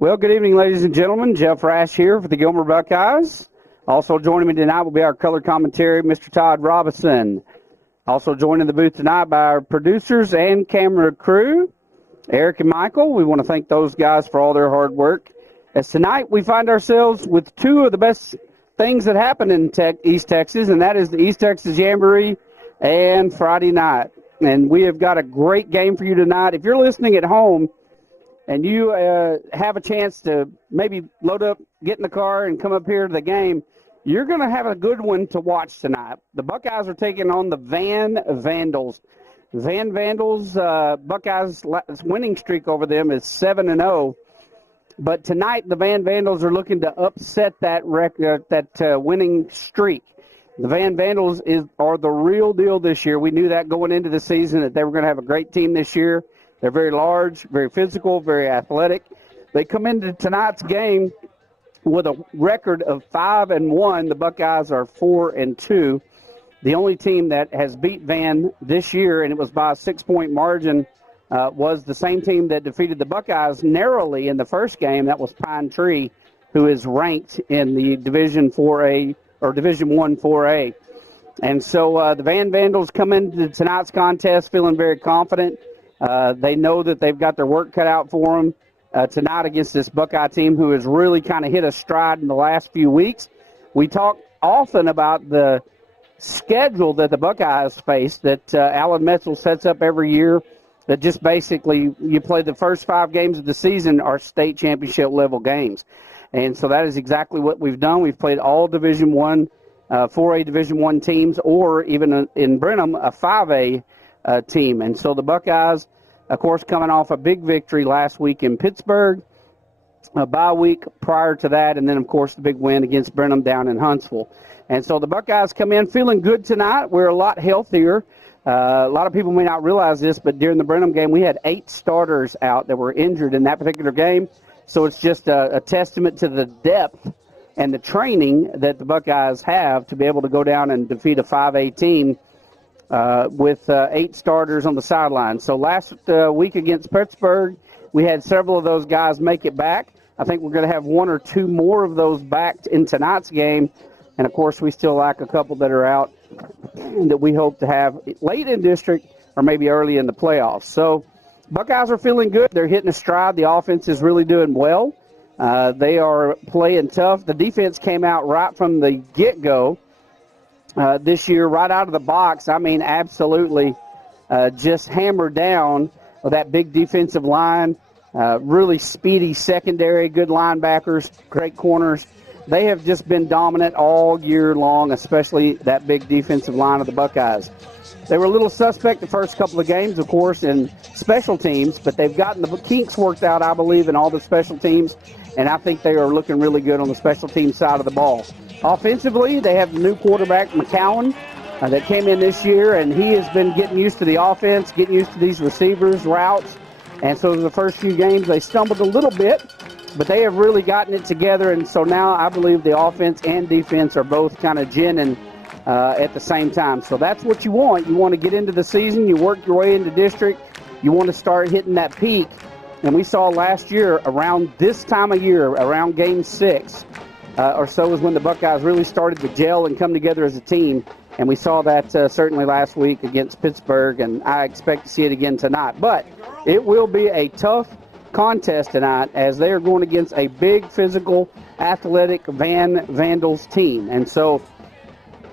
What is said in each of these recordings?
Well, good evening, ladies and gentlemen. Jeff Rash here for the Gilmer Buckeyes. Also joining me tonight will be our color commentary, Mr. Todd Robinson. Also joining the booth tonight by our producers and camera crew, Eric and Michael. We want to thank those guys for all their hard work. As tonight we find ourselves with two of the best things that happen in East Texas, and that is the East Texas Jamboree and Friday night. And we have got a great game for you tonight. If you're listening at home, and you have a chance to maybe load up, get in the car, and come up here to the game, you're going to have a good one to watch tonight. The Buckeyes are taking on the Van Vandals. Van Vandals, Buckeyes' winning streak over them is 7-0. But tonight, the Van Vandals are looking to upset that record, that winning streak. The Van Vandals are the real deal this year. We knew that going into the season, that they were going to have a great team this year. They're very large, very physical, very athletic. They come into tonight's game with a record of 5-1. The Buckeyes are 4-2. The only team that has beat Van this year, and it was by a 6-point margin, was the same team that defeated the Buckeyes narrowly in the first game. That was Pine Tree, who is ranked in the Division 4A or Division 1 4A. And so the Van Vandals come into tonight's contest feeling very confident. They know that they've got their work cut out for them tonight against this Buckeye team who has really kind of hit a stride in the last few weeks. We talk often about the schedule that the Buckeyes face that Alan Metzel sets up every year, that just basically you play the first 5 games of the season are state championship level games. And so that is exactly what we've done. We've played all Division 1, 4A Division 1 teams, or even in Brenham, a 5A team. And so the Buckeyes, of course, coming off a big victory last week in Pittsburgh, a bye week prior to that, and then, of course, the big win against Brenham down in Huntsville. And so the Buckeyes come in feeling good tonight. We're a lot healthier. A lot of people may not realize this, but during the Brenham game, we had 8 starters out that were injured in that particular game. So it's just a testament to the depth and the training that the Buckeyes have to be able to go down and defeat a 5A team with 8 starters on the sideline. So last week against Pittsburgh, we had several of those guys make it back. I think we're going to have 1 or 2 more of those back in tonight's game. And, of course, we still lack a couple that are out that we hope to have late in district or maybe early in the playoffs. So Buckeyes are feeling good. They're hitting a stride. The offense is really doing well. They are playing tough. The defense came out right from the get-go this year, right out of the box. I mean, absolutely just hammered down with that big defensive line, really speedy secondary, good linebackers, great corners. They have just been dominant all year long, especially that big defensive line of the Buckeyes. They were a little suspect the first couple of games, of course, in special teams, but they've gotten the kinks worked out, I believe, in all the special teams, and I think they are looking really good on the special team side of the ball. Offensively, they have the new quarterback, McCowan, that came in this year, and he has been getting used to the offense, getting used to these receivers, routes, and so the first few games they stumbled a little bit, but they have really gotten it together, and so now I believe the offense and defense are both kind of ginning at the same time. So that's what you want. You want to get into the season. You work your way into district. You want to start hitting that peak. And we saw last year around this time of year, around Game 6 or so is when the Buckeyes really started to gel and come together as a team. And we saw that certainly last week against Pittsburgh, and I expect to see it again tonight. But it will be a tough contest tonight as they are going against a big, physical, athletic Van Vandals team. And so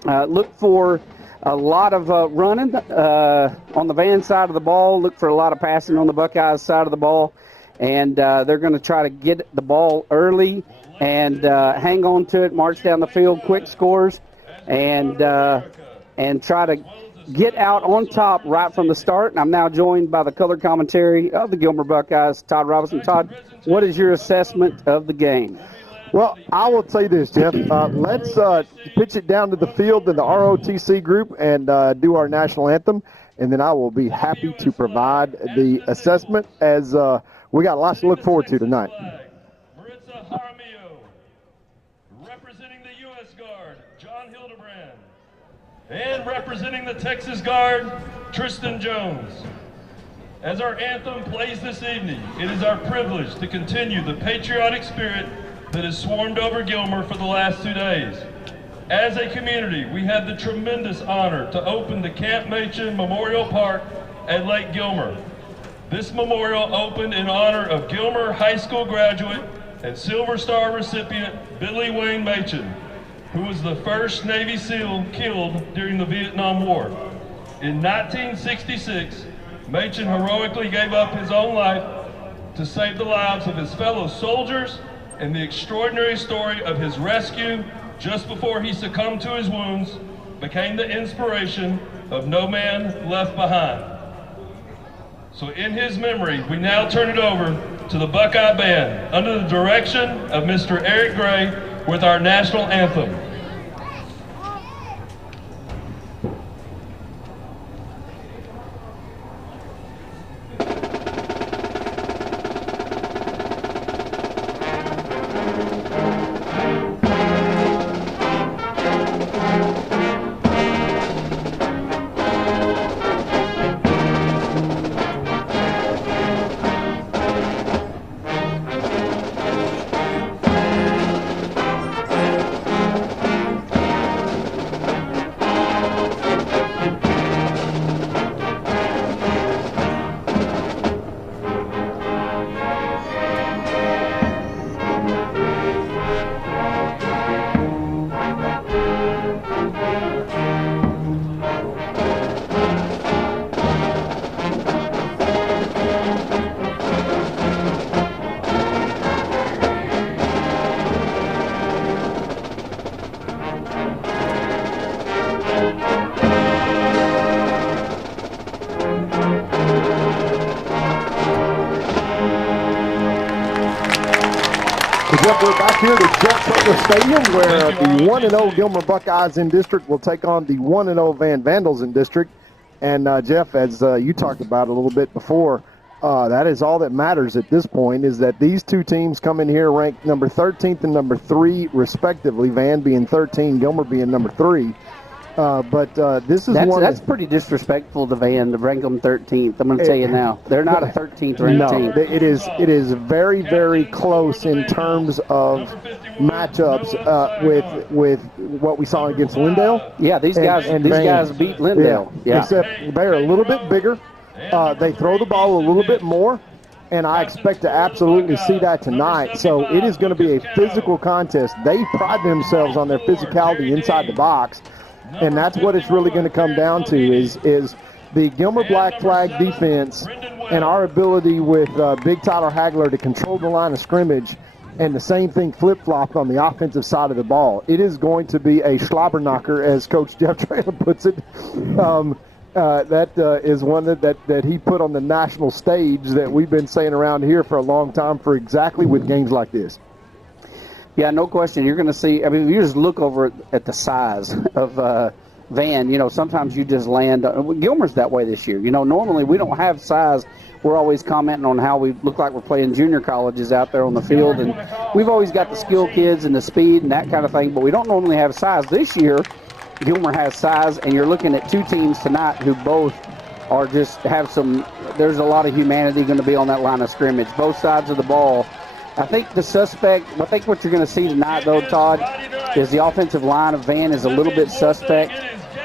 look for a lot of running on the Van side of the ball. Look for a lot of passing on the Buckeyes side of the ball. And they're going to try to get the ball early and hang on to it, march down the field, quick scores, and try to get out on top right from the start. And I'm now joined by the color commentary of the Gilmer Buckeyes, Todd Robinson. Todd, what is your assessment of the game? Well, I will say this, Jeff. Let's pitch it down to the field in the ROTC group and do our national anthem, and then I will be happy to provide the assessment as we got lots to look forward to tonight. Maritza Jaramillo, representing the U.S. Guard, John Hildebrand, and representing the Texas Guard, Tristan Jones. As our anthem plays this evening, it is our privilege to continue the patriotic spirit that has swarmed over Gilmer for the last 2 days. As a community, we had the tremendous honor to open the Camp Machen Memorial Park at Lake Gilmer. This memorial opened in honor of Gilmer High School graduate and Silver Star recipient Billy Wayne Machen, who was the first Navy SEAL killed during the Vietnam War. In 1966, Machen heroically gave up his own life to save the lives of his fellow soldiers, and the extraordinary story of his rescue just before he succumbed to his wounds became the inspiration of No Man Left Behind. So in his memory, we now turn it over to the Buckeye Band under the direction of Mr. Eric Gray with our national anthem. We're back here at Jeff Butler Stadium, where the 1-0 Gilmer Buckeyes in district will take on the 1-0 Van Vandals in district. And Jeff, as you talked about a little bit before, that is all that matters at this point, is that these two teams come in here ranked number 13th and number 3 respectively, Van being 13, Gilmer being number 3. But this is that's pretty disrespectful to Van to rank them 13th. I'm going to tell you now, they're not a 13th ranked team. It is very, very close in terms of matchups with what we saw against Lindale. Yeah, these guys beat Lindale. Yeah. Except they're a little bit bigger. They throw the ball a little bit more, and I expect to absolutely see that tonight. So it is going to be a physical contest. They pride themselves on their physicality inside the box. And that's what it's really going to come down to is the Gilmer Black Flag defense and our ability with Big Tyler Hagler to control the line of scrimmage, and the same thing flip-flopped on the offensive side of the ball. It is going to be a slobberknocker, as Coach Jeff Traylor puts it. That is one that he put on the national stage that we've been saying around here for a long time for exactly with games like this. Yeah, no question. You're going to see, I mean, you just look over at the size of Van. You know, sometimes you just land. Gilmer's that way this year. You know, normally we don't have size. We're always commenting on how we look like we're playing junior colleges out there on the field. And we've always got the skill kids and the speed and that kind of thing, but we don't normally have size. This year, Gilmer has size, and you're looking at two teams tonight who both are just have some, there's a lot of humanity going to be on that line of scrimmage, both sides of the ball. I think what you're going to see tonight, though, Todd, is the offensive line of Van is a little bit suspect.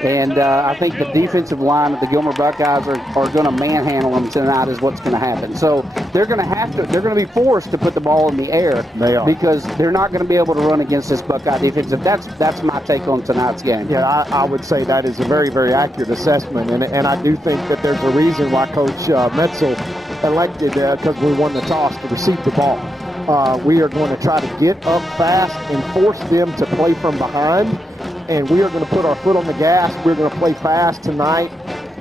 And I think the defensive line of the Gilmer Buckeyes are going to manhandle them tonight is what's going to happen. So they're going to be forced to put the ball in the air. They are. Because they're not going to be able to run against this Buckeye defense. That's my take on tonight's game. Yeah, I would say that is a very, very accurate assessment. And I do think that there's a reason why Coach Metzel elected, because we won the toss, to receive the ball. We are going to try to get up fast and force them to play from behind. And we are going to put our foot on the gas. We're going to play fast tonight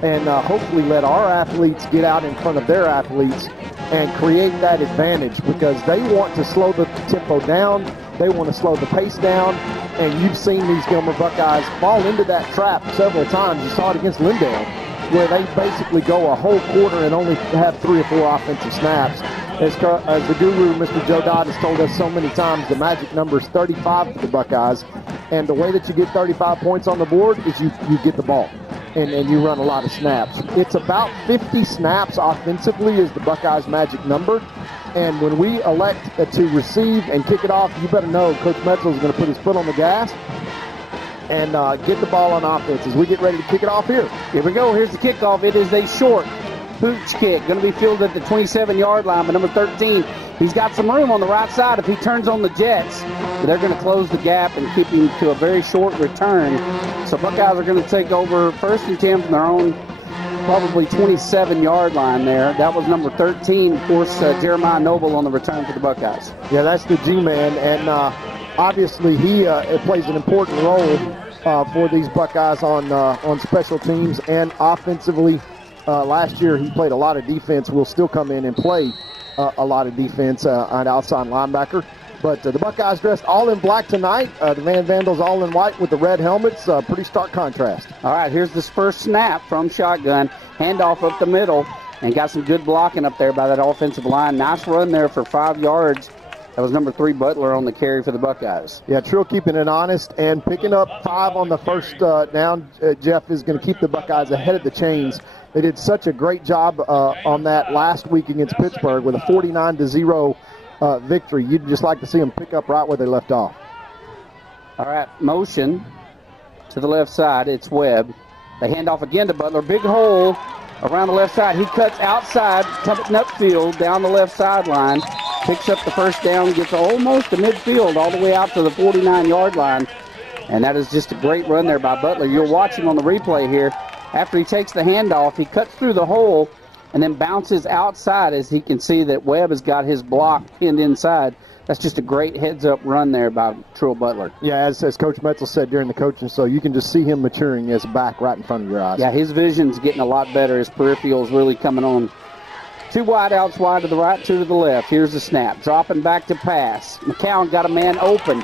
and hopefully let our athletes get out in front of their athletes and create that advantage, because they want to slow the tempo down. They want to slow the pace down. And you've seen these Gilmer Buckeyes fall into that trap several times. You saw it against Lindale, where they basically go a whole quarter and only have 3 or 4 offensive snaps. As the guru, Mr. Joe Dodd, has told us so many times, the magic number is 35 for the Buckeyes. And the way that you get 35 points on the board is you get the ball. and you run a lot of snaps. It's about 50 snaps offensively is the Buckeyes' magic number. And when we elect to receive and kick it off, you better know Coach Metzel is going to put his foot on the gas and get the ball on offense as we get ready to kick it off here. Here we go. Here's the kickoff. It is a short pooch kick. Going to be fielded at the 27-yard line by number 13. He's got some room on the right side if he turns on the Jets. They're going to close the gap and keep him to a very short return. So Buckeyes are going to take over 1st and 10 from their own probably 27-yard line there. That was number 13, of course, Jeremiah Noble on the return for the Buckeyes. Yeah, that's the G-man, and obviously he plays an important role for these Buckeyes on special teams and offensively. Last year he played a lot of defense. Will still come in and play a lot of defense on outside linebacker. But the Buckeyes dressed all in black tonight. The Van Vandals all in white with the red helmets. Pretty stark contrast. All right, here's this first snap from shotgun. Handoff up the middle, and got some good blocking up there by that offensive line. Nice run there for 5 yards. That was number 3 Butler on the carry for the Buckeyes. Yeah, Trill keeping it honest and picking up 5 on the first down. Jeff is going to keep the Buckeyes ahead of the chains. They did such a great job on that last week against Pittsburgh with a 49-0 victory. You'd just like to see them pick up right where they left off. All right, motion to the left side. It's Webb. They hand off again to Butler. Big hole around the left side. He cuts outside, coming upfield down the left sideline. Picks up the first down, gets almost to midfield, all the way out to the 49-yard line. And that is just a great run there by Butler. You're watching on the replay here. After he takes the handoff, he cuts through the hole and then bounces outside as he can see that Webb has got his block pinned inside. That's just a great heads-up run there by Trill Butler. Yeah, as Coach Metzel said during the coaching, so you can just see him maturing as a back right in front of your eyes. Yeah, his vision's getting a lot better. His peripheral's really coming on. 2 wide outs, wide to the right, 2 to the left. Here's the snap. Dropping back to pass. McCown got a man open.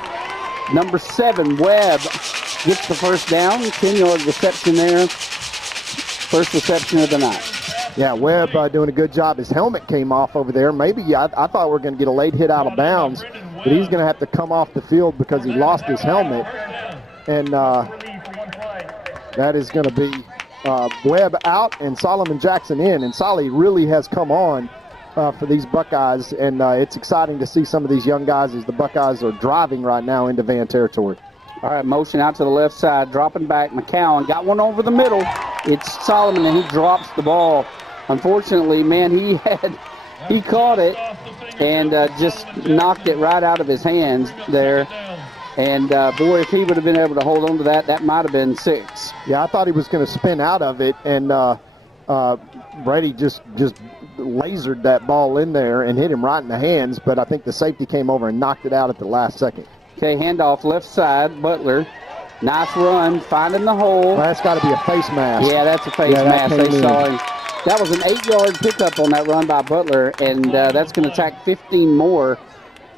Number 7, Webb, gets the first down. 10-yard reception there. First reception of the night. Yeah, Webb doing a good job. His helmet came off over there. Maybe I thought we were going to get a late hit out of bounds, but he's going to have to come off the field because he lost his helmet. And that is going to be Webb out and Solomon Jackson in. And Solly really has come on for these Buckeyes, and it's exciting to see some of these young guys as the Buckeyes are driving right now into Van territory. All right, motion out to the left side, dropping back. McCown got one over the middle. It's Solomon, and he drops the ball. Unfortunately, man, he caught it and just knocked it right out of his hands there. And, boy, if he would have been able to hold on to that, that might have been 6. Yeah, I thought he was going to spin out of it, and Brady just lasered that ball in there and hit him right in the hands, but I think the safety came over and knocked it out at the last second. Okay, handoff left side, Butler. Nice run, finding the hole. Well, that's got to be a face mask. Yeah, that's a face mask. They saw him. That was an 8-yard pickup on that run by Butler, and that's going to tack 15 more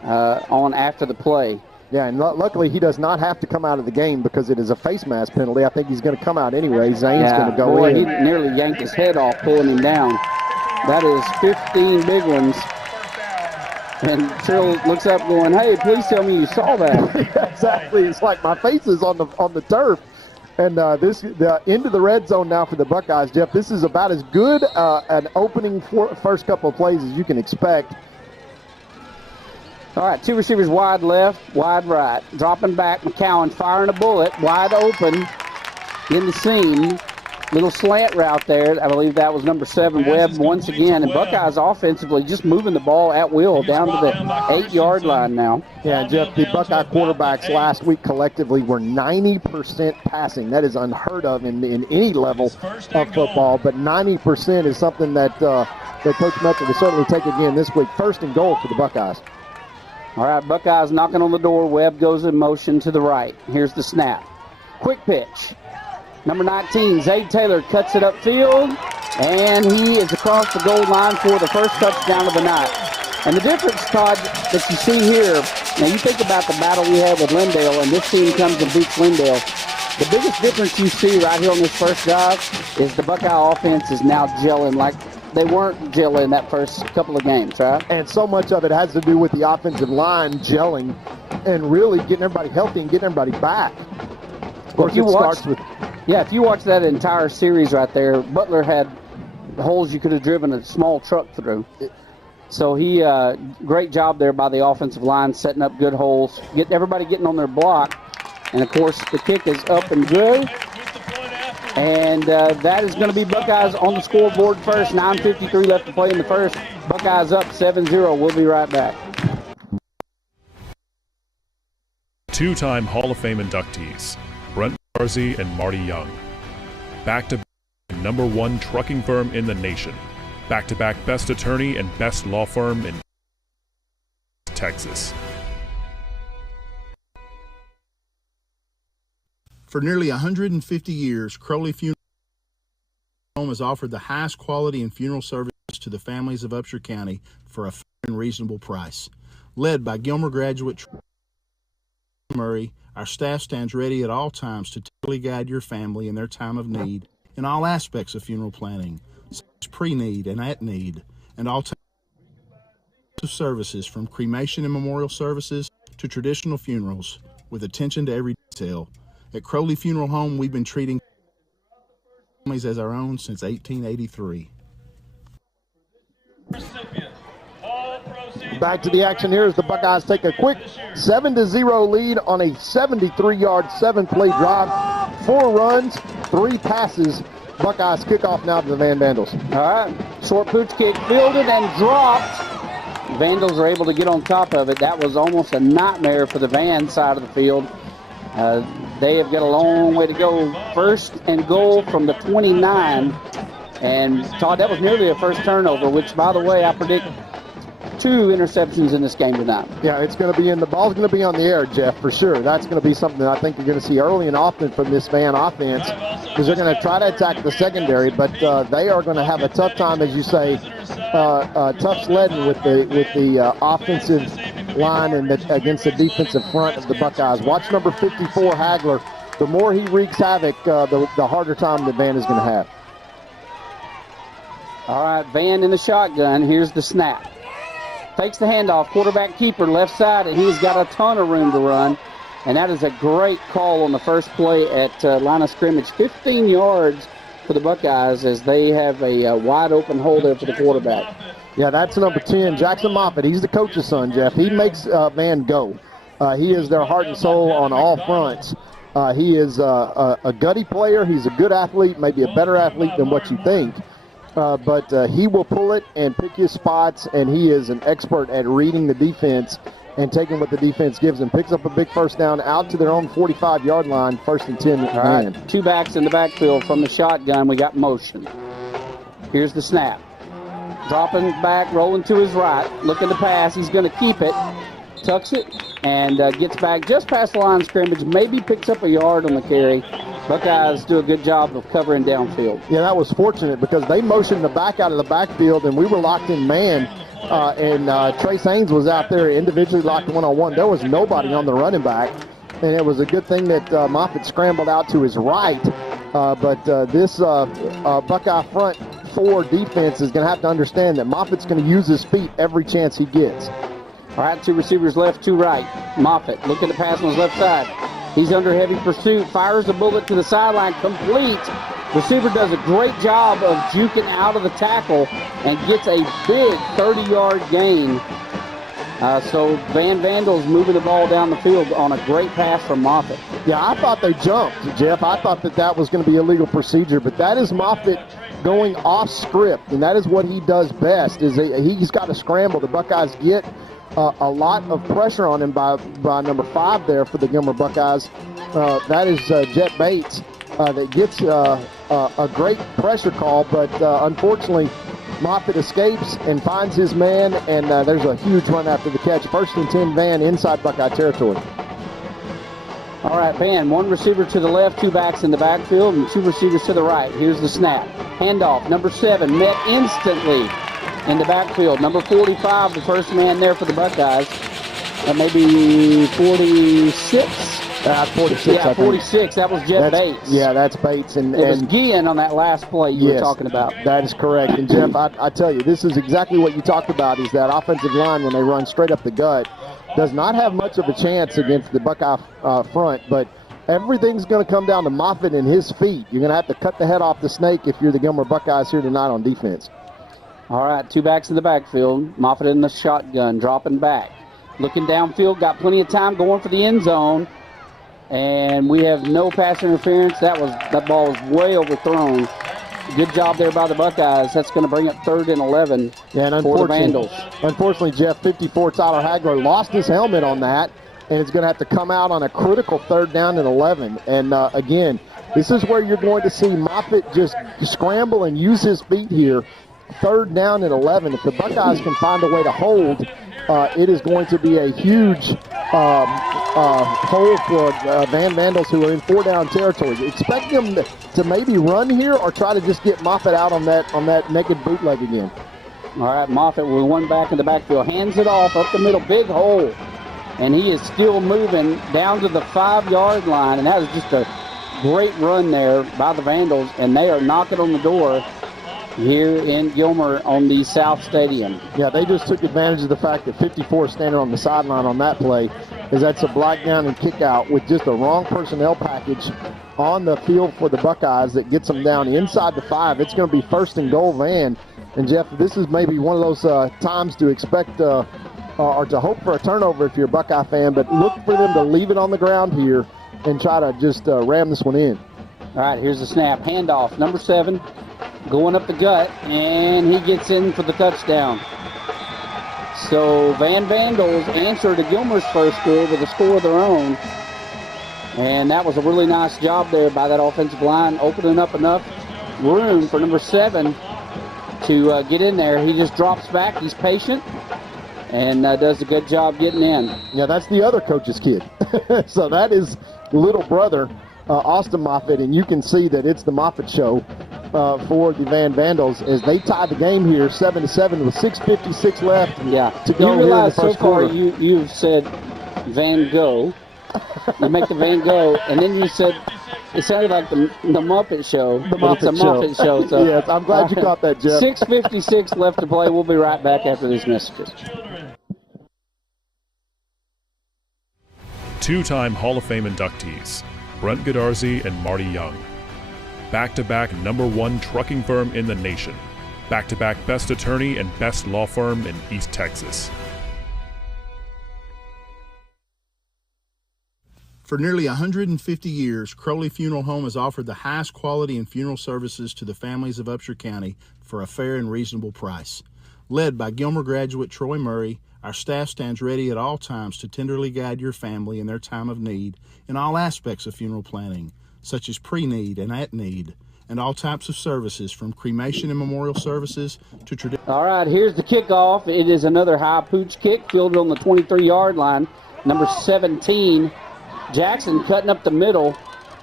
on after the play. Yeah, and luckily he does not have to come out of the game because it is a face mask penalty. I think he's going to come out anyway. Zane's going to go in. He nearly yanked his head off, pulling him down. That is 15 big ones. And Trill looks up going, hey, please tell me you saw that. Exactly. It's like my face is on the turf. And the into the red zone now for the Buckeyes, Jeff. This is about as good an opening first couple of plays as you can expect. All right, 2 receivers wide left, wide right. Dropping back, McCowan firing a bullet, wide open in the seam. Little slant route there. I believe that was number 7, Webb, once again. And Buckeyes offensively just moving the ball at will down to the 8-yard line now. Yeah, Jeff, the Buckeye quarterbacks last week collectively were 90% passing. That is unheard of in any level of football. But 90% is something that Coach Metzel will certainly take again this week. 1st and goal for the Buckeyes. All right, Buckeyes knocking on the door. Webb goes in motion to the right. Here's the snap. Quick pitch. Number 19, Zay Taylor cuts it upfield, and he is across the goal line for the first touchdown of the night. And the difference, Todd, that you see here, now you think about the battle we had with Lindale, and this team comes and beats Lindale. The biggest difference you see right here on this first drive is the Buckeye offense is now gelling like they weren't gelling that first couple of games, right? And so much of it has to do with the offensive line gelling and really getting everybody healthy and getting everybody back. Of course, it starts with Yeah, if you watch that entire series right there, Butler had holes you could have driven a small truck through. So great job there by the offensive line, setting up good holes, everybody getting on their block. And, of course, the kick is up and good. And that is going to be Buckeyes on the scoreboard first. 9:53 left to play in the first. Buckeyes up 7-0. We'll be right back. Two-time Hall of Fame inductees, Brent Barzy and Marty Young. Back-to-back #1 trucking firm in the nation. Back-to-back best attorney and best law firm in Texas. For nearly 150 years, Crowley Funeral Home has offered the highest quality in funeral services to the families of Upshur County for a fair and reasonable price. Led by Gilmer graduate Murray, our staff stands ready at all times to totally guide your family in their time of need in all aspects of funeral planning, such as pre-need and at need, and all types of services from cremation and memorial services to traditional funerals, with attention to every detail. At Crowley Funeral Home, we've been treating families as our own since 1883. Back to the action here as the Buckeyes take a quick 7-0 lead on a 73-yard, 7-play drive. 4 runs, 3 passes. Buckeyes kick off now to the Van Vandals. All right, short pooch kick fielded and dropped. Vandals are able to get on top of it. That was almost a nightmare for the Van side of the field. They have got a long way to go. First and goal from the 29. And, Todd, that was nearly a first turnover, which, by the way, I predict 2 interceptions in this game tonight. Yeah, it's going to be the ball's going to be on the air, Jeff, for sure. That's going to be something that I think you're going to see early and often from this Van offense, because they're going to try to attack the secondary, but they are going to have a tough time, as you say, tough sledding with the offensive line and against the defensive front of the Buckeyes. Watch number 54, Hagler. The more he wreaks havoc, the harder time the Van is going to have. All right, Van in the shotgun. Here's the snap. Takes the handoff, quarterback keeper, left side, and he's got a ton of room to run. And that is a great call on the first play at line of scrimmage. 15 yards for the Buckeyes as they have a wide open hole there for the quarterback. Yeah, that's number 10, Jackson Moffitt. He's the coach's son, Jeff. He makes Van go. He is their heart and soul on all fronts. He is a gutty player. He's a good athlete, maybe a better athlete than what you think. But he will pull it and pick his spots, and he is an expert at reading the defense and taking what the defense gives him. Picks up a big first down out to their own 45-yard line, 1st and 10. All right, 2 backs in the backfield from the shotgun. We got motion. Here's the snap. Dropping back, rolling to his right, looking to pass. He's going to keep it, tucks it, and gets back just past the line of scrimmage, maybe picks up a yard on the carry. Buckeyes do a good job of covering downfield. Yeah, that was fortunate because they motioned the back out of the backfield, and we were locked in man, and Trace Haynes was out there individually locked one-on-one. There was nobody on the running back, and it was a good thing that Moffitt scrambled out to his right. But this Buckeye front 4 defense is going to have to understand that Moffitt's going to use his feet every chance he gets. All right, 2 receivers left, 2 right. Moffitt looking to pass on his left side. He's under heavy pursuit, fires the bullet to the sideline, complete. Receiver does a great job of juking out of the tackle and gets a big 30-yard gain. So Van Vandals moving the ball down the field on a great pass from Moffitt. Yeah, I thought they jumped, Jeff. I thought that was going to be a legal procedure, but that is Moffitt going off script, and that is what he does best. Is he's got to scramble. The Buckeyes get a lot of pressure on him by number 5 there for the Gilmer Buckeyes. That is Jet Bates that gets a great pressure call, but unfortunately Moffitt escapes and finds his man, and there's a huge run after the catch. 1st and 10 Van inside Buckeye territory. All right, Van, 1 receiver to the left, 2 backs in the backfield, and 2 receivers to the right. Here's the snap. Handoff, number 7, met instantly in the backfield. Number 45, the first man there for the Buckeyes. Maybe 46? 46, yeah, 46. That was Jeff Bates. Yeah, that's Bates. And it was Guillen on that last play you were talking about. That is correct. And, Jeff, I tell you, this is exactly what you talked about, is that offensive line, when they run straight up the gut, does not have much of a chance against the Buckeye front. But everything's going to come down to Moffitt and his feet. You're going to have to cut the head off the snake if you're the Gilmer Buckeyes here tonight on defense. All right, two backs in the backfield. Moffitt in the shotgun, dropping back. Looking downfield, got plenty of time going for the end zone. And we have no pass interference. That ball was way overthrown. Good job there by the Buckeyes. That's going to bring up 3rd and 11 for the Vandals. Unfortunately, Jeff, 54 Tyler Hagler lost his helmet on that, and it's going to have to come out on a critical 3rd down and 11. And again, this is where you're going to see Moffitt just scramble and use his feet here. 3rd down and 11. If the Buckeyes can find a way to hold, it is going to be a huge hole for Van Vandals, who are in 4-down territory. Expect them to maybe run here or try to just get Moffitt out on that naked bootleg again. All right, Moffitt with one back in the backfield. Hands it off up the middle, big hole. And he is still moving down to the 5-yard line. And that was just a great run there by the Vandals. And they are knocking on the door here in Gilmer on the South Stadium. Yeah, they just took advantage of the fact that 54 is standing on the sideline on that play, as that's a black down and kick out with just a wrong personnel package on the field for the Buckeyes that gets them down inside the 5. It's going to be 1st and goal, Van. And, Jeff, this is maybe one of those times to expect or to hope for a turnover if you're a Buckeye fan, but look for them to leave it on the ground here and try to just ram this one in. All right, here's the snap. Handoff, number 7. Going up the gut, and he gets in for the touchdown. So Van Vandals answer to Gilmer's first score with a score of their own. And that was a really nice job there by that offensive line, opening up enough room for number 7 to get in there. He just drops back. He's patient and does a good job getting in. Yeah, that's the other coach's kid. So that is little brother, Austin Moffitt, and you can see that it's the Moffitt show for the Van Vandals as they tie the game here 7-7 with 6:56 left to go. You realize here in the so far quarter. you've said Van Gogh. You make the Van Gogh, and then you said it sounded like the Muppet Show. It's a Muppet Show. So. Yes, I'm glad you caught that, Jeff. 6:56 left to play. We'll be right back after these messages. Two-time Hall of Fame inductees, Brent Godarzi and Marty Young. Back-to-back #1 trucking firm in the nation. Back-to-back best attorney and best law firm in East Texas. For nearly 150 years, Crowley Funeral Home has offered the highest quality in funeral services to the families of Upshur County for a fair and reasonable price. Led by Gilmer graduate Troy Murray, our staff stands ready at all times to tenderly guide your family in their time of need in all aspects of funeral planning, such as pre-need and at-need, and all types of services from cremation and memorial services to traditional. All right, here's the kickoff. It is another high pooch kick fielded on the 23-yard line. Number 17, Jackson cutting up the middle,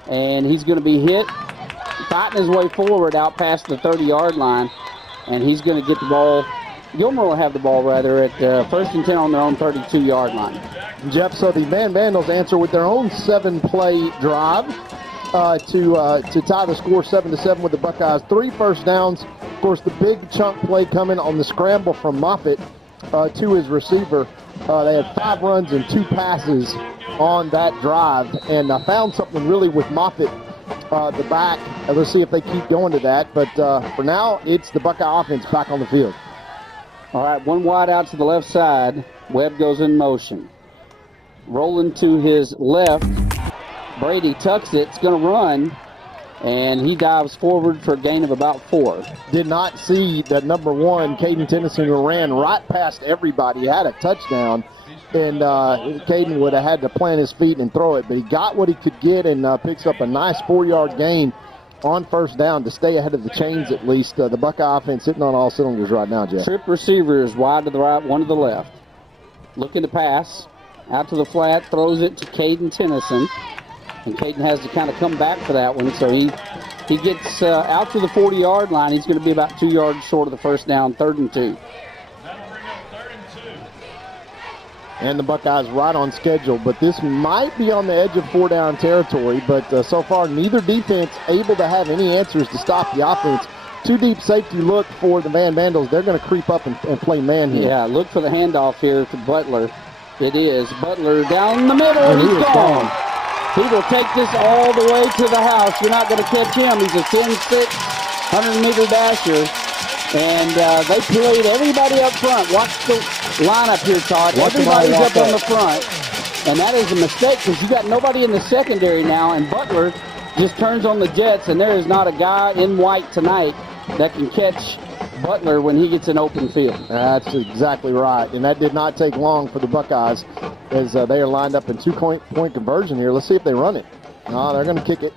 and he's going to be hit, fighting his way forward out past the 30-yard line, and he's going to get the ball. Gilmer will have the ball, rather, at 1st and 10 on their own 32-yard line. Jeff, so the Van Vandals answer with their own 7-play drive to tie the score 7-7 with the Buckeyes. 3 first downs. Of course, the big chunk play coming on the scramble from Moffitt to his receiver. They had 5 runs and 2 passes on that drive, and I found something really with Moffitt, the back. Let's see if they keep going to that, but for now, it's the Buckeye offense back on the field. All right, one wide out to the left side. Webb goes in motion. Rolling to his left. Brady tucks it. It's going to run, and he dives forward for a gain of about 4. Did not see that number 1, Caden Tennyson, who ran right past everybody. He had a touchdown, and Caden would have had to plant his feet and throw it, but he got what he could get and picks up a nice 4-yard gain on first down to stay ahead of the chains at least. The Buckeye offense hitting on all cylinders right now, Jeff. Trip receivers, wide to the right, one to the left. Looking to pass. Out to the flat, throws it to Caden Tennyson. And Caden has to kind of come back for that one. So he gets out to the 40-yard line. He's going to be about 2 yards short of the first down, 3rd and 2. And the Buckeyes right on schedule, but this might be on the edge of 4-down territory, but so far neither defense able to have any answers to stop the offense. 2 deep safety look for the Van Vandals. They're going to creep up and play man here. Yeah, look for the handoff here to Butler. It is Butler down the middle, and he's gone. He will take this all the way to the house. You're not going to catch him. He's a 10-6, 100-meter dasher. And they played everybody up front. Watch the lineup here, Todd. Everybody's up on the front. And that is a mistake because you got nobody in the secondary now. And Butler just turns on the jets, and there is not a guy in white tonight that can catch Butler when he gets an open field. That's exactly right. And that did not take long for the Buckeyes as they are lined up in two-point conversion here. Let's see if they run it. No, they're going to kick it.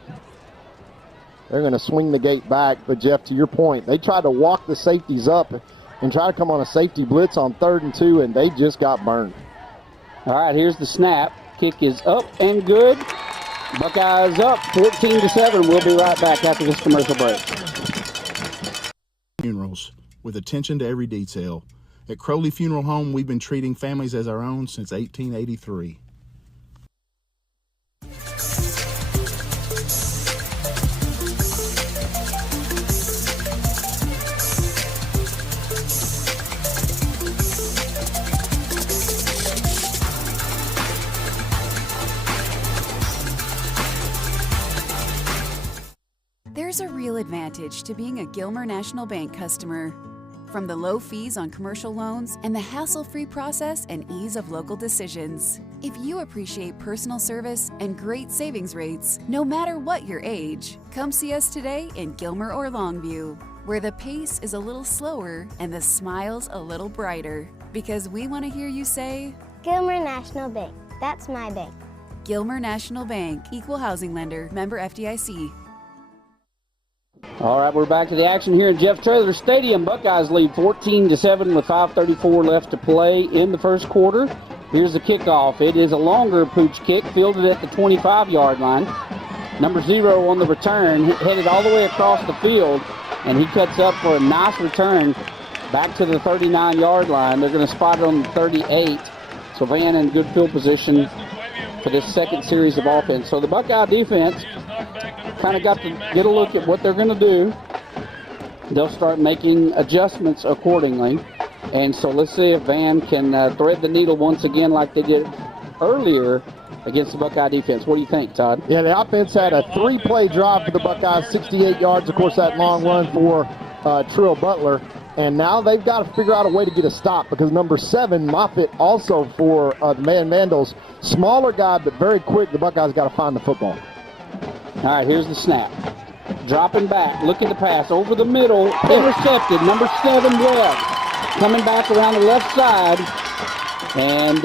They're going to swing the gate back. But, Jeff, to your point, they tried to walk the safeties up and try to come on a safety blitz on 3rd and 2, and they just got burned. All right, here's the snap. Kick is up and good. Buckeyes up 14-7. We'll be right back after this commercial break. Funerals with attention to every detail. At Crowley Funeral Home, we've been treating families as our own since 1883. There's a real advantage to being a Gilmer National Bank customer. From the low fees on commercial loans and the hassle-free process and ease of local decisions. If you appreciate personal service and great savings rates, no matter what your age, come see us today in Gilmer or Longview, where the pace is a little slower and the smiles a little brighter. Because we want to hear you say, Gilmer National Bank. That's my bank. Gilmer National Bank, Equal Housing Lender, member FDIC. All right, we're back to the action here in Jeff Traylor Stadium. Buckeyes lead 14-7 with 5:34 left to play in the first quarter. Here's the kickoff. It is a longer pooch kick, fielded at the 25-yard line. Number 0 on the return, headed all the way across the field, and he cuts up for a nice return back to the 39-yard line. They're going to spot it on the 38. So Van in good field position for this second series of offense. So the Buckeye defense kind of got to get a look at what they're going to do. They'll start making adjustments accordingly. And so let's see if Van can thread the needle once again like they did earlier against the Buckeye defense. What do you think, Todd? Yeah, the offense had a 3-play drive for the Buckeyes, 68 yards. Of course, that long run for Trill Butler. And now they've got to figure out a way to get a stop because number 7, Moffitt, also for the Vandals. Smaller guy, but very quick. The Buckeyes got to find the football. All right, here's the snap. Dropping back, looking to pass over the middle, intercepted. Number 7, Webb, coming back around the left side, and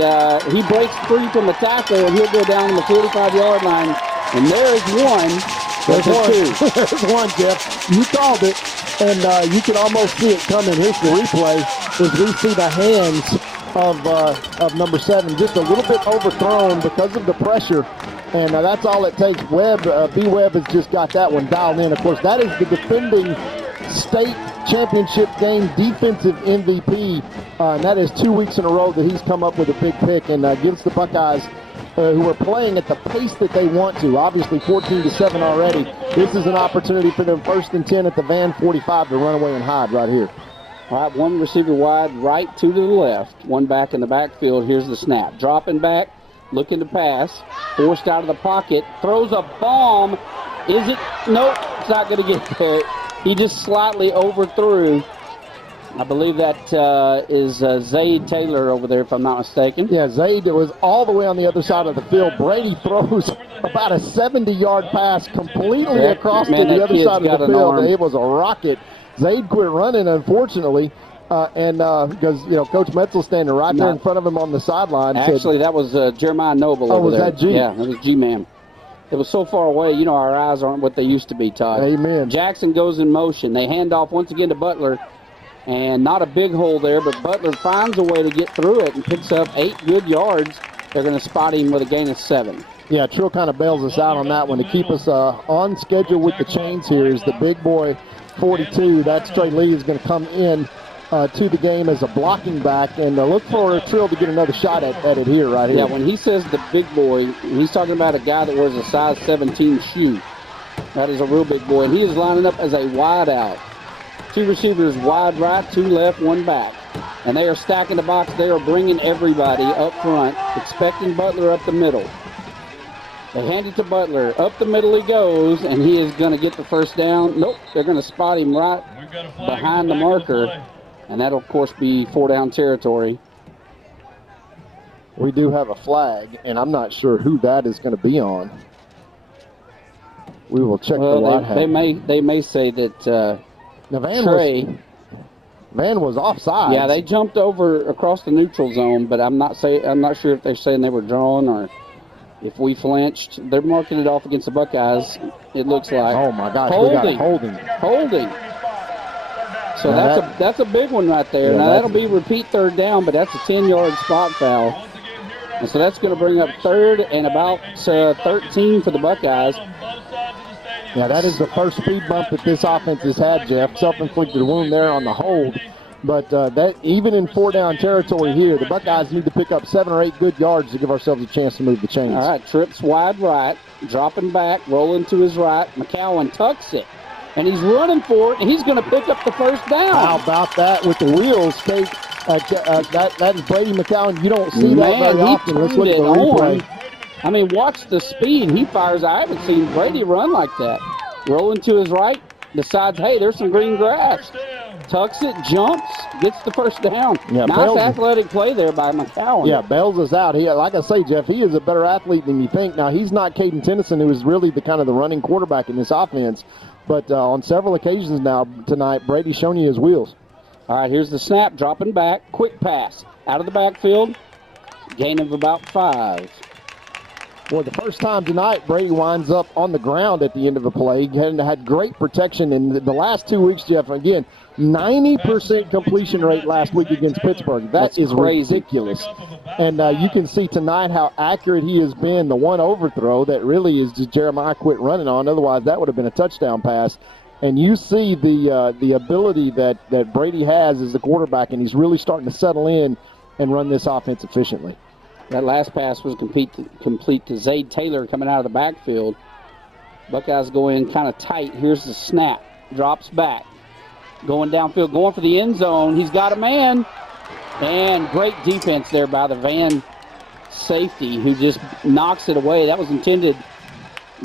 he breaks free from the tackle, and he'll go down on the 45-yard line. And there is one. There's one. There's one, Jeff. You called it, and you can almost see it coming. Here's the replay as we see the hands of number 7 just a little bit overthrown because of the pressure. And that's all it takes. Webb, B. Webb has just got that one dialed in. Of course, that is the defending state championship game defensive MVP. And that is 2 weeks in a row that he's come up with a big pick and gives the Buckeyes, who are playing at the pace that they want to, obviously 14-7 already. This is an opportunity for them 1st and 10 at the Van 45 to run away and hide right here. All right, one receiver wide, right, 2 to the left. One back in the backfield. Here's the snap. Dropping back. Looking to pass, forced out of the pocket, throws a bomb. Is it? Nope, it's not going to get there. He just slightly overthrew. I believe that is Zaid Taylor over there, if I'm not mistaken. Yeah, Zaid was all the way on the other side of the field. Brady throws about a 70-yard pass completely across to the other side of the field. It was a rocket. Zaid quit running, unfortunately. Because, Coach Metzel's standing right there in front of him on the sideline. Actually, that was Jeremiah Noble over there. Oh, was that G? Yeah, that was G-Man. It was so far away, our eyes aren't what they used to be, Todd. Amen. Jackson goes in motion. They hand off once again to Butler, and not a big hole there, but Butler finds a way to get through it and picks up 8 good yards. They're going to spot him with a gain of 7. Yeah, Trill kind of bails us out on that one to keep us on schedule with the chains here is the big boy 42. That's Trey Lee is going to come in to the game as a blocking back, and look for Trill to get another shot at it here, right here. Yeah, when he says the big boy, he's talking about a guy that wears a size 17 shoe. That is a real big boy, and he is lining up as a wide out. 2 receivers wide right, 2 left, 1 back. And they are stacking the box. They are bringing everybody up front, expecting Butler up the middle. They hand it to Butler. Up the middle he goes, and he is going to get the first down. Nope, they're going to spot him right behind the marker, and that'll, of course, be 4-down territory. We do have a flag, and I'm not sure who that is going to be on. We will check the line. They may say that Van was offside. Yeah, they jumped over across the neutral zone, but I'm not sure if they're saying they were drawn or if we flinched. They're marking it off against the Buckeyes, it looks like. Oh, my gosh. Holding. So that's a big one right there. Yeah, now, that'll be repeat third down, but that's a 10-yard spot foul. And so that's going to bring up third and about 13 for the Buckeyes. Yeah, that is the first speed bump that this offense has had, Jeff. Self-inflicted wound there on the hold. But that even in 4-down territory here, the Buckeyes need to pick up 7 or 8 good yards to give ourselves a chance to move the chains. All right, trips wide right, dropping back, rolling to his right. McCowan tucks it, and he's running for it, and he's going to pick up the first down. How about that with the wheels, Kate? That is Brady McCowan. You don't see that very often. Let's look at the replay. I mean, watch the speed he fires. I haven't seen Brady run like that. Rolling to his right, decides, hey, there's some green grass. Tucks it, jumps, gets the first down. Yeah, nice athletic play there by McCowan. Yeah, bails us out. Like I say, Jeff, he is a better athlete than you think. Now, he's not Caden Tennyson, who is really the kind of the running quarterback in this offense. But on several occasions now tonight, Brady's shown you his wheels. All right, here's the snap, dropping back, quick pass. Out of the backfield, gain of about 5. Boy, the first time tonight, Brady winds up on the ground at the end of the play. Had great protection in the last 2 weeks, Jeff. Again, 90% completion rate last week against Pittsburgh. That's crazy. Ridiculous. And you can see tonight how accurate he has been. The one overthrow that really is just Jeremiah quit running on. Otherwise, that would have been a touchdown pass. And you see the ability that Brady has as the quarterback, and he's really starting to settle in and run this offense efficiently. That last pass was complete to Zade Taylor coming out of the backfield. Buckeyes go in kind of tight. Here's the snap. Drops back. Going downfield, going for the end zone. He's got a man. And great defense there by the Van safety who just knocks it away. That was intended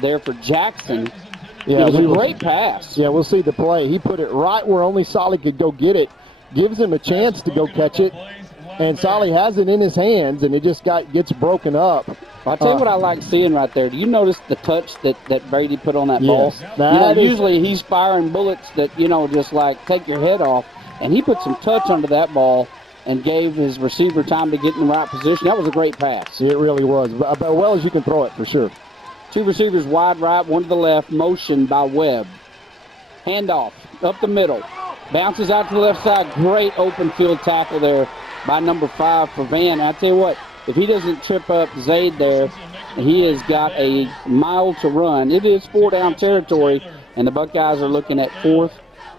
there for Jackson. Yeah, it was a great pass. Yeah, we'll see the play. He put it right where only Solly could go get it. Gives him a chance to go catch it. And Solly has it in his hands, and it just gets broken up. I'll tell you what I like seeing right there. Do you notice the touch that Brady put on that ball? Usually he's firing bullets that, just like take your head off. And he put some touch under that ball and gave his receiver time to get in the right position. That was a great pass. It really was. About well as you can throw it, for sure. 2 receivers wide right, 1 to the left, motion by Webb. Handoff up the middle. Bounces out to the left side. Great open field tackle there by number 5 for Van. I tell you what, if he doesn't trip up Zade there, he has got a mile to run. It is 4-down territory, and the Buckeyes are looking at 4th,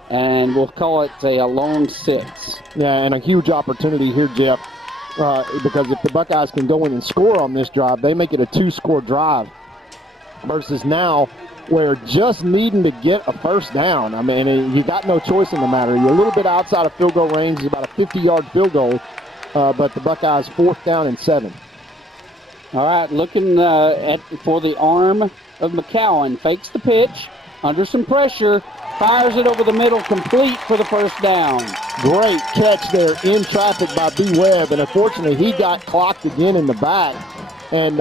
and we'll call it a long 6. Yeah, and a huge opportunity here, Jeff, because if the Buckeyes can go in and score on this drive, they make it a 2-score drive versus now where just needing to get a first down. I mean, you got no choice in the matter. You're a little bit outside of field goal range. It's about a 50-yard field goal, but the Buckeyes 4th down and 7. All right, looking for the arm of McCowan. Fakes the pitch, under some pressure, fires it over the middle, complete for the first down. Great catch there in traffic by B. Webb, and unfortunately he got clocked again in the back. And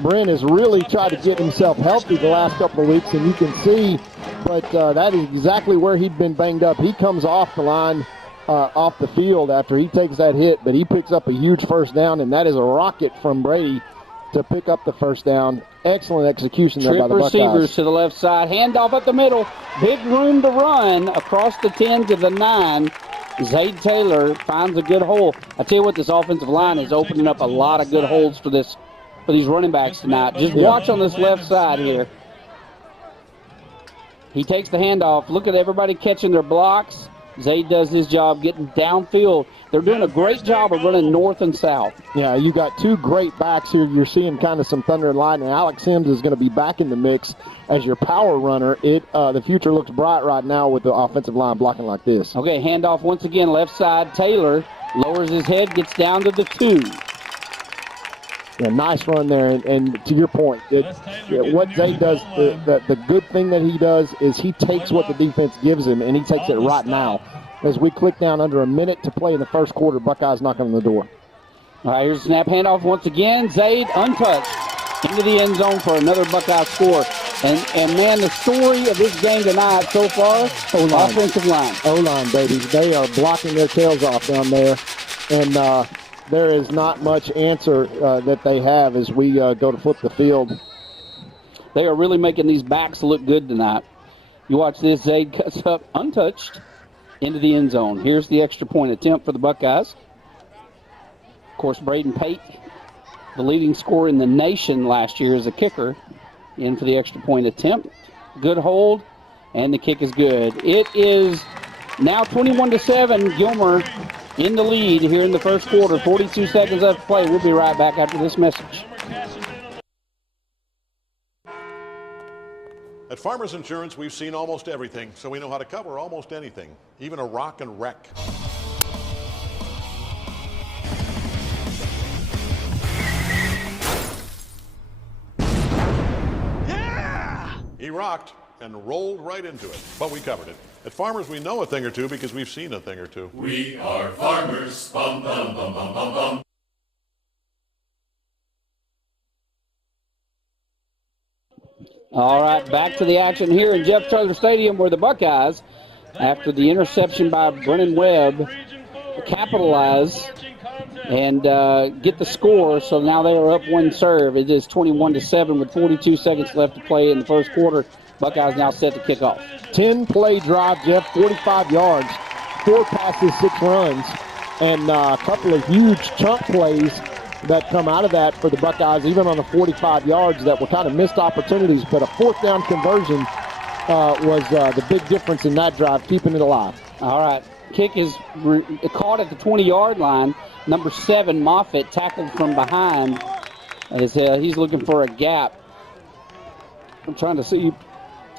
Brent has really tried to get himself healthy the last couple of weeks, and you can see, but that is exactly where he'd been banged up. He comes off the line, off the field after he takes that hit, but he picks up a huge first down, and that is a rocket from Brady to pick up the first down. Excellent execution there by the Buckeyes. Receivers to the left side, handoff up the middle, big room to run across the 10 to the 9. Zade Taylor finds a good hole. I tell you what, this offensive line is opening up a lot of good holes for these running backs tonight. Just watch on this left side here. He takes the handoff. Look at everybody catching their blocks. Zade does his job getting downfield. They're doing a great job of running north and south. Yeah, you got 2 great backs here. You're seeing kind of some thunder and lightning. Alex Sims is going to be back in the mix as your power runner. The future looks bright right now with the offensive line blocking like this. Okay, handoff once again, left side. Taylor lowers his head, gets down to the 2. Yeah, nice run there, and to your point, what Zay does, the good thing that he does is he takes what the defense gives him, and he takes it right now. As we click down under a minute to play in the first quarter, Buckeyes knocking on the door. All right, here's a snap handoff once again. Zaid untouched into the end zone for another Buckeye score. And man, the story of this game tonight so far, O-line. Offensive line. O-line, baby. They are blocking their tails off down there. And there is not much answer that they have as we go to flip the field. They are really making these backs look good tonight. You watch this. Zaid cuts up untouched into the end zone. Here's the extra point attempt for the Buckeyes. Of course, Braden Pate, the leading scorer in the nation last year as a kicker, in for the extra point attempt. Good hold, and the kick is good. It is now 21-7. Gilmer in the lead here in the first quarter. 42 seconds left to play. We'll be right back after this message. At Farmers Insurance, we've seen almost everything, so we know how to cover almost anything, even a rock and wreck. He rocked and rolled right into it, but we covered it. At Farmers, we know a thing or two because we've seen a thing or two. We are farmers. Bum, bum, bum, bum, bum, bum. All right, back to the action here in Jeff Traylor Stadium where the Buckeyes, after the interception by Brennan Webb, capitalize and get the score. So now they are up one serve. It is 21-7 with 42 seconds left to play in the first quarter. Buckeyes now set to kick off. 10-play drive, Jeff, 45 yards, 4 passes, 6 runs, and a couple of huge chunk plays that come out of that for the Buckeyes, even on the 45 yards that were kind of missed opportunities. But a 4th down conversion was the big difference in that drive, keeping it alive. All right. Kick is caught at the 20-yard line. Number 7, Moffitt, tackled from behind as he's looking for a gap. I'm trying to see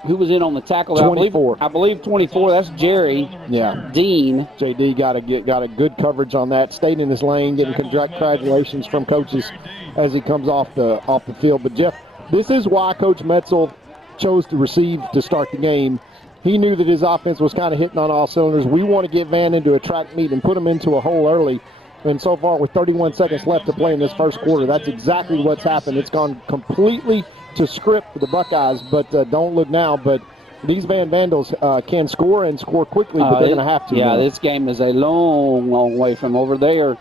who was in on the tackle. 24. I believe 24. That's Jerry. Yeah. Dean. JD got a good coverage on that. Stayed in his lane, getting congratulations from coaches as he comes off the field. But Jeff, this is why Coach Metzel chose to receive to start the game. He knew that his offense was kind of hitting on all cylinders. We want to get Van into a track meet and put him into a hole early. And so far, with 31 seconds left to play in this first quarter, that's exactly what's happened. It's gone completely to script for the Buckeyes, but don't look now. But these Van Vandals can score and score quickly, but they're going to have to. Yeah, this game is a long, long way from over. They are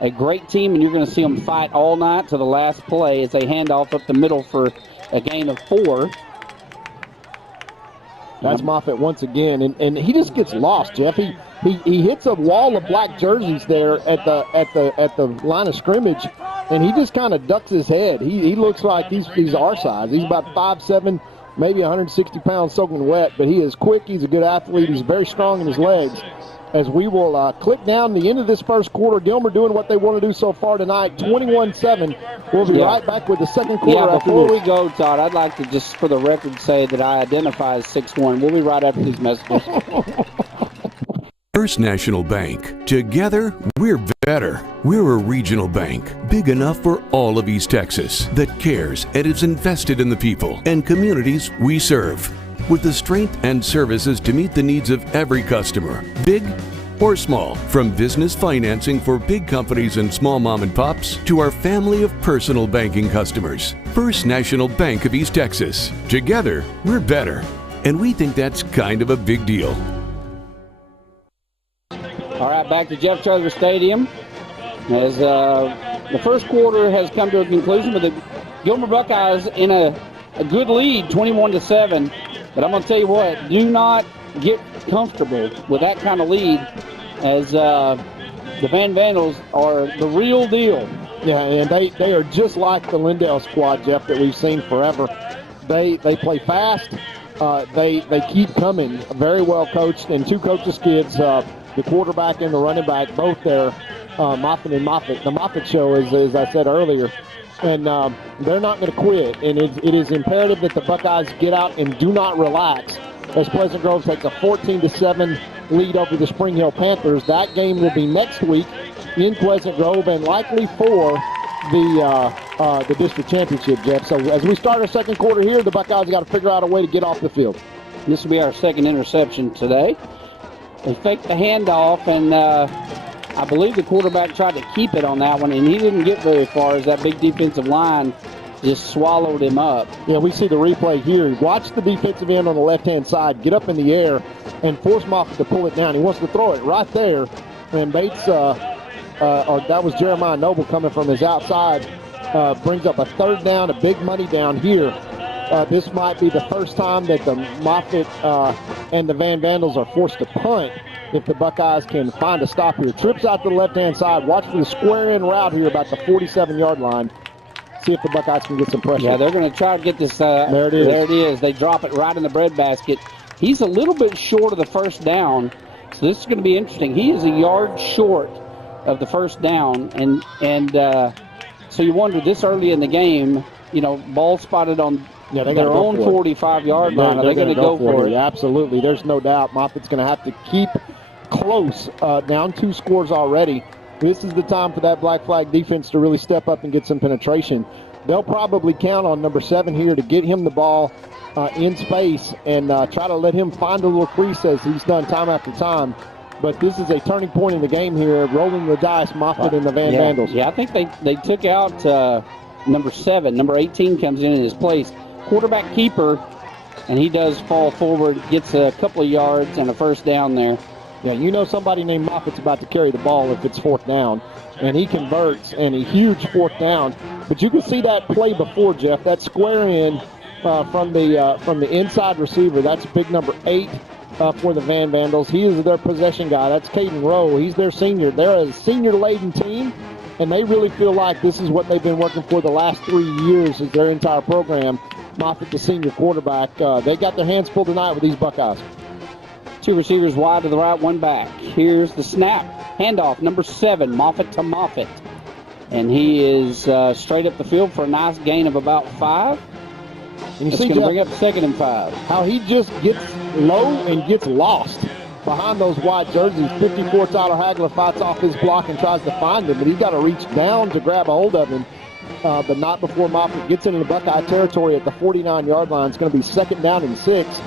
a great team, and you're going to see them fight all night to the last play as they hand off up the middle for a gain of 4. That's Moffitt once again, and he just gets lost, Jeff. He hits a wall of black jerseys there at the line of scrimmage, and he just kind of ducks his head. He looks like he's our size. He's about 5'7", maybe 160 pounds soaking wet, but he is quick. He's a good athlete. He's very strong in his legs. As we will click down the end of this first quarter, Gilmer doing what they want to do so far tonight, 21-7. We'll be right back with the second quarter. Yeah, before we go, Todd, I'd like to just for the record say that I identify as 6'1". We'll be right after these messages. First National Bank. Together, we're better. We're a regional bank, big enough for all of East Texas, that cares and is invested in the people and communities we serve. With the strength and services to meet the needs of every customer, big or small. From business financing for big companies and small mom and pops to our family of personal banking customers. First National Bank of East Texas. Together, we're better. And we think that's kind of a big deal. All right, back to Jeff Traylor Stadium. As the first quarter has come to a conclusion with the Gilmer Buckeyes in a good lead, 21-7. But I'm going to tell you what, do not get comfortable with that kind of lead, as the Van Vandals are the real deal. Yeah, and they are just like the Lindale squad, Jeff, that we've seen forever. They play fast. They keep coming. Very well coached, and 2 coaches' kids, the quarterback and the running back, both there, Moffitt and Moffitt. The Moffitt show, as I said earlier. And they're not going to quit. And it is imperative that the Buckeyes get out and do not relax as Pleasant Grove takes a 14-7 lead over the Spring Hill Panthers. That game will be next week in Pleasant Grove, and likely for the the district championship, Jeff. So as we start our second quarter here, the Buckeyes got to figure out a way to get off the field. This will be our second interception today. They faked the handoff, and I believe the quarterback tried to keep it on that one, and he didn't get very far as that big defensive line just swallowed him up. Yeah, we see the replay here. Watch the defensive end on the left-hand side get up in the air and force Moffitt to pull it down. He wants to throw it right there, and Bates, or that was Jeremiah Noble coming from his outside, brings up a third down, a big money down here. This might be the first time that the Moffitt and the Van Vandals are forced to punt if the Buckeyes can find a stop here. Trips out to the left-hand side. Watch for the square-in route here about the 47-yard line. See if the Buckeyes can get some pressure. Yeah, they're going to try to get this. There it is. There it is. They drop it right in the breadbasket. He's a little bit short of the first down, so this is going to be interesting. He is a yard short of the first down, and so you wonder this early in the game, ball spotted on their own 45-yard line. Are they going to go for it? Yeah, absolutely. There's no doubt. Moffitt's going to have to keep close, down 2 scores already. This is the time for that Black Flag defense to really step up and get some penetration. They'll probably count on number 7 here to get him the ball in space and try to let him find a little crease as he's done time after time. But this is a turning point in the game here, rolling the dice, Moffitt and the Van Vandals. Yeah, I think they took out number 7. Number 18 comes in his place. Quarterback keeper, and he does fall forward, gets a couple of yards and a first down there. Yeah, somebody named Moffitt's about to carry the ball if it's 4th down, and he converts and a huge 4th down. But you can see that play before, Jeff. That square in from the inside receiver. That's big number 8 for the Van Vandals. He is their possession guy. That's Caden Rowe. He's their senior. They're a senior-laden team, and they really feel like this is what they've been working for the last 3 years as their entire program. Moffitt, the senior quarterback. They got their hands full tonight with these Buckeyes. 2 receivers wide to the right, 1 back. Here's the snap. Handoff, number 7, Moffitt to Moffitt. And he is straight up the field for a nice gain of about 5. And it's going to bring up 2nd and 5. How he just gets low and gets lost behind those white jerseys. 54 Tyler Hagler fights off his block and tries to find him, but he's got to reach down to grab a hold of him. But not before Moffitt gets into the Buckeye territory at the 49-yard line. It's going to be 2nd down and 6.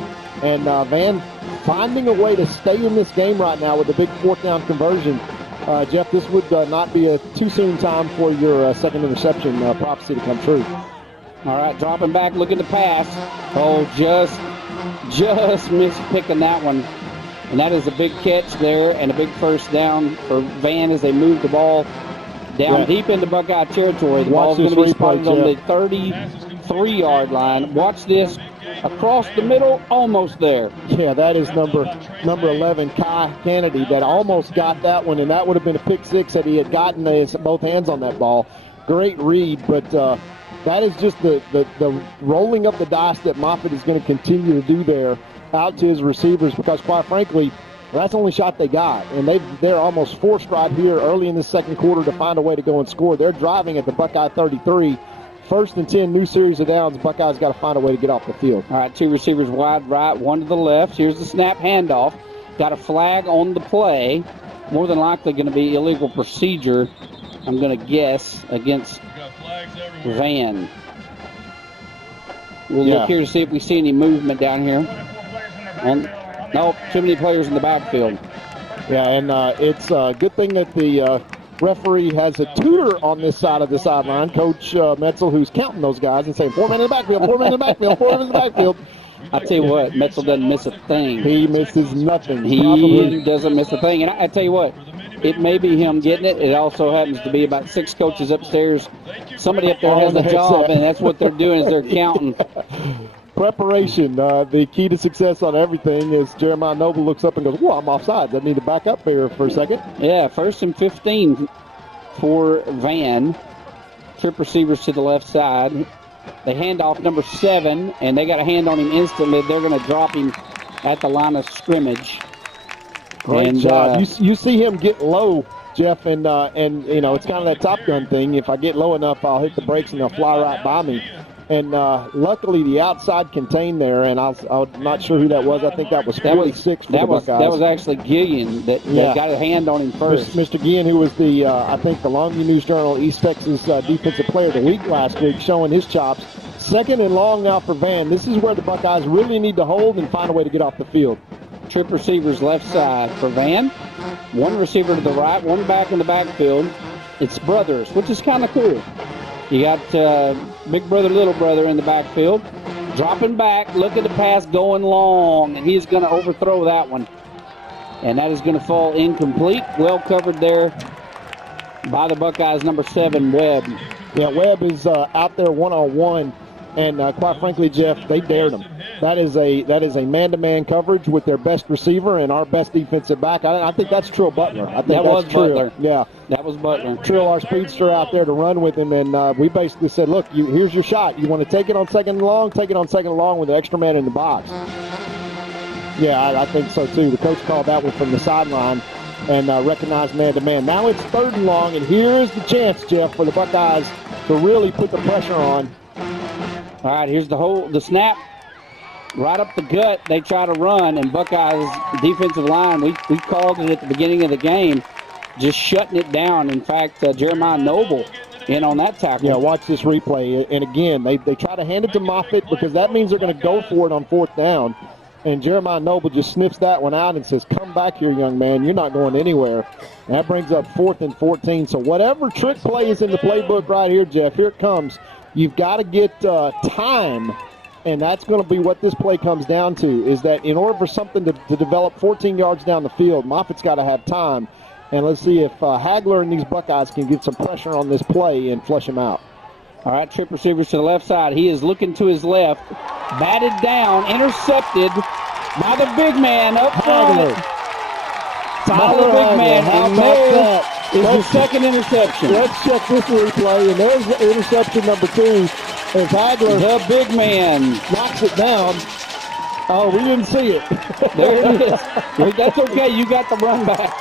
And Van finding a way to stay in this game right now with a big 4th down conversion. Jeff, this would not be a too soon time for your second interception prophecy to come true. All right, dropping back, looking to pass. Oh, just missed picking that one. And that is a big catch there and a big first down for Van as they move the ball down deep into Buckeye territory. The ball's going to be spotted on the 33-yard line. Watch this. Across the middle, almost there. Yeah, that is number 11, Kai Kennedy, that almost got that one, and that would have been a pick 6 that he had gotten both hands on that ball. Great read, but that is just the rolling up the dice that Moffitt is going to continue to do there out to his receivers because, quite frankly, that's the only shot they got, and they're almost forced right here early in the second quarter to find a way to go and score. They're driving at the Buckeye 33. 1st and 10, new series of downs. Buckeyes got to find a way to get off the field. All right, 2 receivers wide right, 1 to the left. Here's the snap handoff. Got a flag on the play. More than likely going to be illegal procedure, I'm going to guess, against Van. We'll look here to see if we see any movement down here. Nope, too many players in the backfield. Yeah, and it's a good thing that the referee has a tutor on this side of the sideline, Coach Metzel, who's counting those guys and saying, 4 men in the backfield, 4 men in the backfield, 4 men in the backfield. I tell you what, Metzel doesn't miss a thing. He misses nothing. He doesn't miss a thing. And I tell you what, it may be him getting it. It also happens to be about 6 coaches upstairs. Somebody up there has a job, and that's what they're doing is they're counting. Preparation, the key to success on everything is Jeremiah Noble looks up and goes, I'm offsides. I need to back up here for a second. Yeah, 1st and 15 for Van. Trip receivers to the left side. They hand off number 7, and they got a hand on him instantly. They're going to drop him at the line of scrimmage. Great job. You see him get low, Jeff, and it's kind of that Top Gun thing. If I get low enough, I'll hit the brakes and they'll fly right by me. And luckily, the outside contained there, and I'm not sure who that was. I think that was 46 for the Buckeyes. That was actually Gillian that got a hand on him first. Mr. Gillian, who was the, I think, the Longview News-Journal East Texas Defensive Player of the Week last week, showing his chops. 2nd and long now for Van. This is where the Buckeyes really need to hold and find a way to get off the field. Trip receivers left side for Van. One receiver to the right, one back in the backfield. It's brothers, which is kind of cool. You got big brother, little brother in the backfield. Dropping back, look at the pass going long, and he's going to overthrow that one. And that is going to fall incomplete. Well covered there by the Buckeyes, number 7, Webb. Yeah, Webb is out there one-on-one, and quite frankly, Jeff, they dared him. That is a man-to-man coverage with their best receiver and our best defensive back. I think that's Trill Butler. I think that was Butler. Yeah, that was Butler. Trill, our speedster, out there to run with him, and we basically said, look, here's your shot. You want to take it on 2nd and long? Take it on 2nd and long with the extra man in the box. Yeah, I think so too. The coach called that one from the sideline and recognized man-to-man. Now it's 3rd and long, and here's the chance, Jeff, for the Buckeyes to really put the pressure on. All right, here's the snap. Right up the gut, they try to run, and Buckeyes defensive line, we called it at the beginning of the game, just shutting it down. In fact, Jeremiah Noble in on that tackle. Yeah, watch this replay. And again, they try to hand it to Moffitt because that means they're going to go for it on 4th down. And Jeremiah Noble just sniffs that one out and says, come back here, young man. You're not going anywhere. And that brings up 4th and 14. So whatever trick play is in the playbook right here, Jeff, here it comes. You've got to get time. And that's going to be what this play comes down to, is that in order for something to develop 14 yards down the field, Moffitt's got to have time. And let's see if Hagler and these Buckeyes can get some pressure on this play and flush him out. All right, trip receivers to the left side. He is looking to his left. Batted down, intercepted by the big man up front. Tyler Big Man. How about that? Is the 2nd interception. Let's check this replay, and there's the interception number 2. As Hagler, the big man, knocks it down. Oh, we didn't see it. There it is. That's okay. You got the run back.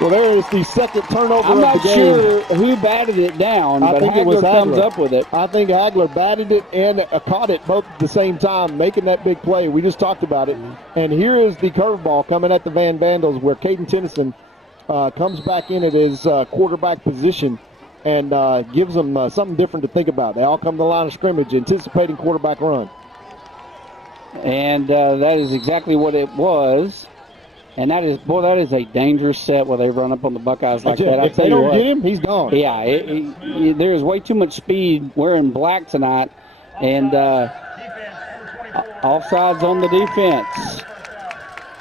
Well, there is the 2nd turnover I'm of not the game. sure who batted it down, but think Hagler it was comes Hagler. up with it. I think Hagler batted it and caught it both at the same time, making that big play. We just talked about it. And here is the curveball coming at the Van Vandals, where Caden Tennyson comes back in at his quarterback position and gives them something different to think about. They all come to the line of scrimmage, anticipating quarterback run. And that is exactly what it was. And that is a dangerous set where they run up on the Buckeyes like that. If they don't get him, he's gone. Yeah, there is way too much speed wearing black tonight. And offsides on the defense.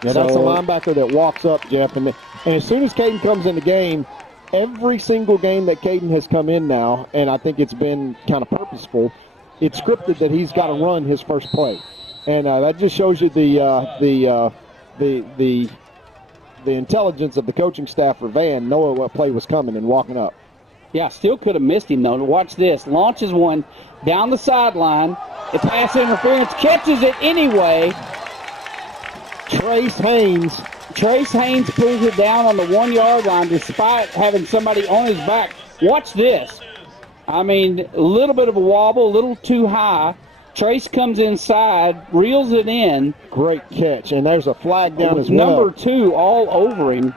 Yeah, that's a linebacker that walks up, Jeff. And as soon as Caden comes in the game, every single game that Caden has come in now, and I think it's been kind of purposeful, it's scripted that he's got to run his first play. And that just shows you the intelligence of the coaching staff for Van, knowing what play was coming and walking up. Yeah, still could have missed him, though. Watch this. Launches one down the sideline. It pass interference, catches it anyway. Trace Haynes pulls it down on the 1-yard line despite having somebody on his back. Watch this. I mean, a little bit of a wobble, a little too high. Trace comes inside, reels it in. Great catch, and there's a flag down as well. Number 2 all over him.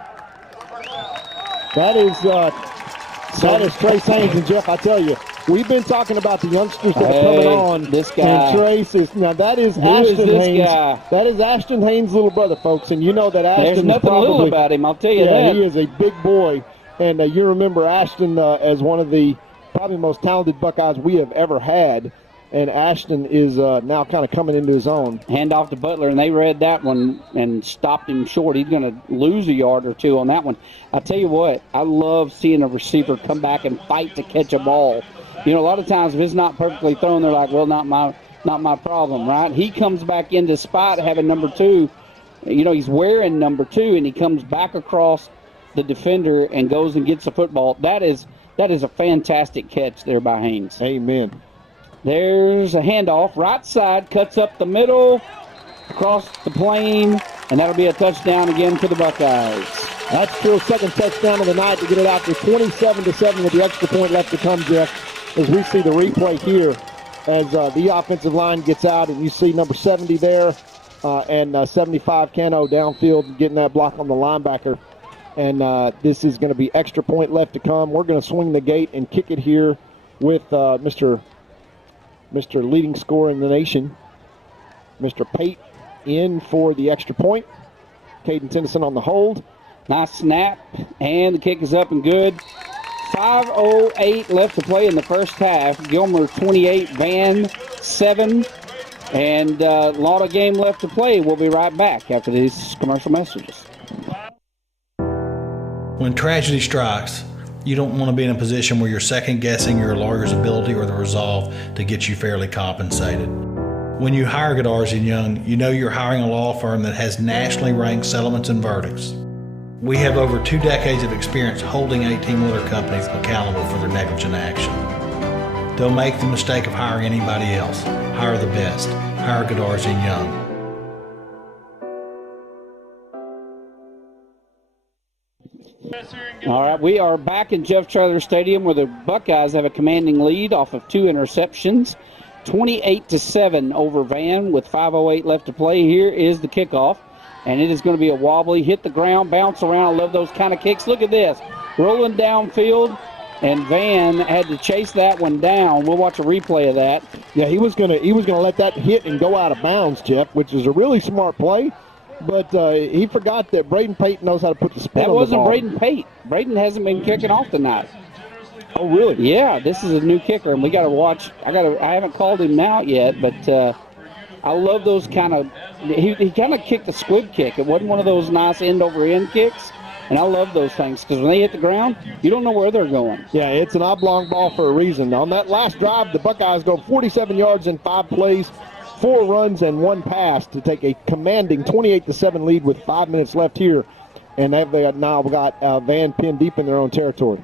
That is Trace Haynes, and Jeff, I tell you, we've been talking about the youngsters that are coming on. This guy. And Trace is, now that is Ashton Haynes. Guy? That is Ashton Haynes' little brother, folks, and you know that Ashton There's nothing probably, little about him, I'll tell you that. Yeah, he is a big boy, and you remember Ashton as one of the probably most talented Buckeyes we have ever had. And Ashton is now kind of coming into his own. Hand off to Butler, and they read that one and stopped him short. He's going to lose a yard or two on that one. I tell you what, I love seeing a receiver come back and fight to catch a ball. You know, a lot of times if it's not perfectly thrown, they're like, well, not my problem, right? He comes back in despite having number 2. You know, he's wearing number 2, and he comes back across the defender and goes and gets the football. That is a fantastic catch there by Haynes. Amen. There's a handoff, right side, cuts up the middle, across the plane, and that'll be a touchdown again for the Buckeyes. That's Trill's 2nd touchdown of the night to get it out to 27-7 with the extra point left to come, Jeff. As we see the replay here, as the offensive line gets out, and you see number 70 there and 75 Cano downfield getting that block on the linebacker. And this is going to be extra point left to come. We're going to swing the gate and kick it here with Mr. Leading Scorer in the nation, Mr. Pate, in for the extra point. Caden Tennyson on the hold. Nice snap, and the kick is up and good. 5:08 left to play in the first half. Gilmer 28, Van 7, and a lot of game left to play. We'll be right back after these commercial messages. When tragedy strikes, you don't want to be in a position where you're second-guessing your lawyer's ability or the resolve to get you fairly compensated. When you hire Godarzi & Young, you know you're hiring a law firm that has nationally ranked settlements and verdicts. We have over 2 decades of experience holding 18-wheeler companies accountable for their negligent action. Don't make the mistake of hiring anybody else. Hire the best. Hire Godarzi & Young. All right, we are back in Jeff Traylor Stadium where the Buckeyes have a commanding lead off of 2 interceptions. 28-7 over Van with 5:08 left to play. Here is the kickoff, and it is going to be a wobbly, hit the ground, bounce around. I love those kind of kicks. Look at this, rolling downfield, and Van had to chase that one down. We'll watch a replay of that. Yeah, he was gonna let that hit and go out of bounds, Jeff, which is a really smart play. But he forgot that Braden Pate knows how to put the spin on the ball. That wasn't Braden Pate. Braden hasn't been kicking off tonight. Oh, really? Yeah, this is a new kicker, and we got to watch. I haven't called him out yet, but I love those kind of. He kind of kicked a squib kick. It wasn't one of those nice end-over-end kicks, and I love those things because when they hit the ground, you don't know where they're going. Yeah, it's an oblong ball for a reason. On that last drive, the Buckeyes go 47 yards in 5 plays, 4 runs and 1 pass to take a commanding 28-7 lead with 5 minutes left here, and they've now got Van pinned deep in their own territory.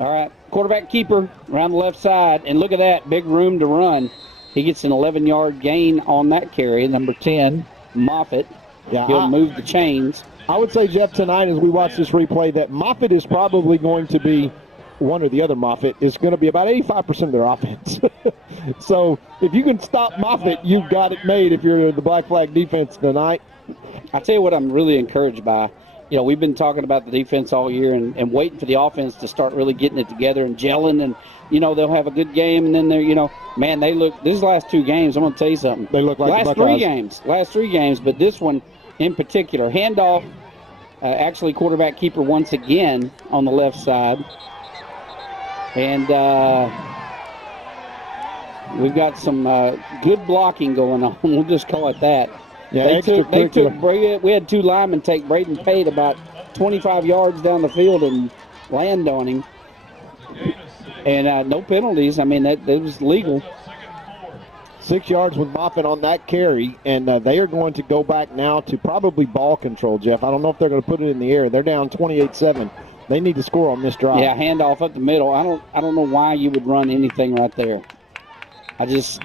All right, quarterback keeper around the left side, and look at that, big room to run. He gets an 11-yard gain on that carry, number 10, Moffitt. Yeah, He'll move the chains. I would say, Jeff, tonight as we watch this replay, that Moffitt is probably going to be, one or the other Moffitt, is going to be about 85% of their offense. So if you can stop Moffitt, you've got it made if you're the Black Flag defense tonight. I'll tell you what I'm really encouraged by. You know, we've been talking about the defense all year and waiting for the offense to start really getting it together and gelling, and, you know, they'll have a good game, and then they're, you know, man, they look, these last 2 games, I'm going to tell you something. They look like last the Buckeyes. Last three games, but this one in particular, handoff, actually quarterback keeper once again on the left side. And we've got some good blocking going on. We'll just call it that. Yeah, we had 2 linemen take Braden Pate about 25 yards down the field and land on him. And no penalties. I mean, that was legal. 6 yards with Moffitt on that carry, and they are going to go back now to probably ball control, Jeff. I don't know if they're going to put it in the air. They're down 28-7. They need to score on this drive. Yeah, handoff up the middle. I don't know why you would run anything right there. I just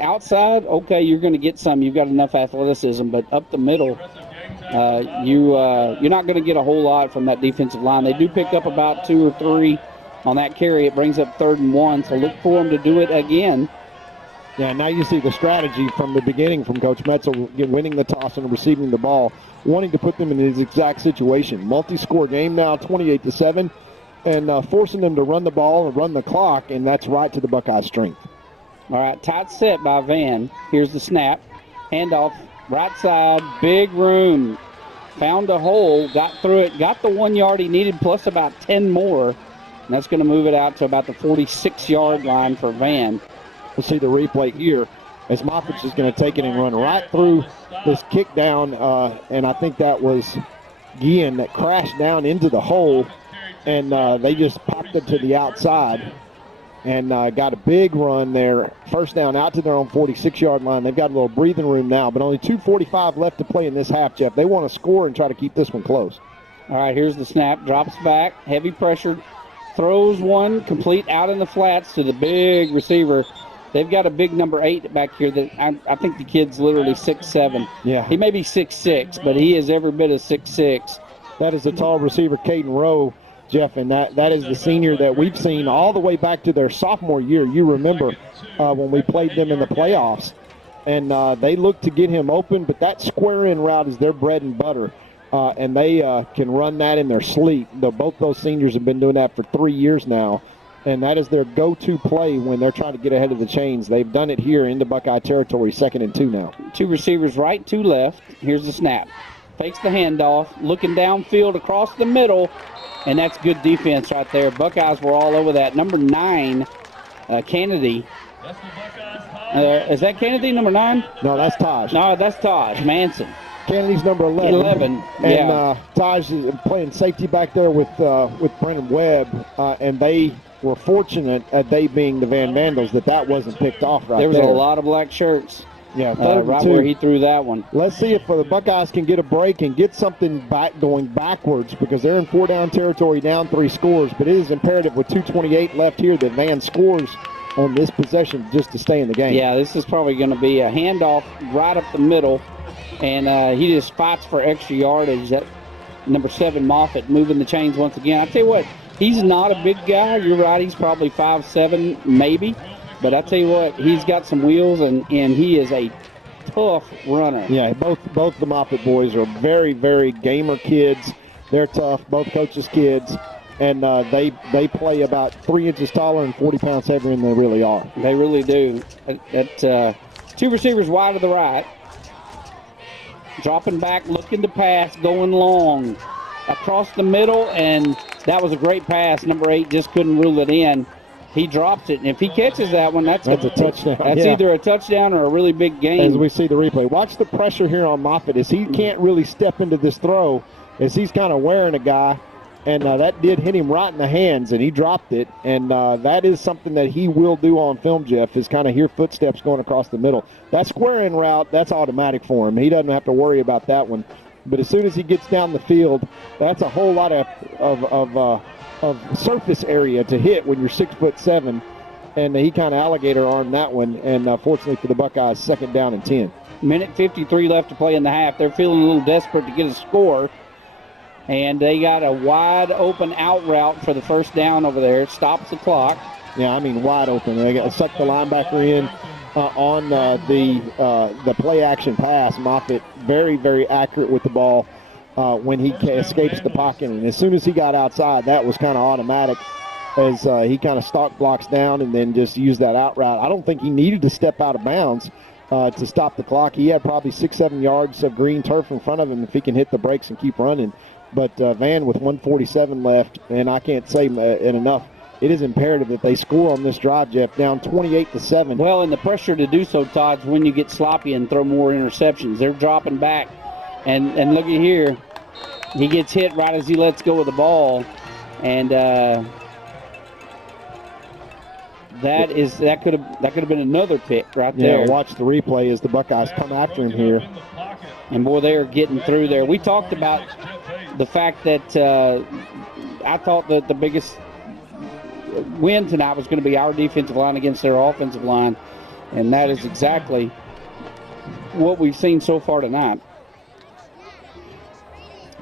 outside, okay, you're going to get some. You've got enough athleticism, but up the middle, you're not going to get a whole lot from that defensive line. They do pick up about 2 or 3 on that carry. It brings up 3rd and 1, so look for them to do it again. Yeah, now you see the strategy from the beginning from Coach Metzel, winning the toss and receiving the ball, wanting to put them in his exact situation. Multi-score game now, 28-7, and forcing them to run the ball and run the clock, and that's right to the Buckeyes' strength. All right, tight set by Van. Here's the snap. Handoff, right side, big room. Found a hole, got through it, got the 1 yard he needed, plus about 10 more. And that's going to move it out to about the 46-yard line for Van. We'll see the replay here as Moffitt's is going to take it and run right through this kick down, and I think that was Guillen that crashed down into the hole, and they just popped it to the outside and got a big run there. First down out to their own 46-yard line. They've got a little breathing room now, but only 2:45 left to play in this half, Jeff. They want to score and try to keep this one close. All right, here's the snap. Drops back, heavy pressure, throws one complete out in the flats to the big receiver. They've got a big number 8 back here that I think the kid's literally 6'7". Yeah. He may be 6'6", but he is every bit of 6'6". That is the tall receiver, Caden Rowe. Jeff, and that is the senior that we've seen all the way back to their sophomore year. You remember when we played them in the playoffs, and they looked to get him open, but that square-in route is their bread and butter, and they can run that in their sleep. Both those seniors have been doing that for 3 years now, and that is their go-to play when they're trying to get ahead of the chains. They've done it here into Buckeye territory, 2nd and 2 now. 2 receivers right, 2 left. Here's the snap. Fakes the handoff, looking downfield across the middle, and that's good defense right there. Buckeyes were all over that. Number 9, Kennedy. Is that Kennedy, number 9? No, that's Taj. No, that's Taj Manson. Kennedy's number 11. And yeah. Taj is playing safety back there with Brennan Webb, and they were fortunate at they being the Van Vandals that wasn't picked off right there. There was a lot of black shirts. Yeah, right where he threw that one. Let's see if the Buckeyes can get a break and get something going backwards, because they're in 4-down territory, down 3 scores. But it is imperative with 2:28 left here that Van scores on this possession just to stay in the game. Yeah, this is probably going to be a handoff right up the middle, and he just fights for extra yardage. That number 7, Moffitt, moving the chains once again. I tell you what, he's not a big guy. You're right, he's probably 5'7", maybe. But I tell you what, he's got some wheels, and he is a tough runner. Yeah, both the Moffitt boys are very, very gamer kids. They're tough, both coaches' kids, and they play about 3 inches taller and 40 pounds heavier than they really are. They really do. 2 receivers wide to the right. Dropping back, looking to pass, going long. Across the middle, and that was a great pass. Number 8 just couldn't rule it in. He drops it, and if he catches that one, that's a touchdown. That's either a touchdown or a really big gain. As we see the replay. Watch the pressure here on Moffitt as he can't really step into this throw as he's kind of wearing a guy, and that did hit him right in the hands, and he dropped it, and that is something that he will do on film, Jeff, is kind of hear footsteps going across the middle. That square-in route, that's automatic for him. He doesn't have to worry about that one. But as soon as he gets down the field, that's a whole lot of surface area to hit when you're 6'7", and he kind of alligator armed that one, and fortunately for the Buckeyes, 2nd down and 10. Minute 53 left to play in the half. They're feeling a little desperate to get a score, and they got a wide open out route for the first down over there. It stops the clock. Yeah, I mean wide open. They got sucked the linebacker in on the play action pass. Moffitt very, very accurate with the ball. When he escapes the pocket. And as soon as he got outside, that was kind of automatic as he kind of stalk blocks down and then just used that out route. I don't think he needed to step out of bounds to stop the clock. He had probably 6-7 yards of green turf in front of him if he can hit the brakes and keep running. But Van with 1:47 left, and I can't say it enough, it is imperative that they score on this drive, Jeff, down 28-7. Well, and the pressure to do so, Todd's when you get sloppy and throw more interceptions. They're dropping back. And look at here, he gets hit right as he lets go of the ball, and that could have been another pick right there. Yeah, watch the replay as the Buckeyes come after him here. And boy, they are getting through there. We talked about the fact that I thought that the biggest win tonight was going to be our defensive line against their offensive line, and that is exactly what we've seen so far tonight.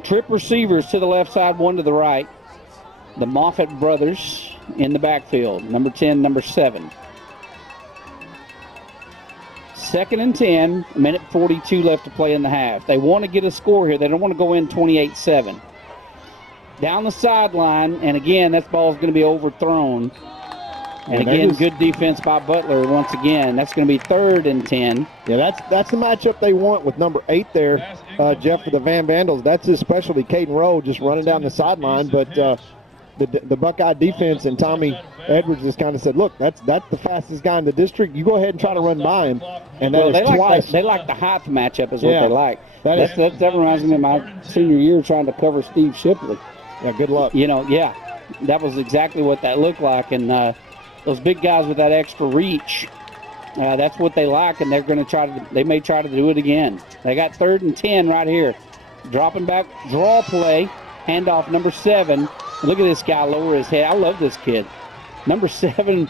Trip receivers to the left side, 1 to the right. The Moffitt brothers in the backfield, number 10, number 7. 2nd and 10, minute 42 left to play in the half. They want to get a score here. They don't want to go in 28-7. Down the sideline, and again, that ball is going to be overthrown. And again, good defense by Butler once again. That's going to be 3rd and 10. Yeah, that's the matchup they want with number 8 there, Jeff, for the Van Vandals. That's his specialty, Caden Rowe, just running down the sideline. But the Buckeye defense and Tommy Edwards just kind of said, look, that's the fastest guy in the district. You go ahead and try to run by him. And that is twice. They like the height matchup is what they like. That reminds me of my senior year trying to cover Steve Shipley. Yeah, good luck. That was exactly what that looked like. And those big guys with that extra reach, that's what they like, and they may try to do it again. They got 3rd and 10 right here. Dropping back, draw play, handoff number 7. Look at this guy lower his head. I love this kid. Number 7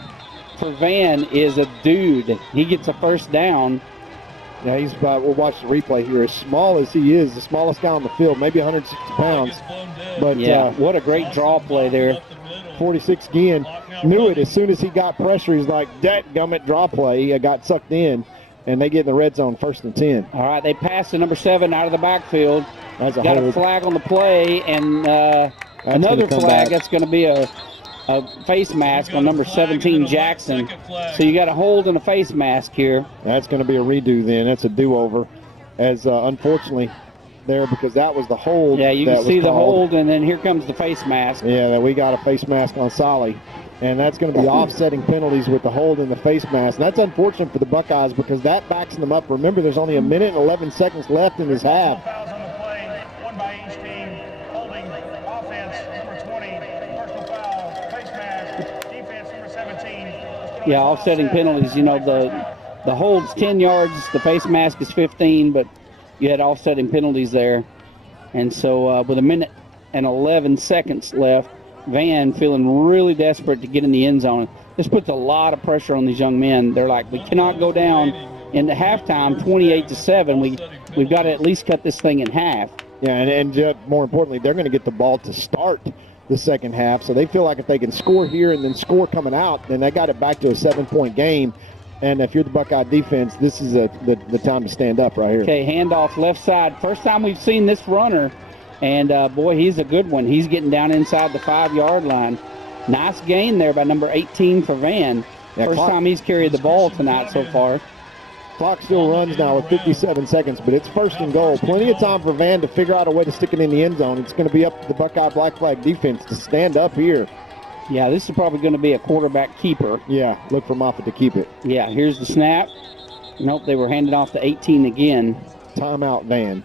for Van is a dude. He gets a first down, Yeah, he's we'll watch the replay here. As small as he is, the smallest guy on the field, maybe 160 pounds. But yeah, what a great draw play there. 46 again. Knew it as soon as he got pressure. He's like, dadgummit, draw play. He got sucked in, and they get in the red zone 1st and 10. All right, they pass to number 7 out of the backfield. That's got a flag on the play, and another flag. That's going to be a face mask on number 17, Jackson. So you got a hold and a face mask here. That's going to be a redo then. That's a do-over, as unfortunately there, because that was the hold. Yeah, you can see the hold, and then here comes the face mask. Yeah, that we got a face mask on Solly. And that's going to be offsetting penalties with the hold and the face mask. And that's unfortunate for the Buckeyes because that backs them up. Remember, there's only 1 minute and 11 seconds left in this half. One by each team. Holding, offense, number 20, personal foul, face mask, defense, number 17. Yeah, offsetting penalties. You know, the hold's 10 yards, the face mask is 15, but you had offsetting penalties there. And so with 1 minute and 11 seconds left, Van feeling really desperate to get in the end zone. This puts a lot of pressure on these young men. They're like, we cannot go down into halftime 28-7. We've got to at least cut this thing in half. Yeah, and Jeff, more importantly, they're going to get the ball to start the second half. So they feel like if they can score here and then score coming out, then they got it back to a 7-point game. And if you're the Buckeye defense, this is the time to stand up right here. Okay, handoff left side. First time we've seen this runner. And, boy, he's a good one. He's getting down inside the 5-yard line. Nice gain there by number 18 for Van. Yeah, First time he's carried the ball tonight so far. Clock still runs now with 57 seconds, but it's 1st and goal. Plenty of time for Van to figure out a way to stick it in the end zone. It's going to be up to the Buckeye Black Flag defense to stand up here. Yeah, this is probably going to be a quarterback keeper. Yeah, look for Moffitt to keep it. Yeah, here's the snap. Nope, they were handed off to 18 again. Timeout, Van.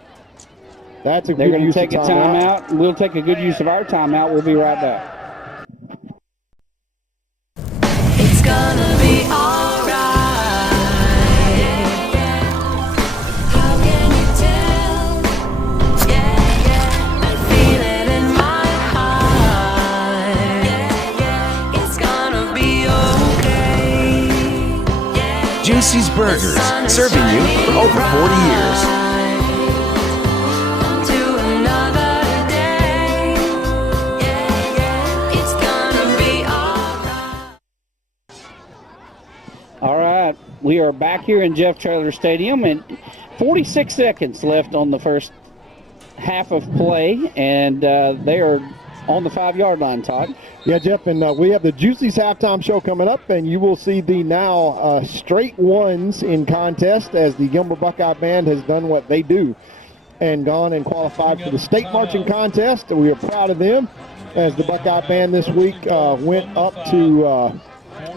That's a They're good going to use take a timeout. We'll take a good use of our timeout. We'll be right back. It's gonna be all right. How can you tell? I feel it in my heart. It's gonna be okay. Juicy's Burgers, serving you for over 40 years. All right, we are back here in Jeff Traylor Stadium, and 46 seconds left on the first half of play, and they are on the 5-yard line, Todd. Yeah, Jeff, and we have the Juicy's halftime show coming up, and you will see the now straight ones in contest as the Gilmer Buckeye Band has done what they do and gone and qualified for the state marching contest. We are proud of them as the Buckeye Band this week went up to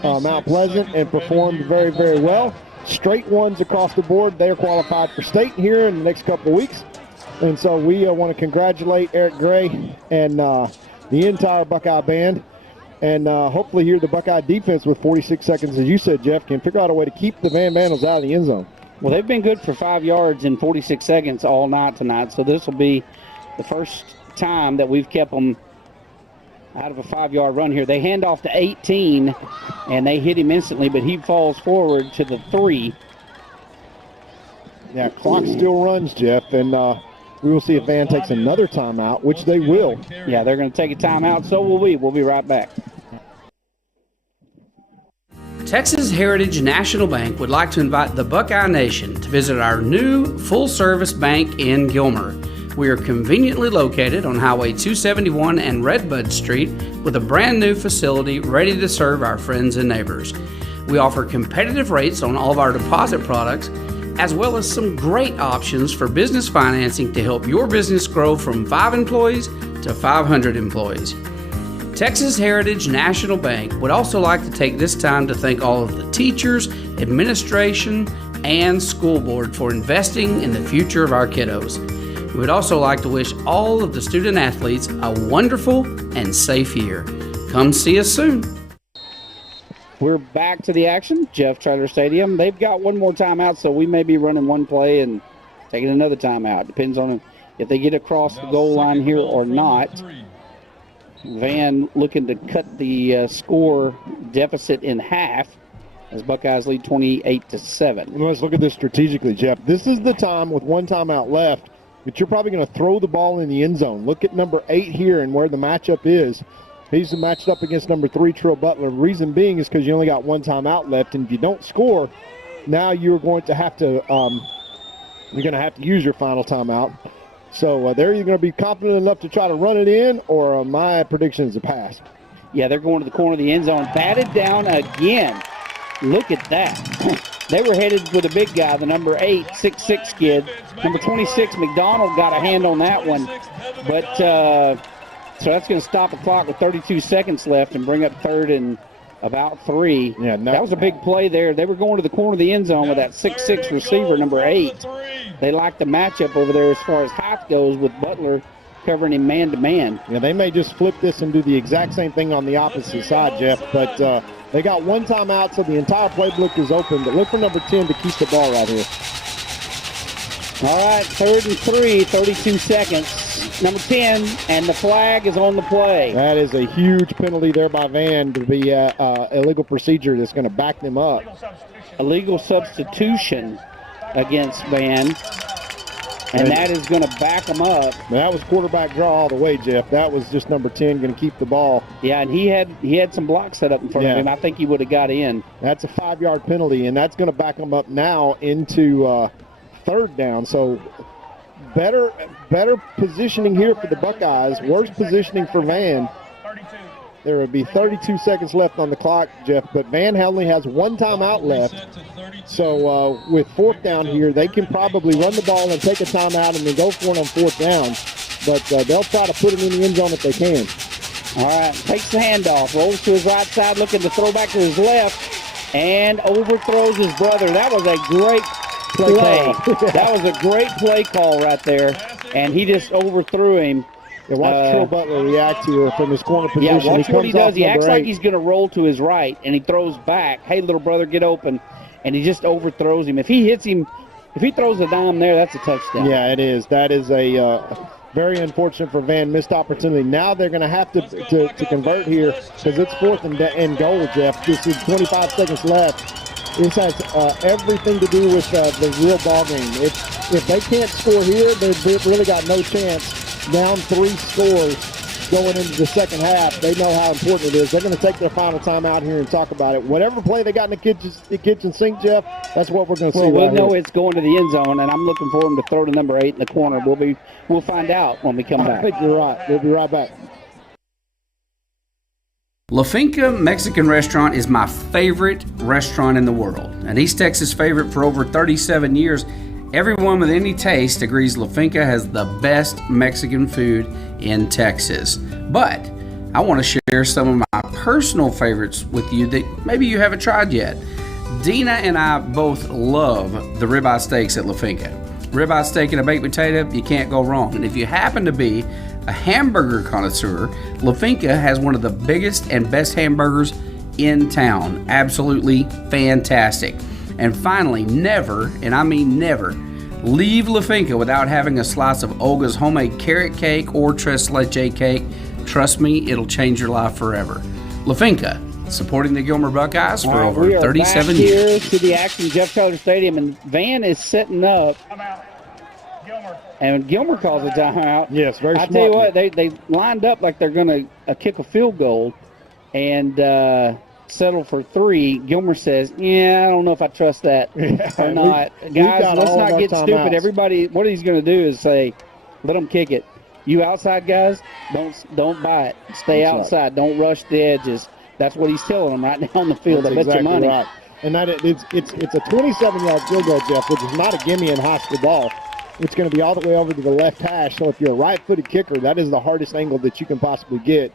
Mount Pleasant and performed very, very well. Straight ones across the board. They are qualified for state here in the next couple of weeks. And so we want to congratulate Eric Gray and the entire Buckeye Band. And hopefully here the Buckeye defense with 46 seconds, as you said, Jeff, can figure out a way to keep the Van Vandals out of the end zone. Well, they've been good for 5 yards in 46 seconds all night tonight. So this will be the first time that we've kept them out of a 5-yard run here. They hand off to 18, and they hit him instantly, but he falls forward to the 3. Yeah, clock still runs, Jeff, and we will see if Van takes another timeout, which they will. Yeah, they're going to take a timeout, so will we. We'll be right back. Texas Heritage National Bank would like to invite the Buckeye Nation to visit our new full-service bank in Gilmer. We are conveniently located on Highway 271 and Redbud Street with a brand new facility ready to serve our friends and neighbors. We offer competitive rates on all of our deposit products, as well as some great options for business financing to help your business grow from 5 employees to 500 employees. Texas Heritage National Bank would also like to take this time to thank all of the teachers, administration, and school board for investing in the future of our kiddos. We would also like to wish all of the student athletes a wonderful and safe year. Come see us soon. We're back to the action, Jeff Traylor Stadium. They've got one more timeout, so we may be running one play and taking another timeout. Depends on if they get across the goal line here or not. Van looking to cut the score deficit in half. as Buckeyes lead 28-7. And let's look at this strategically, Jeff. This is the time with one timeout left that you're probably going to throw the ball in the end zone. Look at number 8 here and where the matchup is. He's matched up against number 3, Trill Butler. Reason being is because you only got one timeout left, and if you don't score, now you're going to have to use your final timeout. So there you're going to be confident enough to try to run it in, or my prediction is a pass. Yeah, they're going to the corner of the end zone. Batted down again. Look at that. They were headed for the big guy, the number 8, 6'6" kid. Number 26, McDonald, got a hand on that one. But so that's going to stop the clock with 32 seconds left and bring up third and about 3. Yeah, that was a big play there. They were going to the corner of the end zone with that 6'6" receiver, number 8. They like the matchup over there as far as height goes with Butler covering him man-to-man. Yeah, they may just flip this and do the exact same thing on the opposite side, Jeff, but they got one timeout, so the entire playbook is open. But look for number 10 to keep the ball right here. All right, 3rd and 3, 32 seconds. Number 10, and the flag is on the play. That is a huge penalty there by Van to be illegal procedure that's going to back them up. Illegal substitution against Van. And that is going to back them up. That was quarterback draw all the way, Jeff. That was just number 10 going to keep the ball. Yeah, and he had some blocks set up in front of him. I think he would have got in. That's a 5-yard penalty, and that's going to back them up now into 3rd down. So better positioning here for the Buckeyes. Worse positioning for Van. There would be 32 seconds left on the clock, Jeff, but Van only has one timeout left. So with 4th down here, they can probably run the ball and take a timeout and then go for it on 4th down. But they'll try to put it in the end zone if they can. All right, takes the handoff, rolls to his right side, looking to throw back to his left, and overthrows his brother. That was a great play. That was a great play call right there, and he just overthrew him. Yeah, watch Trill Butler react to it from his corner position. Yeah, watch what he does. He acts like he's going to roll to his right, and he throws back. Hey, little brother, get open. And he just overthrows him. If he hits him, if he throws a dime there, that's a touchdown. Yeah, it is. That is a very unfortunate for Van. Missed opportunity. Now they're going to have to convert here because it's 4th and goal, Jeff. This is 25 seconds left. This has everything to do with the real ball game. If they can't score here, they've really got no chance. Down 3 scores going into the second half. They know how important it is. They're going to take their final time out here and talk about it. Whatever play they got in the kitchen sink, Jeff, that's what we're going to see. We'll know it's going to the end zone, and I'm looking for them to throw to number 8 in the corner. We'll find out when we come back. I think you're right. We'll be right back. La Finca Mexican Restaurant is my favorite restaurant in the world. An East Texas favorite for over 37 years. Everyone with any taste agrees La Finca has the best Mexican food in Texas. But I want to share some of my personal favorites with you that maybe you haven't tried yet. Dina and I both love the ribeye steaks at La Finca. Ribeye steak and a baked potato, you can't go wrong. And if you happen to be a hamburger connoisseur, La Finca has one of the biggest and best hamburgers in town. Absolutely fantastic. And finally, never, and I mean never, leave La Finca without having a slice of Olga's homemade carrot cake or tres leche cake. Trust me, it'll change your life forever. La Finca, supporting the Gilmer Buckeyes for over 37 years. We are back here to the action, Jeff Taylor Stadium, and Van is setting up. And Gilmer calls a timeout. Yes, very smart. I tell you what, they lined up like they're going to kick a field goal and settle for 3. Gilmer says, I don't know if I trust that or not. Guys, let's not get stupid. Everybody, what he's going to do is say, let them kick it. You outside guys, don't buy it. Stay outside. Don't rush the edges. That's what he's telling them right now on the field. That's I bet you money. Right. And that it's a 27-yard field goal, Jeff, which is not a gimme in high school ball. It's going to be all the way over to the left hash. So if you're a right-footed kicker, that is the hardest angle that you can possibly get.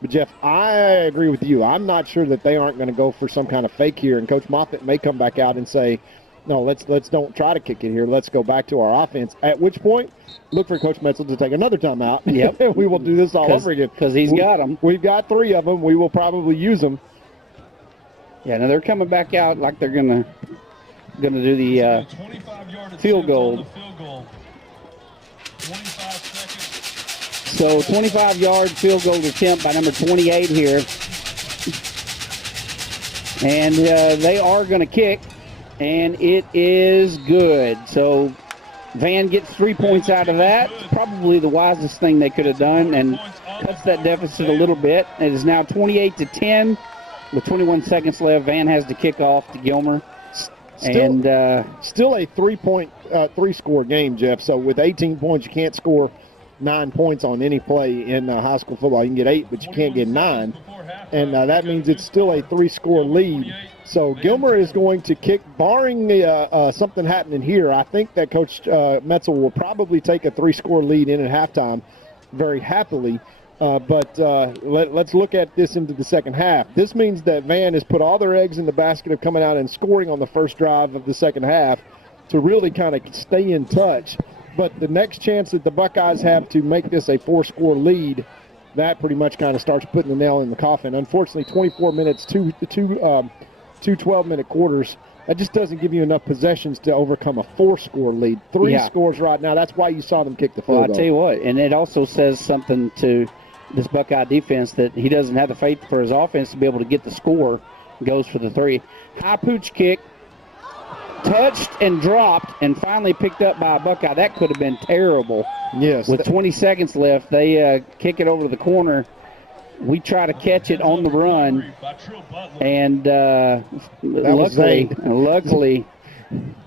But, Jeff, I agree with you. I'm not sure that they aren't going to go for some kind of fake here. And Coach Moffitt may come back out and say, no, let's don't try to kick it here. Let's go back to our offense. At which point, look for Coach Metzel to take another timeout. Yep. We will do this all over again. Because he's got them. We've got 3 of them. We will probably use them. Yeah, now they're coming back out like they're going to do the field goal. So 25-yard field goal attempt by number 28 here. And they are going to kick, and it is good. So Van gets 3 points out of that. Probably the wisest thing they could have done, and cuts that deficit a little bit. It is now 28-10 with 21 seconds left. Van has to kick off to Gilmer. Still a 3-score game, Jeff. So with 18 points, you can't score 9 points on any play in high school football. You can get 8, but you can't get 9. And that means it's still a 3-score lead. So Gilmer is going to kick, barring something happening here. I think that Coach Metzel will probably take a 3-score lead in at halftime very happily. But let's look at this into the second half. This means that Van has put all their eggs in the basket of coming out and scoring on the first drive of the second half to really kind of stay in touch. But the next chance that the Buckeyes have to make this a 4-score lead, that pretty much kind of starts putting the nail in the coffin. Unfortunately, 24 minutes, two 12-minute quarters, that just doesn't give you enough possessions to overcome a 4-score lead. 3 scores right now. That's why you saw them kick the field goal. Well, I'll tell you what, and it also says something to this Buckeye defense that he doesn't have the faith for his offense to be able to get the score. Goes for the 3. High pooch kick, touched and dropped, and finally picked up by a Buckeye. That could have been terrible. Yes. With 20 seconds left, they kick it over to the corner. We try to catch it on the run, and luckily,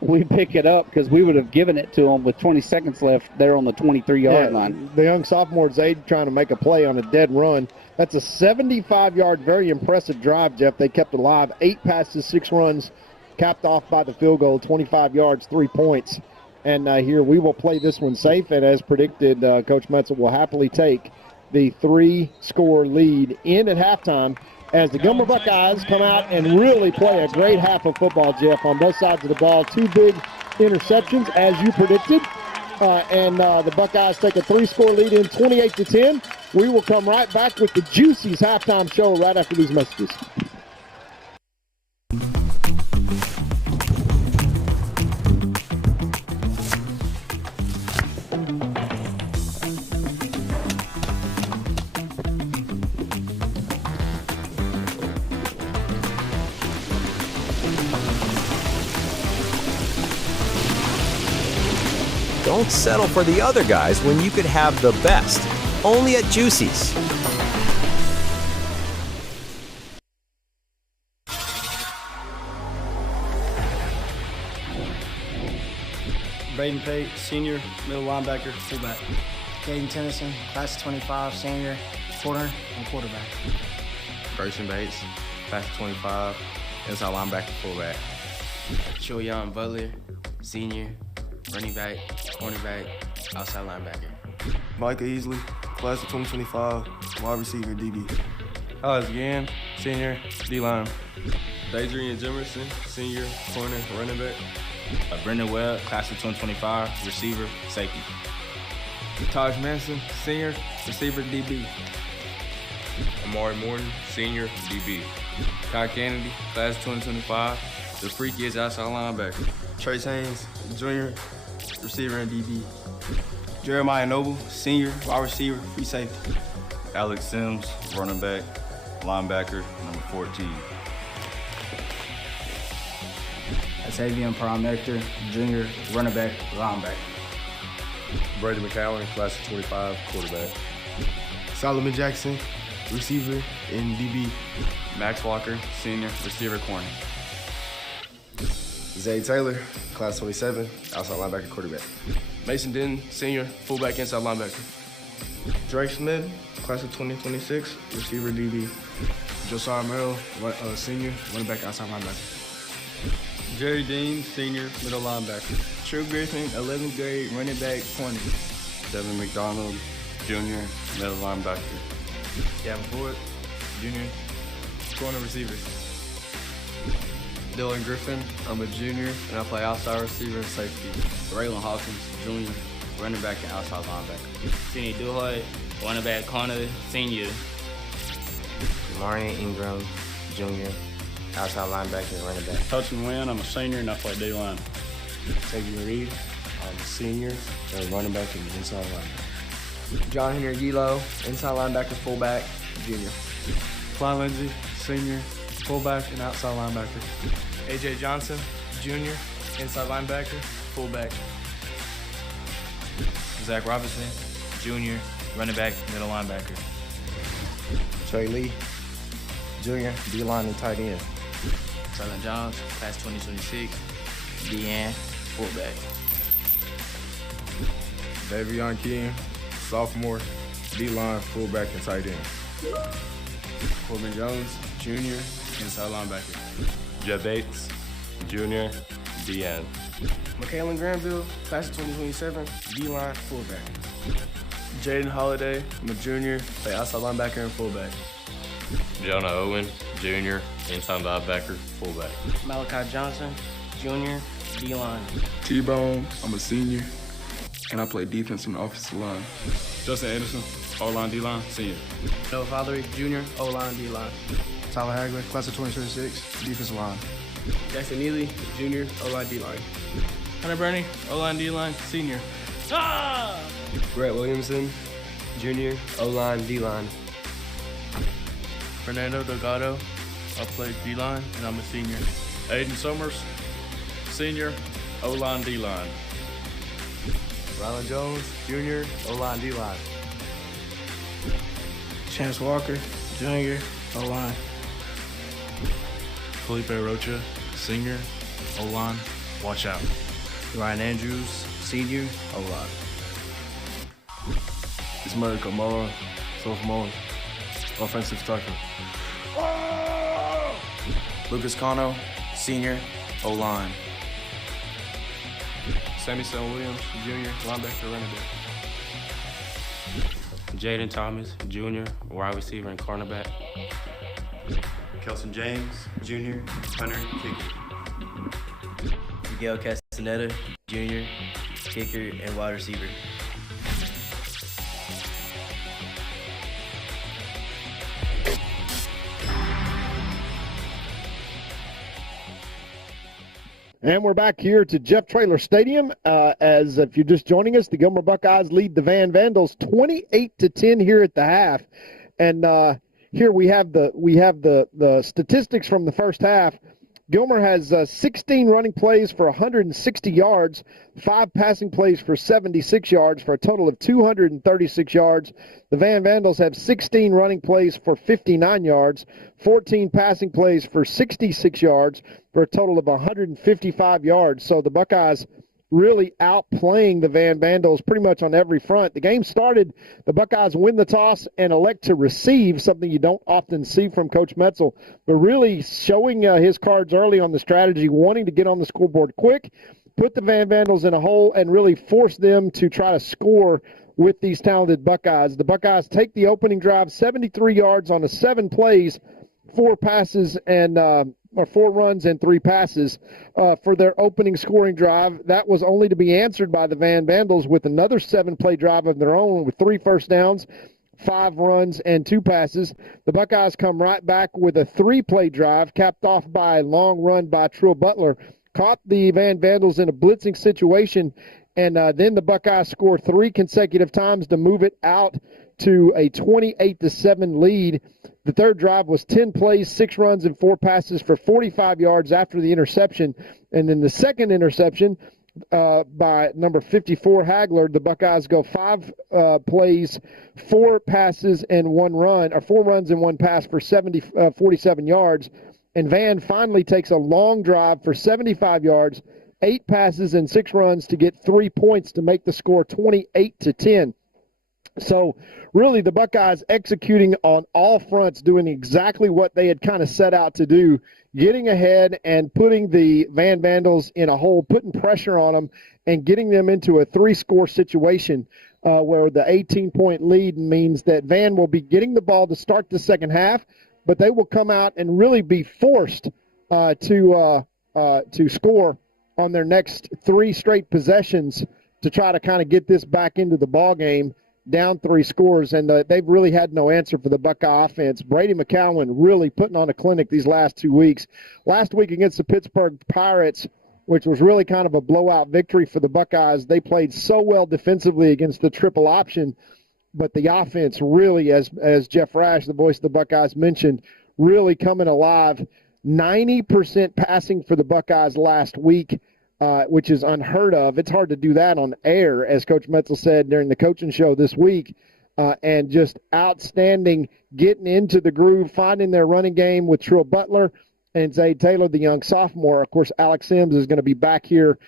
we pick it up because we would have given it to them with 20 seconds left there on the 23-yard line. The young sophomore Zaid trying to make a play on a dead run. That's a 75-yard, very impressive drive, Jeff. They kept alive. 8 passes, 6 runs, capped off by the field goal, 25 yards, 3 points. And here we will play this one safe, and as predicted, Coach Metzel will happily take the 3-score lead in at halftime as the Gilmer Buckeyes come out and really play a great half of football, Jeff, on both sides of the ball. 2 big interceptions, as you predicted, and the Buckeyes take a 3-score lead in 28-10. We will come right back with the Juicy's halftime show right after these messages. Don't settle for the other guys when you could have the best. Only at Juicy's. Braden Pate, senior, middle linebacker, fullback. Caden Tennyson, class of 25, senior, corner, and quarterback. Grayson Bates, class of 25, inside linebacker, fullback. Choyan Butler, senior, running back, cornerback, outside linebacker. Micah Easley, class of 2025, wide receiver, DB. Alex Gann, senior, D-line. Adrian Jimerson, senior, corner, running back. Brendan Webb, class of 2025, receiver, safety. Taj Manson, senior, receiver, DB. Amari Morton, senior, DB. Kai Kennedy, class of 2025, the freakiest outside linebacker. Trace Haynes, junior, receiver, and DB. Jeremiah Noble, senior, wide receiver, free safety. Alex Sims, running back, linebacker, number 14. Xavier Paramector, junior, running back, linebacker. Brady McCowan, class of 25, quarterback. Solomon Jackson, receiver, and DB. Max Walker, senior, receiver, corner. Zay Taylor, class 27, outside linebacker, quarterback. Mason Denton, senior, fullback, inside linebacker. Drake Smith, class of 2026, receiver, DB. Josiah Merrill, senior, running back, outside linebacker. Jerry Dean, senior, middle linebacker. True Griffin, 11th grade, running back, corner. Devin McDonald, junior, middle linebacker. Gavin Ford, junior, corner receiver. Dylan Griffin, I'm a junior, and I play outside receiver and safety. Raylan Hawkins, junior, running back and outside linebacker. Sidney Duhoy, running back, corner, senior. Marion Ingram, junior, outside linebacker and running back. Hudson Wynn, I'm a senior and I play D-line. Xavier Reed, I'm a senior, and running back and inside linebacker. John Henry Gilo, inside linebacker, fullback, junior. Klein Lindsay, senior, fullback, and outside linebacker. AJ Johnson, Jr., inside linebacker, fullback. Zach Robinson, Jr., running back, middle linebacker. Trey Lee, Jr., D-line and tight end. Traylon Jones, class 2026, DN, fullback. Davion King, sophomore, D-line, fullback, and tight end. Corbin Jones, Jr., inside linebacker. Jeff Bates, Jr., DN. McKalen Granville, class of 2027, D-line, fullback. Jaden Holiday, I'm a junior, play outside linebacker and fullback. Jonah Owen, Jr., inside linebacker, fullback. Malachi Johnson, Jr., D-line. T-Bone, I'm a senior, and I play defense on the offensive line. Justin Anderson, O-line, D-line, senior. Noah Fothery, Jr., O-line, D-line. Tyler Hagler, class of 2026, defensive line. Jackson Neely, Jr., O-line, D-line. Hunter Burney, O-line, D-line, senior. Brett Williamson, Jr., O-line, D-line. Fernando Delgado, I play D-line, and I'm a senior. Aiden Summers, senior, O-line, D-line. Rylan Jones, Jr., O-line, D-line. Chance Walker, Jr., O-line. Felipe Rocha, senior, O-line, watch out. Ryan Andrews, senior, O-line. Ismail Kamara, sophomore, offensive tackle. Lucas Cano, senior, O-line. Sammy Stone Williams, Jr., linebacker, running back. Jaden Thomas, Jr., wide receiver and cornerback. Kelson James, Jr., punter, kicker. Miguel Castaneda, Jr., kicker and wide receiver. And we're back here to Jeff Traylor Stadium. As if you're just joining us, the Gilmer Buckeyes lead the Van Vandals 28-10 here at the half. And here we have the statistics from the first half. Gilmer has 16 running plays for 160 yards, 5 passing plays for 76 yards, for a total of 236 yards. The Van Vandals have 16 running plays for 59 yards, 14 passing plays for 66 yards, for a total of 155 yards. So the Buckeyes really outplaying the Van Vandals pretty much on every front. The game started, the Buckeyes win the toss and elect to receive, something you don't often see from Coach Metzel, but really showing his cards early on the strategy, wanting to get on the scoreboard quick, put the Van Vandals in a hole, and really force them to try to score with these talented Buckeyes. The Buckeyes take the opening drive, 73 yards on 7 plays, 4 passes and or 4 runs and 3 passes for their opening scoring drive. That was only to be answered by the Van Vandals with another 7-play drive of their own with 3 first downs, 5 runs, and 2 passes. The Buckeyes come right back with a 3-play drive capped off by a long run by Trill Butler. Caught the Van Vandals in a blitzing situation, and then the Buckeyes score 3 consecutive times to move it out to a 28-7 lead. The third drive was 10 plays, 6 runs, and 4 passes for 45 yards after the interception. And then the second interception by number 54, Hagler, the Buckeyes go 5 plays, 4 passes, and 1 run, or 4 runs and 1 pass for 47 yards. And Van finally takes a long drive for 75 yards, 8 passes, and 6 runs to get 3 points to make the score 28-10. So really the Buckeyes executing on all fronts, doing exactly what they had kind of set out to do, getting ahead and putting the Van Vandals in a hole, putting pressure on them, and getting them into a 3-score situation where the 18-point lead means that Van will be getting the ball to start the second half, but they will come out and really be forced to score on their next 3 straight possessions to try to kind of get this back into the ball game. Down 3 scores, and they've really had no answer for the Buckeye offense. Brady McCowan really putting on a clinic these last 2 weeks. Last week against the Pittsburgh Pirates, which was really kind of a blowout victory for the Buckeyes, they played so well defensively against the triple option, but the offense really, as Jeff Rash, the voice of the Buckeyes, mentioned, really coming alive. 90% passing for the Buckeyes last week, which is unheard of. It's hard to do that on air, as Coach Metzel said during the coaching show this week. And just outstanding, getting into the groove, finding their running game with Trill Butler and Zay Taylor, the young sophomore. Of course, Alex Sims is going to be back here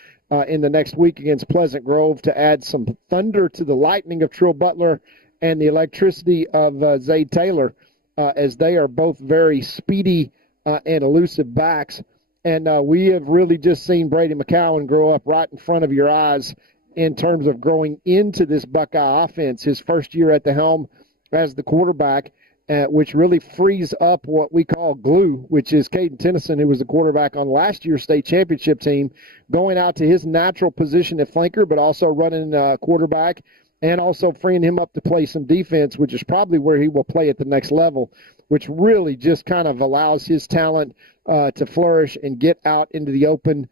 in the next week against Pleasant Grove to add some thunder to the lightning of Trill Butler and the electricity of Zay Taylor, as they are both very speedy and elusive backs. And we have really just seen Brady McCowan grow up right in front of your eyes in terms of growing into this Buckeye offense. His first year at the helm as the quarterback, which really frees up what we call glue, which is Caden Tennyson, who was the quarterback on last year's state championship team, going out to his natural position at flanker, but also running quarterback and also freeing him up to play some defense, which is probably where he will play at the next level, which really just kind of allows his talent to flourish and get out into the open,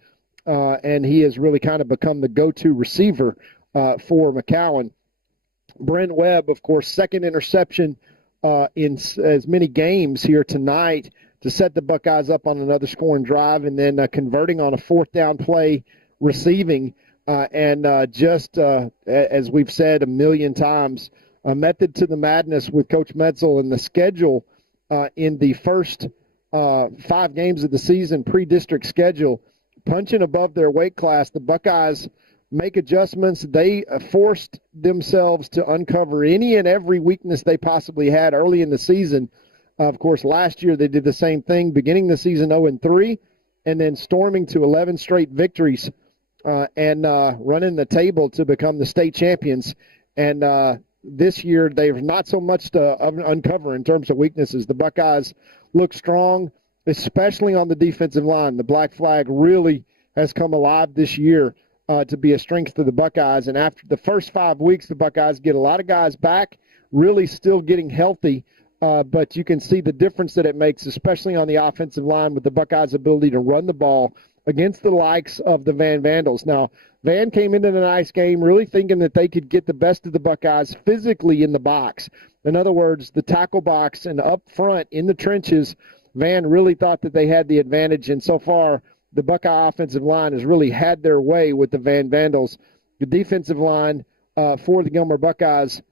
and he has really kind of become the go-to receiver for McCowan. Brent Webb, of course, second interception in as many games here tonight to set the Buckeyes up on another scoring drive, and then converting on a fourth down play receiving. Just as we've said a million times, a method to the madness with Coach Metzel, and the schedule in the first 5 games of the season, pre-district schedule, punching above their weight class. The Buckeyes make adjustments. They forced themselves to uncover any and every weakness they possibly had early in the season. Of course, last year they did the same thing, beginning the season 0-3, and then storming to 11 straight victories and running the table to become the state champions. And this year they've not so much to uncover in terms of weaknesses. The Buckeyes look strong, especially on the defensive line. The black flag really has come alive this year to be a strength to the Buckeyes. And after the first 5 weeks, the Buckeyes get a lot of guys back, really still getting healthy. But you can see the difference that it makes, especially on the offensive line, with the Buckeyes' ability to run the ball against the likes of the Van Vandals. Now, Van came into the nice game really thinking that they could get the best of the Buckeyes physically in the box. In other words, the tackle box and up front in the trenches, Van really thought that they had the advantage. And so far, the Buckeye offensive line has really had their way with the Van Vandals. The defensive line for the Gilmer Buckeyes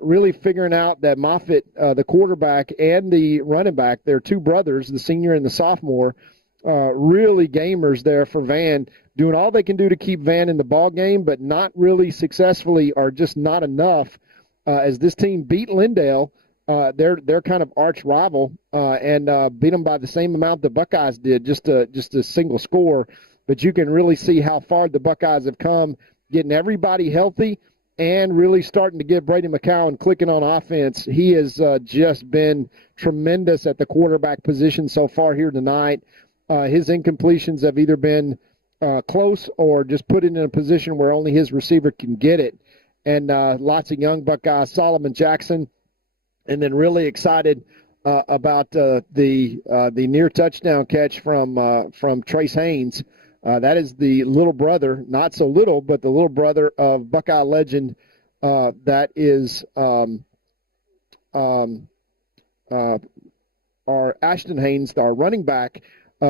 really figuring out that Moffitt, the quarterback, and the running back, their two brothers, the senior and the sophomore, really gamers there for Van, doing all they can do to keep Van in the ball game, but not really successfully, or just not enough, as this team beat Lindale, their kind of arch rival, and beat them by the same amount the Buckeyes did, just a single score. But you can really see how far the Buckeyes have come, getting everybody healthy and really starting to get Brady McCowan clicking on offense. He has just been tremendous at the quarterback position so far here tonight. His incompletions have either been close or just put it in a position where only his receiver can get it. And lots of young Buckeyes, Solomon Jackson, and then really excited about the near touchdown catch from Trace Haynes. That is the little brother, not so little, but the little brother of Buckeye legend that is our Ashton Haynes, our running back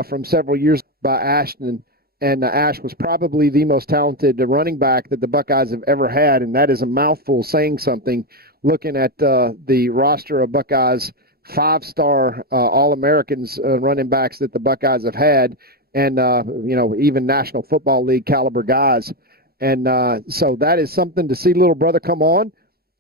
from several years by Ashton. And Ash was probably the most talented running back that the Buckeyes have ever had, and that is a mouthful saying something, looking at the roster of Buckeyes, 5-star All-Americans running backs that the Buckeyes have had, and, even National Football League caliber guys. And so that is something to see little brother come on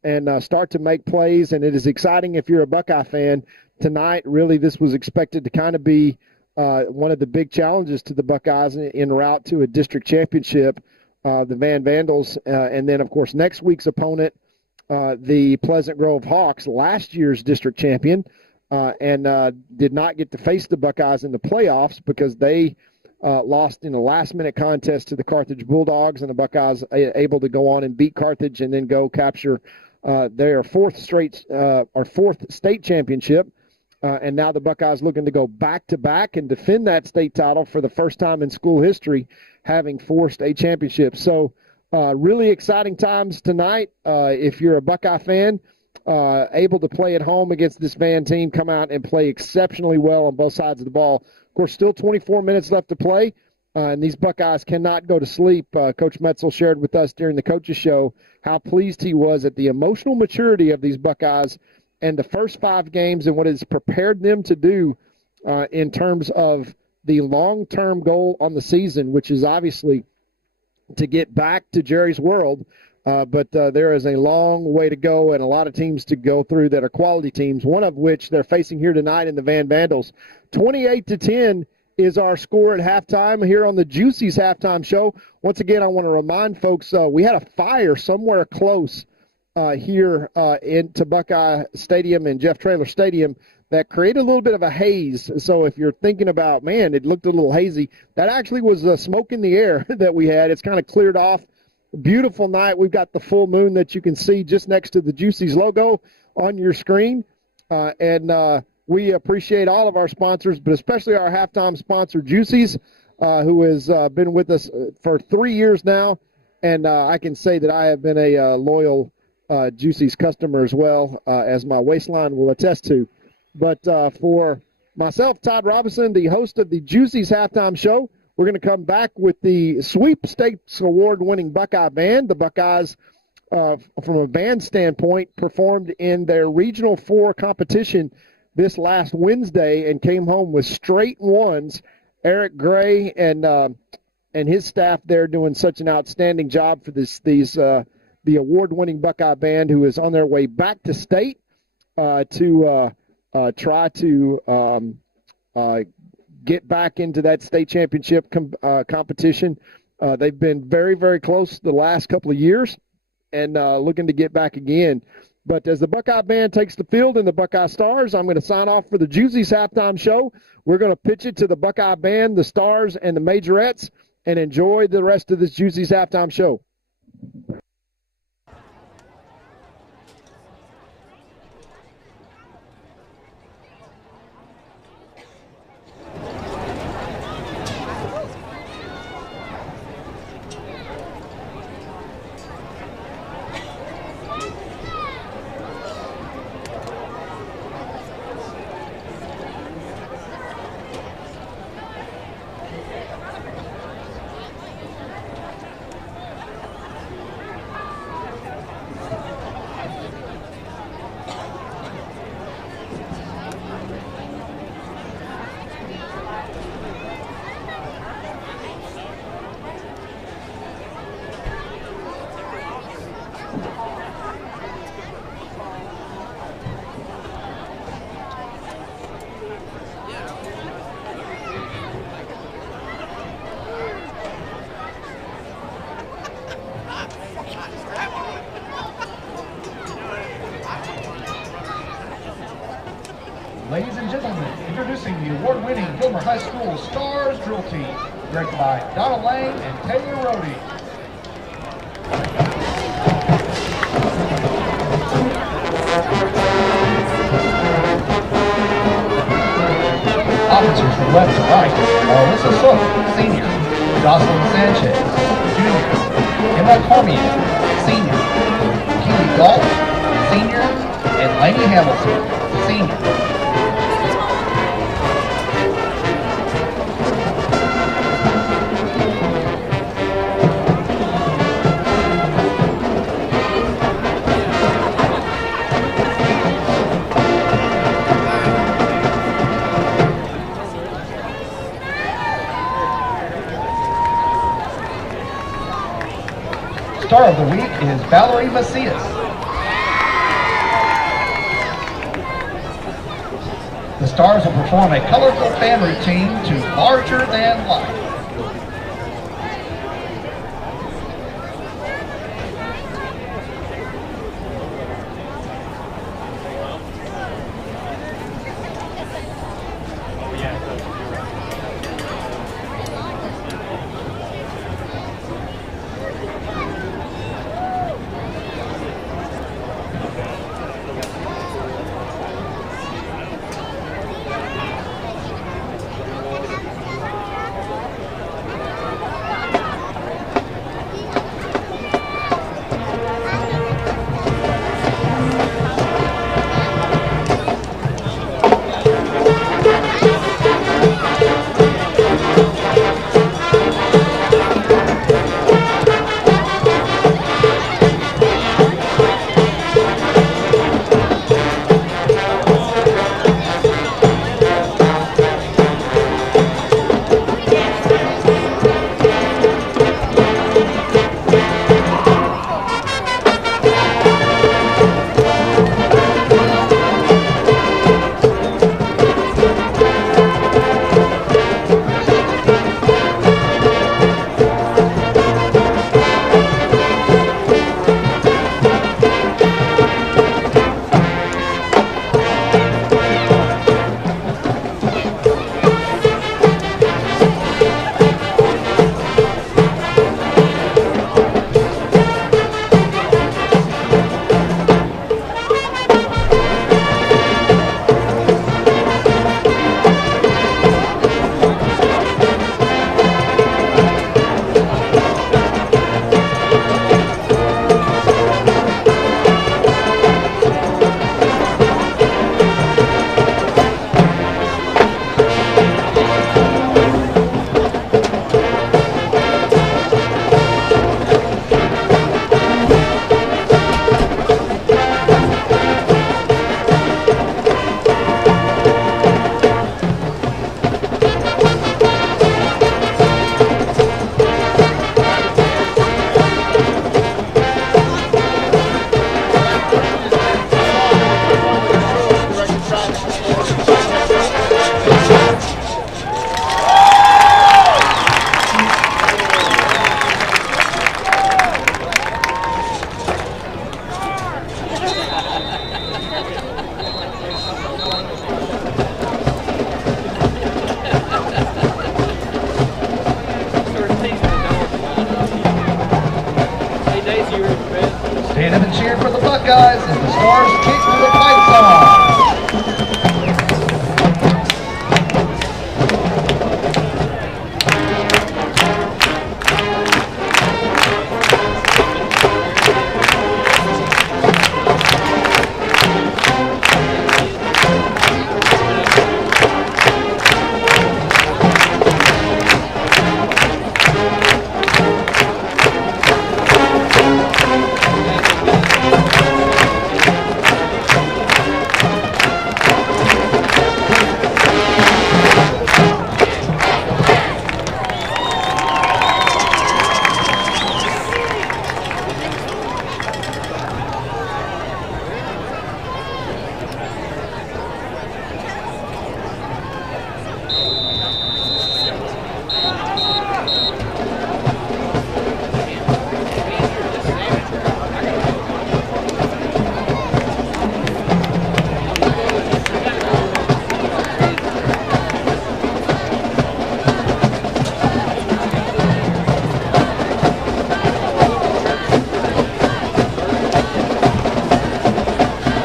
and start to make plays, and it is exciting if you're a Buckeye fan. Tonight, really, this was expected to kind of be one of the big challenges to the Buckeyes en route to a district championship, the Van Vandals, and then, of course, next week's opponent, the Pleasant Grove Hawks, last year's district champion, and did not get to face the Buckeyes in the playoffs because they lost in a last-minute contest to the Carthage Bulldogs, and the Buckeyes able to go on and beat Carthage and then go capture their fourth state championship. And now the Buckeyes looking to go back-to-back and defend that state title for the first time in school history, having 4 state championships. So really exciting times tonight if you're a Buckeye fan. able to play at home against this Van team, come out and play exceptionally well on both sides of the ball. Of course, still 24 minutes left to play, and these Buckeyes cannot go to sleep. Coach Metzel shared with us during the coaches show how pleased he was at the emotional maturity of these Buckeyes and the first 5 games and what it's prepared them to do in terms of the long-term goal on the season, which is obviously to get back to Jerry's world. But there is a long way to go and a lot of teams to go through that are quality teams, one of which they're facing here tonight in the Van Vandals. 28-10 is our score at halftime here on the Juicy's Halftime Show. Once again, I want to remind folks we had a fire somewhere close here into Buckeye Stadium and Jeff Traylor Stadium that created a little bit of a haze. So if you're thinking about, man, it looked a little hazy, that actually was smoke in the air that we had. It's kind of cleared off. Beautiful night. We've got the full moon that you can see just next to the Juicy's logo on your screen. We appreciate all of our sponsors, but especially our halftime sponsor, Juicy's, who has been with us for 3 years now. And I can say that I have been a loyal Juicy's customer as well, as my waistline will attest to. But for myself, Todd Robinson, the host of the Juicy's Halftime Show, we're going to come back with the Sweepstakes Award-winning Buckeye Band. The Buckeyes, from a band standpoint, performed in their Regional 4 competition this last Wednesday and came home with straight ones. Eric Gray and his staff there doing such an outstanding job for the award-winning Buckeye Band, who is on their way back to state to try to get back into that state championship competition. They've been very, very close the last couple of years and looking to get back again. But as the Buckeye Band takes the field and the Buckeye Stars, I'm going to sign off for the Juicy's Halftime Show. We're going to pitch it to the Buckeye Band, the Stars, and the Majorettes, and enjoy the rest of this Juicy's Halftime Show. Ladies and gentlemen, introducing the award-winning Gilmer High School Stars Drill Team, directed by Donald Lang and Taylor Rohde. Officers from left to right are Alyssa Sook, Senior, Jocelyn Sanchez, Junior, Emma Cormier, Senior, Keely Galt, Senior, and Laney Hamilton, Senior. Star of the week is Valerie Macias. The Stars will perform a colorful fan routine to Larger Than Life. Stars kick to the fight song.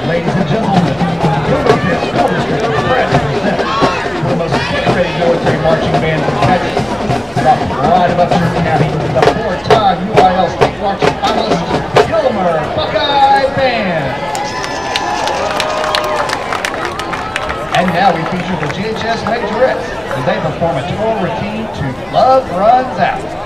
Ladies and gentlemen, Gilmer School District is proud to present one of the most integrated military marching bands in Texas. From right of Upshur County, the four-time UIL state marching finalist, Gilmer Buckeye Band. And now we feature the GHS Majorettes as they perform a tour routine to Love Runs Out.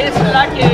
It's lucky.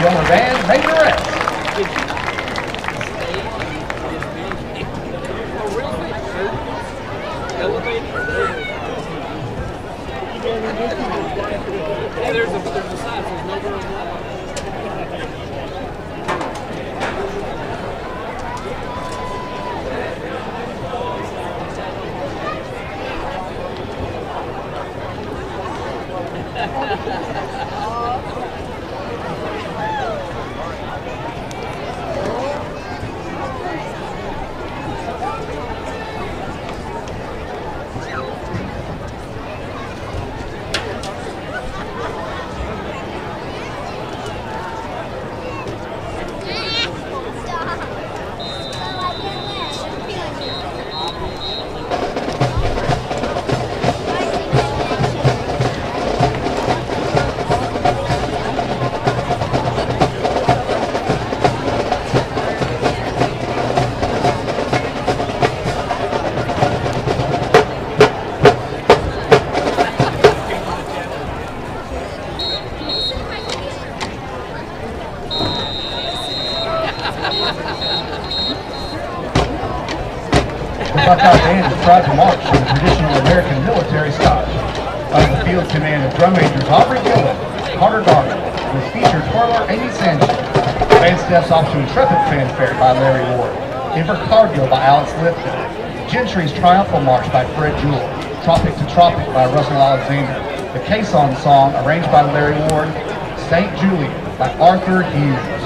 Gilmer Band Majorettes. Buckeye Band is proud to march in the traditional American military style. Under the field command of drum majors Aubrey Gillen, Carter Garvin, with featured twirler Amy Sanchez. Main steps off to Intrepid Fanfare by Larry Ward. Inver Cargill by Alex Lipton. Gentry's Triumphal March by Fred Jewell. Tropic to Tropic by Russell Alexander. The Caisson Song, arranged by Larry Ward. St. Julie by Arthur Hughes.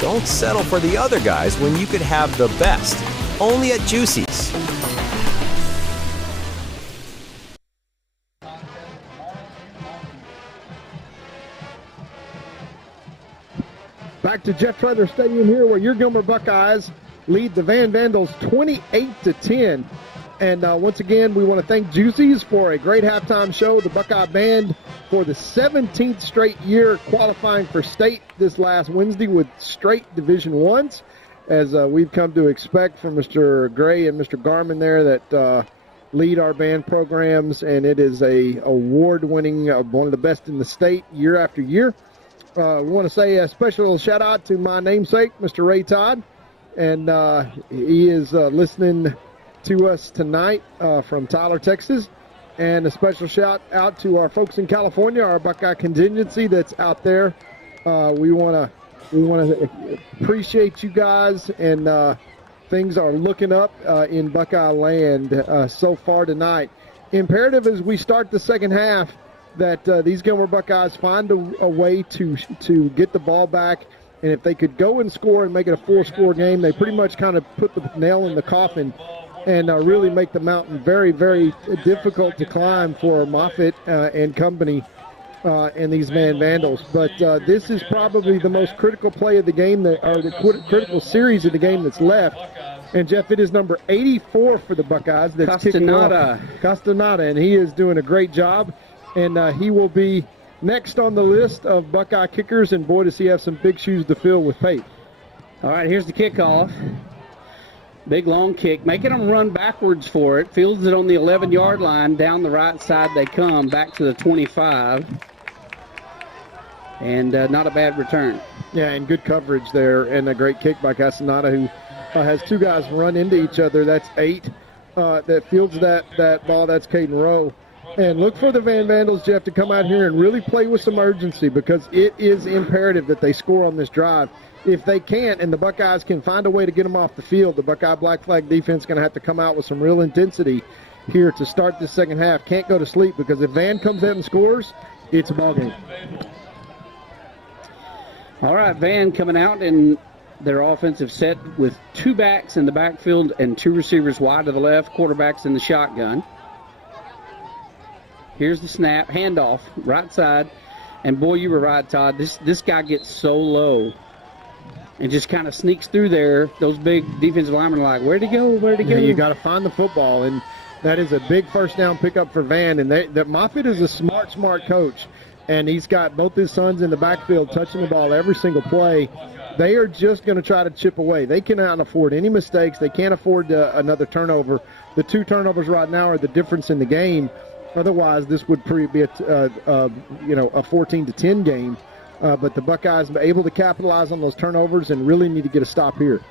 Don't settle for the other guys when you could have the best. Only at Juicy's. Back to Jeff Treather Stadium here, where your Gilmer Buckeyes lead the Van Vandals 28-10. And once again, we want to thank Juicy's for a great halftime show. The Buckeye Band for the 17th straight year qualifying for state this last Wednesday with straight Division I's, as we've come to expect from Mr. Gray and Mr. Garman there that lead our band programs. And it is a award-winning, one of the best in the state year after year. We want to say a special shout-out to my namesake, Mr. Ray Todd. And he is listening to us tonight from Tyler, Texas. And a special shout out to our folks in California, our Buckeye contingency that's out there. We want to appreciate you guys, and things are looking up in Buckeye land so far tonight. Imperative as we start the second half that these Gilmer Buckeyes find a way to get the ball back. And if they could go and score and make it a 4-score game, they pretty much kind of put the nail in the coffin and really make the mountain very, very difficult to climb for Moffitt and company and these Van Vandals. But this is probably the most critical play of the game, or the critical series of the game that's left. And, Jeff, it is number 84 for the Buckeyes. That's Castaneda, and he is doing a great job. And he will be next on the list of Buckeye kickers, and boy, does he have some big shoes to fill with Pate. All right, here's the kickoff. Big long kick, making them run backwards for it. Fields it on the 11-yard line. Down the right side they come, back to the 25. And not a bad return. Yeah, and good coverage there, and a great kick by Castaneda, who has two guys run into each other. That's 8 that fields that ball. That's Caden Rowe. And look for the Van Vandals, Jeff, to come out here and really play with some urgency, because it is imperative that they score on this drive. If they can't, and the Buckeyes can find a way to get them off the field, the Buckeye Black Flag defense is going to have to come out with some real intensity here to start this second half. Can't go to sleep, because if Van comes out and scores, it's a ball game. All right, Van coming out in their offensive set with 2 backs in the backfield and 2 receivers wide to the left, quarterbacks in the shotgun. Here's the snap, handoff, right side. And, boy, you were right, Todd. This guy gets so low and just kind of sneaks through there. Those big defensive linemen are like, where'd he go? Where'd he go? Yeah, you got to find the football, and that is a big first down pickup for Van. And that Moffitt is a smart coach, and he's got both his sons in the backfield touching the ball every single play. They are just going to try to chip away. They cannot afford any mistakes. They can't afford another turnover. The 2 turnovers right now are the difference in the game. Otherwise, this would be a 14-10 game. But the Buckeyes are able to capitalize on those turnovers and really need to get a stop here.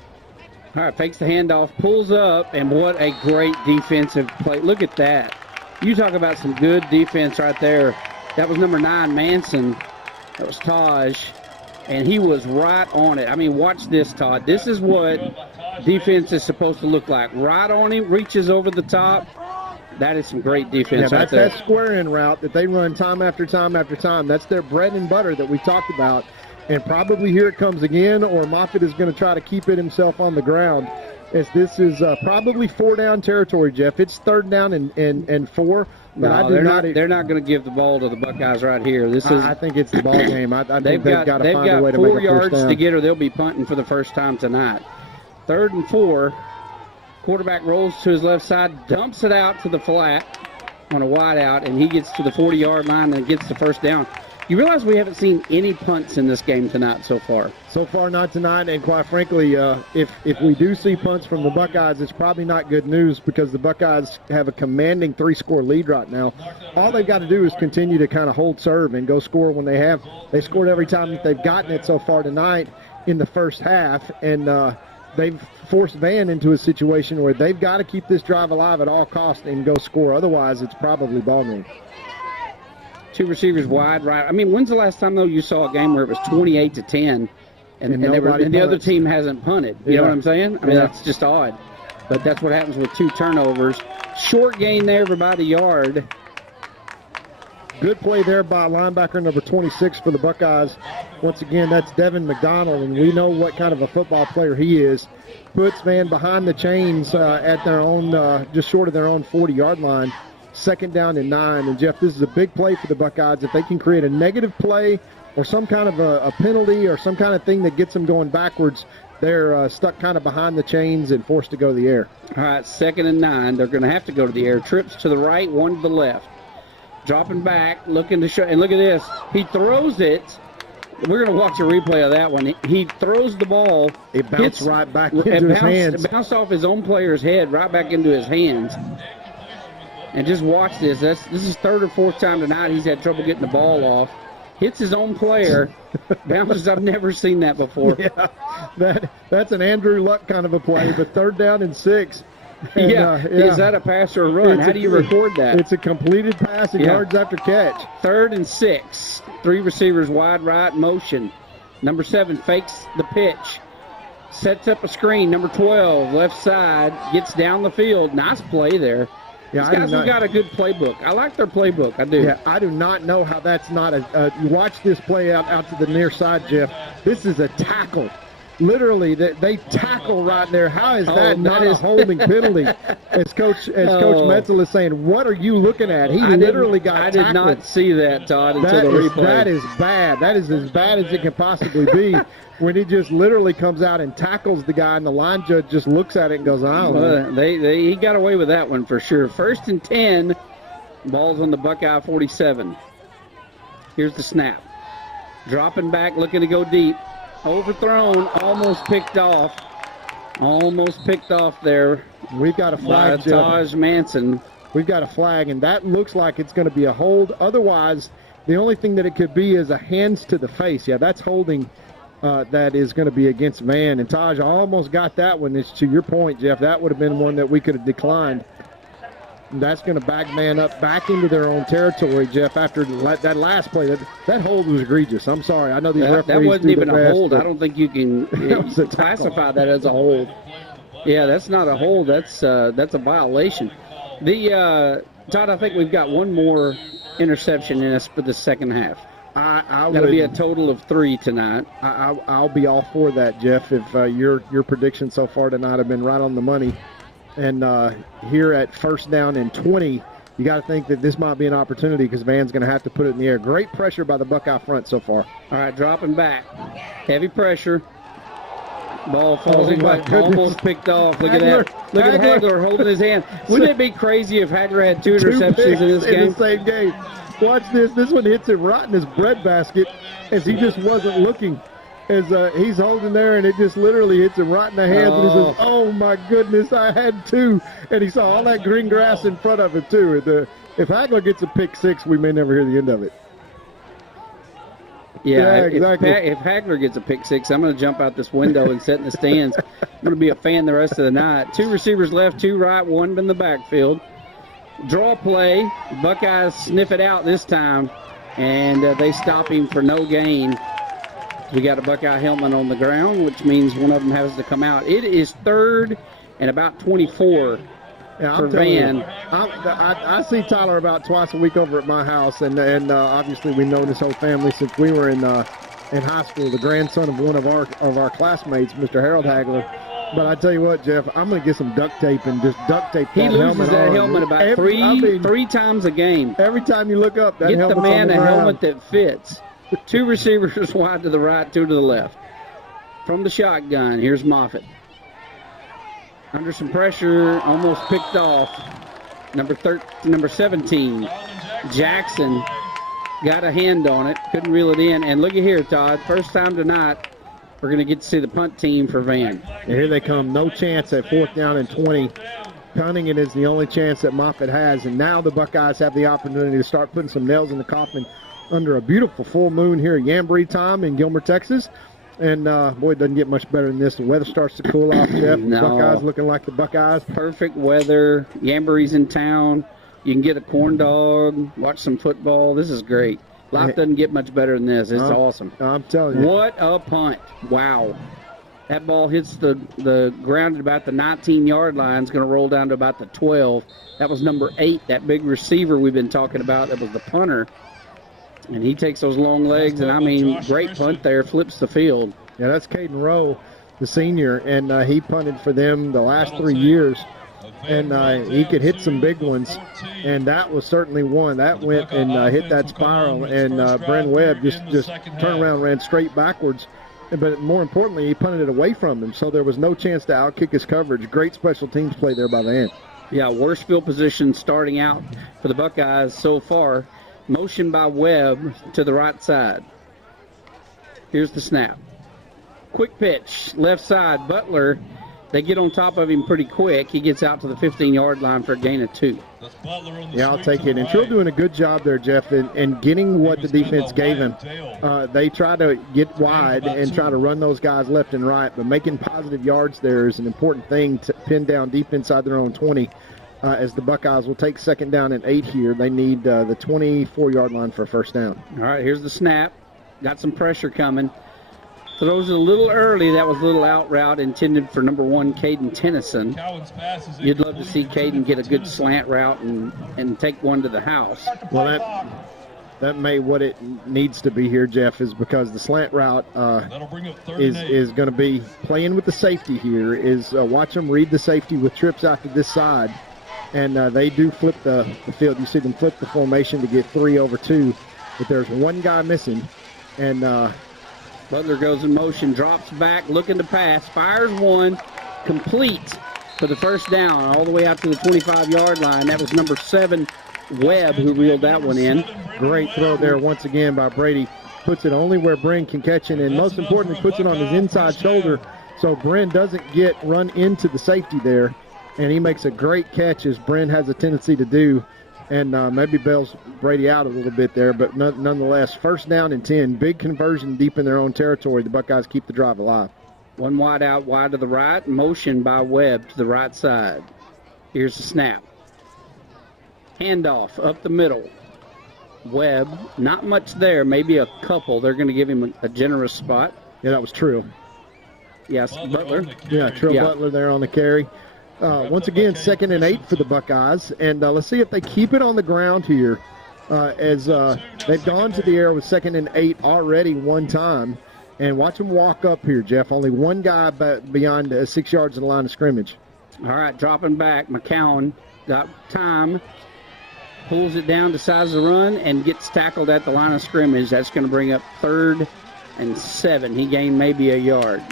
All right, fakes the handoff, pulls up, and what a great defensive play. Look at that. You talk about some good defense right there. That was number 9, Manson. That was Taj, and he was right on it. I mean, watch this, Todd. This is what defense is supposed to look like. Right on him, reaches over the top. That is some great defense right there. That's that square-in route that they run time after time after time. That's their bread and butter that we talked about. And probably here it comes again, or Moffitt is going to try to keep it himself on the ground, as this is probably 4-down territory, Jeff. It's 3rd down and 4. But they're not going to give the ball to the Buckeyes right here. I think it's the ball game. I think they've got to find a way to make a 4 yards to get, or they'll be punting for the first time tonight. 3rd and 4. Quarterback rolls to his left side, dumps it out to the flat on a wide out, and he gets to the 40-yard line and gets the first down. You realize we haven't seen any punts in this game tonight so far? So far, not tonight, and quite frankly, if we do see punts from the Buckeyes, it's probably not good news, because the Buckeyes have a commanding 3-score lead right now. All they've got to do is continue to kind of hold serve and go score when they have. They scored every time that they've gotten it so far tonight in the first half, and they've forced Van into a situation where they've got to keep this drive alive at all costs and go score. Otherwise, it's probably ball game. 2 receivers wide, right. I mean, when's the last time, though, you saw a game where it was 28-10 and the other team hasn't punted? You know what I'm saying? I mean, that's just odd. But that's what happens with 2 turnovers. Short gain there for about a yard. Good play there by linebacker number 26 for the Buckeyes. Once again, that's Devin McDonald, and we know what kind of a football player he is. Puts man behind the chains at their own, just short of their own 40-yard line. 2nd down and 9. And, Jeff, this is a big play for the Buckeyes. If they can create a negative play or some kind of a penalty or some kind of thing that gets them going backwards, they're stuck kind of behind the chains and forced to go to the air. All right, 2nd and 9. They're going to have to go to the air. Trips to the right, one to the left. Dropping back, looking to show. And look at this. He throws it. We're going to watch a replay of that one. He throws the ball. It bounced right back into his hands. It bounced off his own player's head right back into his hands. And just watch this. This is 3rd or 4th time tonight he's had trouble getting the ball off. Hits his own player. Bounces. I've never seen that before. Yeah, that's an Andrew Luck kind of a play, but 3rd down and 6. And, Is that a pass or a run? How do you record that? It's a completed pass and yards after catch. 3rd and 6. 3 receivers wide right motion. Number 7 fakes the pitch. Sets up a screen. Number 12, left side, gets down the field. Nice play there. Yeah, These guys have got a good playbook. I like their playbook. I do. Yeah, I do not know how that's not you watch this play out to the near side, Jeff. This is a tackle. Literally, they tackle right there. How is that not a holding penalty? As Coach Metzel is saying, what are you looking at? He literally got tackled. I did not see that, Todd, until the replay. That is bad. That is as bad as it can possibly be when he just literally comes out and tackles the guy, and the line judge just looks at it and goes, I don't know. He got away with that one for sure. 1st and 10, ball's on the Buckeye 47. Here's the snap. Dropping back, looking to go deep. Overthrown, almost picked off. Almost picked off there. We've got a flag, Taj Manson. We've got a flag, and that looks like it's going to be a hold. Otherwise, the only thing that it could be is a hands to the face. Yeah, that's holding. That is going to be against Van. And Taj almost got that one. It's to your point, Jeff. That would have been one that we could have declined. And that's going to back man up back into their own territory, Jeff, after that last play. That hold was egregious. I'm sorry. I know these referees that wasn't even a hold. I don't think you can classify that as a hold. Yeah, that's not a hold. That's a violation. Todd, I think we've got one more interception in us for the second half. That'll be a total of 3 tonight. I'll be all for that, Jeff, if your predictions so far tonight have been right on the money. And here at 1st down and 20, you got to think that this might be an opportunity because Van's going to have to put it in the air. Great pressure by the Buckeye front so far. All right, dropping back. Heavy pressure. Ball falls in, almost picked off. Look at that. Look at Hagler holding his hand. Wouldn't it be crazy if Hagler had 2 interceptions in this game? In the same game. Watch this. This one hits him right in his breadbasket as he just wasn't looking. As he's holding there, and it just literally hits him right in the hands. And he says, oh, my goodness, I had 2. And he saw all that green grass in front of him, too. If Hagler gets a pick 6, we may never hear the end of it. Yeah, exactly. If Hagler gets a pick 6, I'm going to jump out this window and sit in the stands. I'm going to be a fan the rest of the night. 2 receivers left, 2 right, 1 in the backfield. Draw play. Buckeyes sniff it out this time, and they stop him for no gain. We got a Buckeye helmet on the ground, which means one of them has to come out. It is 3rd and about 24 for Van. I see Tyler about twice a week over at my house, and obviously we've known his whole family since we were in high school. The grandson of one of our classmates, Mr. Harold Hagler. But I tell you what, Jeff, I'm going to get some duct tape and just duct tape that helmet on. He loses that helmet about three times a game. Every time you look up, that helmet's on the ground. Get the man a helmet that fits. 2 receivers wide to the right, 2 to the left. From the shotgun, here's Moffitt. Under some pressure, almost picked off. Number 17, Jackson, got a hand on it, couldn't reel it in. And look at here, Todd, first time tonight we're going to get to see the punt team for Van. And here they come, no chance at 4th down and 20. Punting it is the only chance that Moffitt has, and now the Buckeyes have the opportunity to start putting some nails in the coffin under a beautiful full moon here at Yamboree time in Gilmer, Texas. And, boy, it doesn't get much better than this. The weather starts to cool off, Jeff. No. The Buckeyes looking like the Buckeyes. Perfect weather. Yamboree's in town. You can get a corn dog, watch some football. This is great. Life doesn't get much better than this. It's awesome. I'm telling you. What a punt. Wow. That ball hits the ground at about the 19-yard line. It's going to roll down to about the 12. That was number 8, that big receiver we've been talking about. That was the punter. And he takes those long legs, and, I mean, great punt there, flips the field. Yeah, that's Caden Rowe, the senior, and he punted for them the last 3 years. And he could hit some big ones, and that was certainly one. That went and hit that spiral, and Bren Webb just turned around and ran straight backwards. But more importantly, he punted it away from him, so there was no chance to outkick his coverage. Great special teams play there by the end. Yeah, worst field position starting out for the Buckeyes so far. Motion by Webb to the right side. Here's the snap. Quick pitch, left side. Butler, they get on top of him pretty quick. He gets out to the 15-yard line for a gain of 2. Yeah, I'll take it. And Trill doing a good job there, Jeff, in getting what the defense gave him. They try to get wide and try to run those guys left and right, but making positive yards there is an important thing to pin down deep inside their own 20. As the Buckeyes will take 2nd down and 8 here. They need the 24-yard line for a first down. All right, here's the snap. Got some pressure coming. Throws it a little early. That was a little out route intended for number 1, Caden Tennyson. You'd love to see Caden get a good slant route and take one to the house. Well, that may what it needs to be here, Jeff, is because the slant route is going to be playing with the safety here, is watch them read the safety with trips out to this side. And they do flip the field. You see them flip the formation to get 3 over 2. But there's one guy missing. And Butler goes in motion, drops back, looking to pass, fires one, complete for the first down, all the way out to the 25-yard line. That was number 7, Webb, who reeled that one in. Great throw there once again by Brady. Puts it only where Bren can catch it, and most importantly, puts it on his inside shoulder so Bren doesn't get run into the safety there. And he makes a great catch, as Bren has a tendency to do, and maybe bails Brady out a little bit there. But nonetheless, first down and 10, big conversion deep in their own territory. The Buckeyes keep the drive alive. One wide out, wide to the right, motion by Webb to the right side. Here's the snap. Handoff up the middle. Webb, not much there, maybe a couple. They're going to give him a generous spot. Yeah, that was Trill. Yes, Butler. Yeah, Trill Butler there on the carry. Once again, 2nd and 8 for the Buckeyes. And let's see if they keep it on the ground here, as they've gone to the air with 2nd and 8 already one time. And watch them walk up here, Jeff. Only one guy beyond 6 yards of the line of scrimmage. All right, dropping back. McCowan got time, pulls it down, decides to run, and gets tackled at the line of scrimmage. That's going to bring up 3rd and 7. He gained maybe a yard.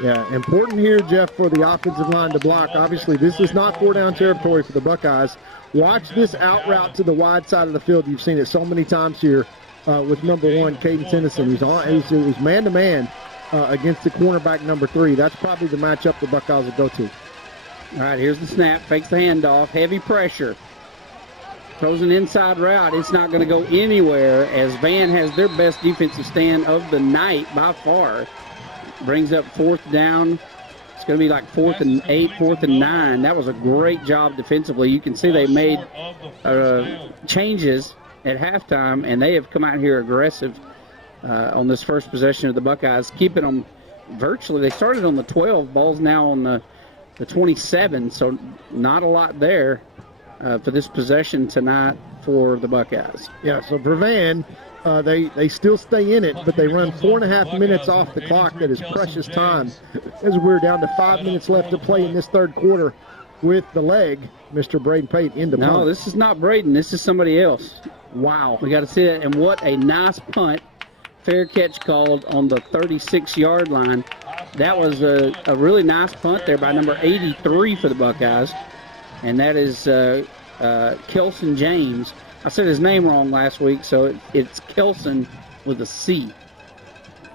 Yeah, important here, Jeff, for the offensive line to block. Obviously, this is not 4-down territory for the Buckeyes. Watch this out route to the wide side of the field. You've seen it so many times here with number 1, Caden Tennyson. It was man-to-man against the cornerback number 3. That's probably the matchup the Buckeyes will go to. All right, here's the snap. Fakes the handoff. Heavy pressure. Throws an inside route. It's not going to go anywhere, as Van has their best defensive stand of the night by far. Brings up 4th down. It's going to be like 4th and 8, 4th and 9. That was a great job defensively. You can see they made changes at halftime, and they have come out here aggressive on this first possession of the Buckeyes, keeping them virtually. They started on the 12. Ball's now on the 27, so not a lot there for this possession tonight for the Buckeyes. Yeah, so for Van, they still stay in it, but they run 4.5 minutes off the clock. That is precious time, as we're down to 5 minutes left to play in this third quarter with the leg. Mr. Braden Pate in the punt. No, this is not Braden. This is somebody else. Wow, we got to see it. And what a nice punt. Fair catch called on the 36-yard line. That was a really nice punt there by number 83 for the Buckeyes. And that is Kelson James. I said his name wrong last week, so it's Kelson with a C.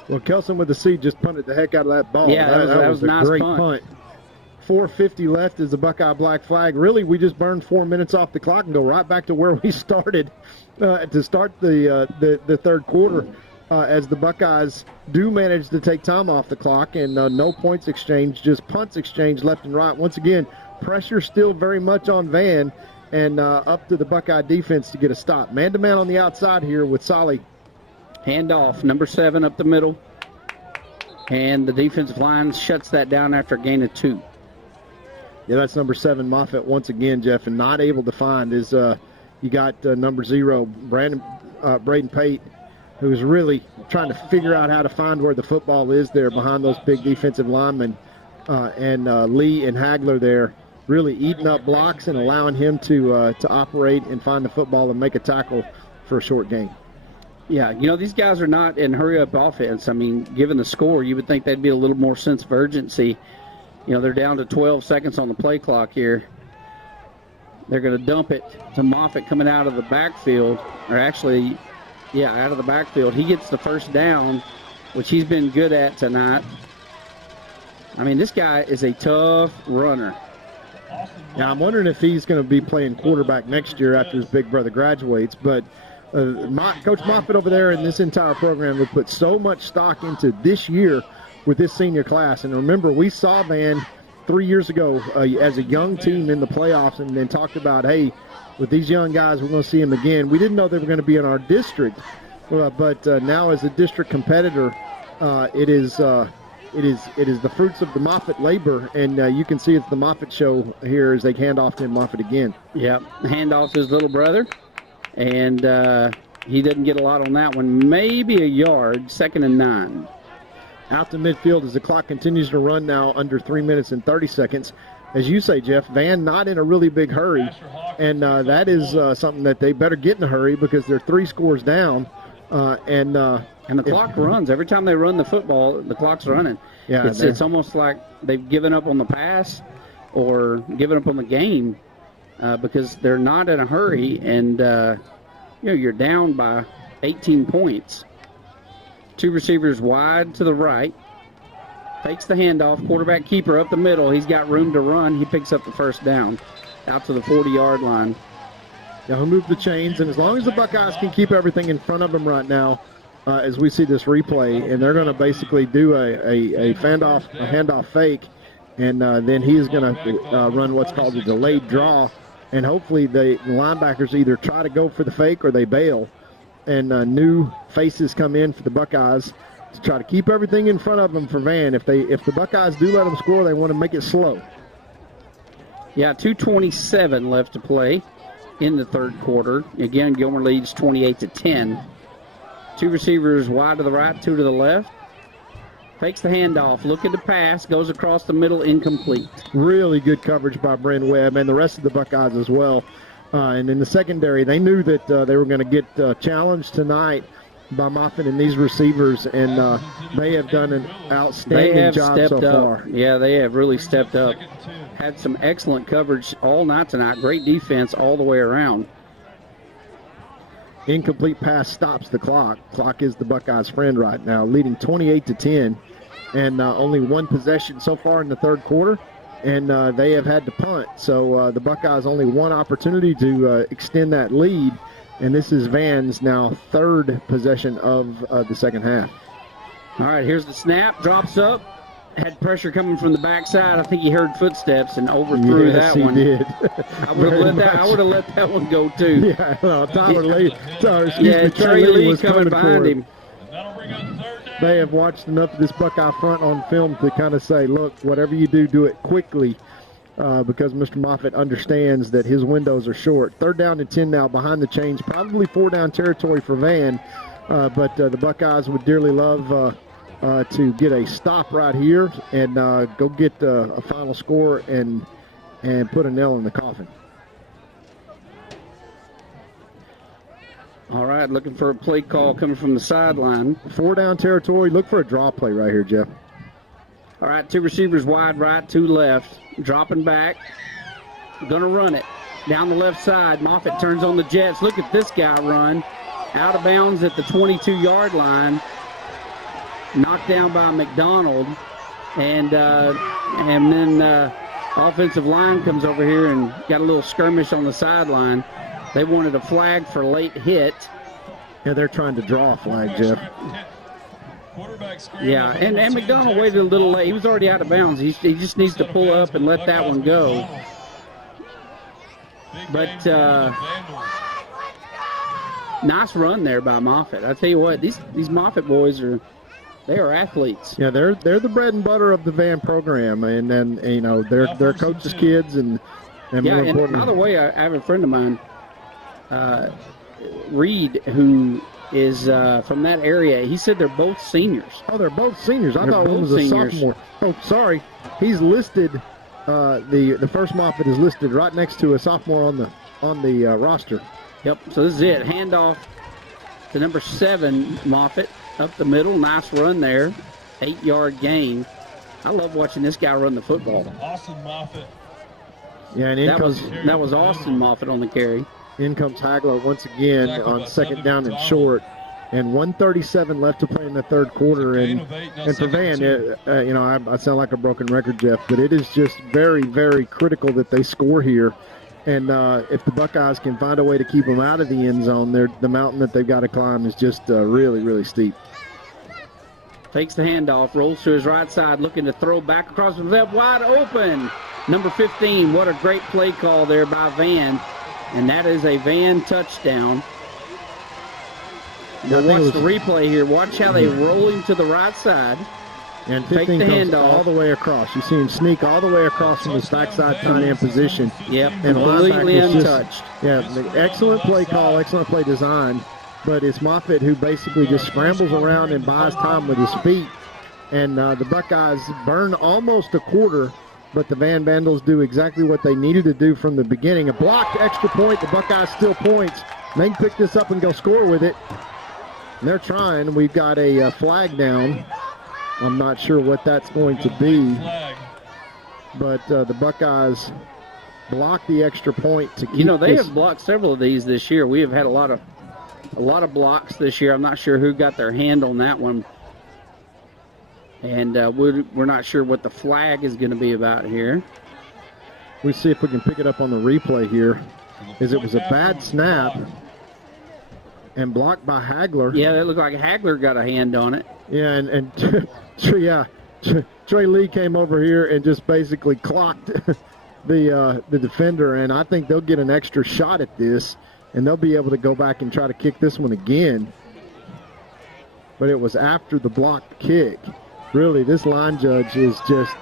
Well, Kelson with a C just punted the heck out of that ball. Yeah, that was a nice great punt. 4:50 left is the Buckeye black flag. Really, we just burned 4 minutes off the clock and go right back to where we started to start the third quarter, as the Buckeyes do manage to take time off the clock, and no points exchange, just punts exchange left and right. Once again, pressure still very much on Van, and up to the Buckeye defense to get a stop. Man-to-man on the outside here with Solly. Handoff, number 7 up the middle. And the defensive line shuts that down after a gain of 2. Yeah, that's number 7, Moffitt, once again, Jeff, and not able to find his you got number 0, Braden Pate, who's really trying to figure out how to find where the football is there behind those big defensive linemen. And Lee and Hagler there really eating up blocks and allowing him to operate and find the football and make a tackle for a short gain. Yeah, these guys are not in hurry-up offense. I mean, given the score, you would think they'd be a little more sense of urgency. They're down to 12 seconds on the play clock here. They're going to dump it to Moffitt coming out of the backfield, or actually, out of the backfield. He gets the first down, which he's been good at tonight. I mean, this guy is a tough runner. Now, I'm wondering if he's going to be playing quarterback next year after his big brother graduates, but Coach Moffitt over there in this entire program would put so much stock into this year with this senior class. And remember, we saw Van 3 years ago as a young team in the playoffs and then talked about, hey, with these young guys, we're going to see them again. We didn't know they were going to be in our district, but now as a district competitor, it is the fruits of the Moffitt labor, and you can see it's the Moffitt show here as they hand off to Moffitt again. Yeah, hand off his little brother, and he didn't get a lot on that one. Maybe a yard, 2nd and 9. Out to midfield as the clock continues to run now under 3 minutes and 30 seconds. As you say, Jeff, Van not in a really big hurry, and that is something that they better get in a hurry because they're 3 scores down. And the clock runs. Every time they run the football, the clock's running. Yeah, it's almost like they've given up on the pass or given up on the game because they're not in a hurry, and you're down by 18 points. 2 receivers wide to the right. Takes the handoff. Quarterback keeper up the middle. He's got room to run. He picks up the first down out to the 40-yard line. Now he'll move the chains, and as long as the Buckeyes can keep everything in front of them right now, as we see this replay, and they're going to basically do a handoff fake, and then he is going to run what's called a delayed draw, and hopefully the linebackers either try to go for the fake or they bail, and new faces come in for the Buckeyes to try to keep everything in front of them for Van. If the Buckeyes do let them score, they want to make it slow. Yeah, 2:27 left to play in the third quarter. Again, Gilmer leads 28-10. 2 receivers wide to the right, 2 to the left. Takes the handoff, looking to pass, goes across the middle, incomplete. Really good coverage by Bryn Webb and the rest of the Buckeyes as well. And in the secondary, they knew that they were going to get challenged tonight by Moffitt and these receivers, and they have done an outstanding job so far. Yeah, they have really stepped up. Had some excellent coverage all night tonight. Great defense all the way around. Incomplete pass stops the clock. Clock is the Buckeyes' friend right now, leading 28-10, and only 1 possession so far in the third quarter, and they have had to punt. So the Buckeyes only 1 opportunity to extend that lead, and this is Van's now 3rd possession of the second half. All right, here's the snap, drops up. Had pressure coming from the backside. I think he heard footsteps and overthrew that one. Yes, he did. I would have let that one go too. Yeah, well, Trey Lee was coming behind him. They have watched enough of this Buckeye front on film to kind of say, look, whatever you do it quickly, because Mr. Moffitt understands that his windows are short. 3rd down and 10 now behind the chains, probably 4-down territory for Van, but the Buckeyes would dearly love to get a stop right here and go get a final score and put a nail in the coffin. All right, looking for a play call coming from the sideline. 4-down territory. Look for a draw play right here, Jeff. All right, 2 receivers wide right, 2 left. Dropping back. Going to run it. Down the left side, Moffitt turns on the Jets. Look at this guy run. Out of bounds at the 22-yard line. Knocked down by McDonald, and then offensive line comes over here and got a little skirmish on the sideline. They wanted a flag for late hit. Yeah, they're trying to draw a flag, Jeff. Yeah, and McDonald waited a little late. He was already out of bounds. He just needs to pull up and let that one go. But nice run there by Moffitt. I tell you what, these Moffitt boys are They are athletes. Yeah, they're the bread and butter of the Van program, and then they're coaches' kids, and more importantly. By the way, I have a friend of mine, Reed, who is from that area. He said they're both seniors. Oh, they're both seniors. I They're thought one both was a seniors. sophomore. Oh, sorry. He's listed. The first Moffitt is listed right next to a sophomore on the roster. Yep. So this is it. Handoff to number 7, Moffitt, up the middle. Nice run there. 8-yard gain. I love watching this guy run the football. Austin Moffitt. Yeah, and that was Austin Moffitt on the carry. In comes Hagler once again on second down and short, and 1:37 left to play in the third quarter. And for Van, I sound like a broken record, Jeff, but it is just very, very critical that they score here. And if the Buckeyes can find a way to keep them out of the end zone, the mountain that they've got to climb is just really, really steep. Takes the handoff, rolls to his right side, looking to throw back across the left, wide open. Number 15, what a great play call there by Van. And that is a Van touchdown. Now watch the replay here. Watch how they roll him to the right side. And take the 15 goes handoff all the way across. You see him sneak all the way across from his backside tight end position. Yep, and completely linebacker's untouched. Excellent play call, excellent play design. But it's Moffitt who basically just scrambles around and buys time with his feet. And the Buckeyes burn almost a quarter, but the Van Vandals do exactly what they needed to do from the beginning. A blocked extra point. The Buckeyes still points. They can pick this up and go score with it. And they're trying. We've got a flag down. I'm not sure what that's going to be. But the Buckeyes block the extra point to keep they have blocked several of these this year. We have had a lot of blocks this year. I'm not sure who got their hand on that one. And we're not sure what the flag is going to be about here. We see if we can pick it up on the replay here. It was a bad snap and blocked by Hagler. Yeah, that looked like Hagler got a hand on it. Yeah, and Trey Lee came over here and just basically clocked the defender, and I think they'll get an extra shot at this, and they'll be able to go back and try to kick this one again. But it was after the blocked kick. Really, this line judge is just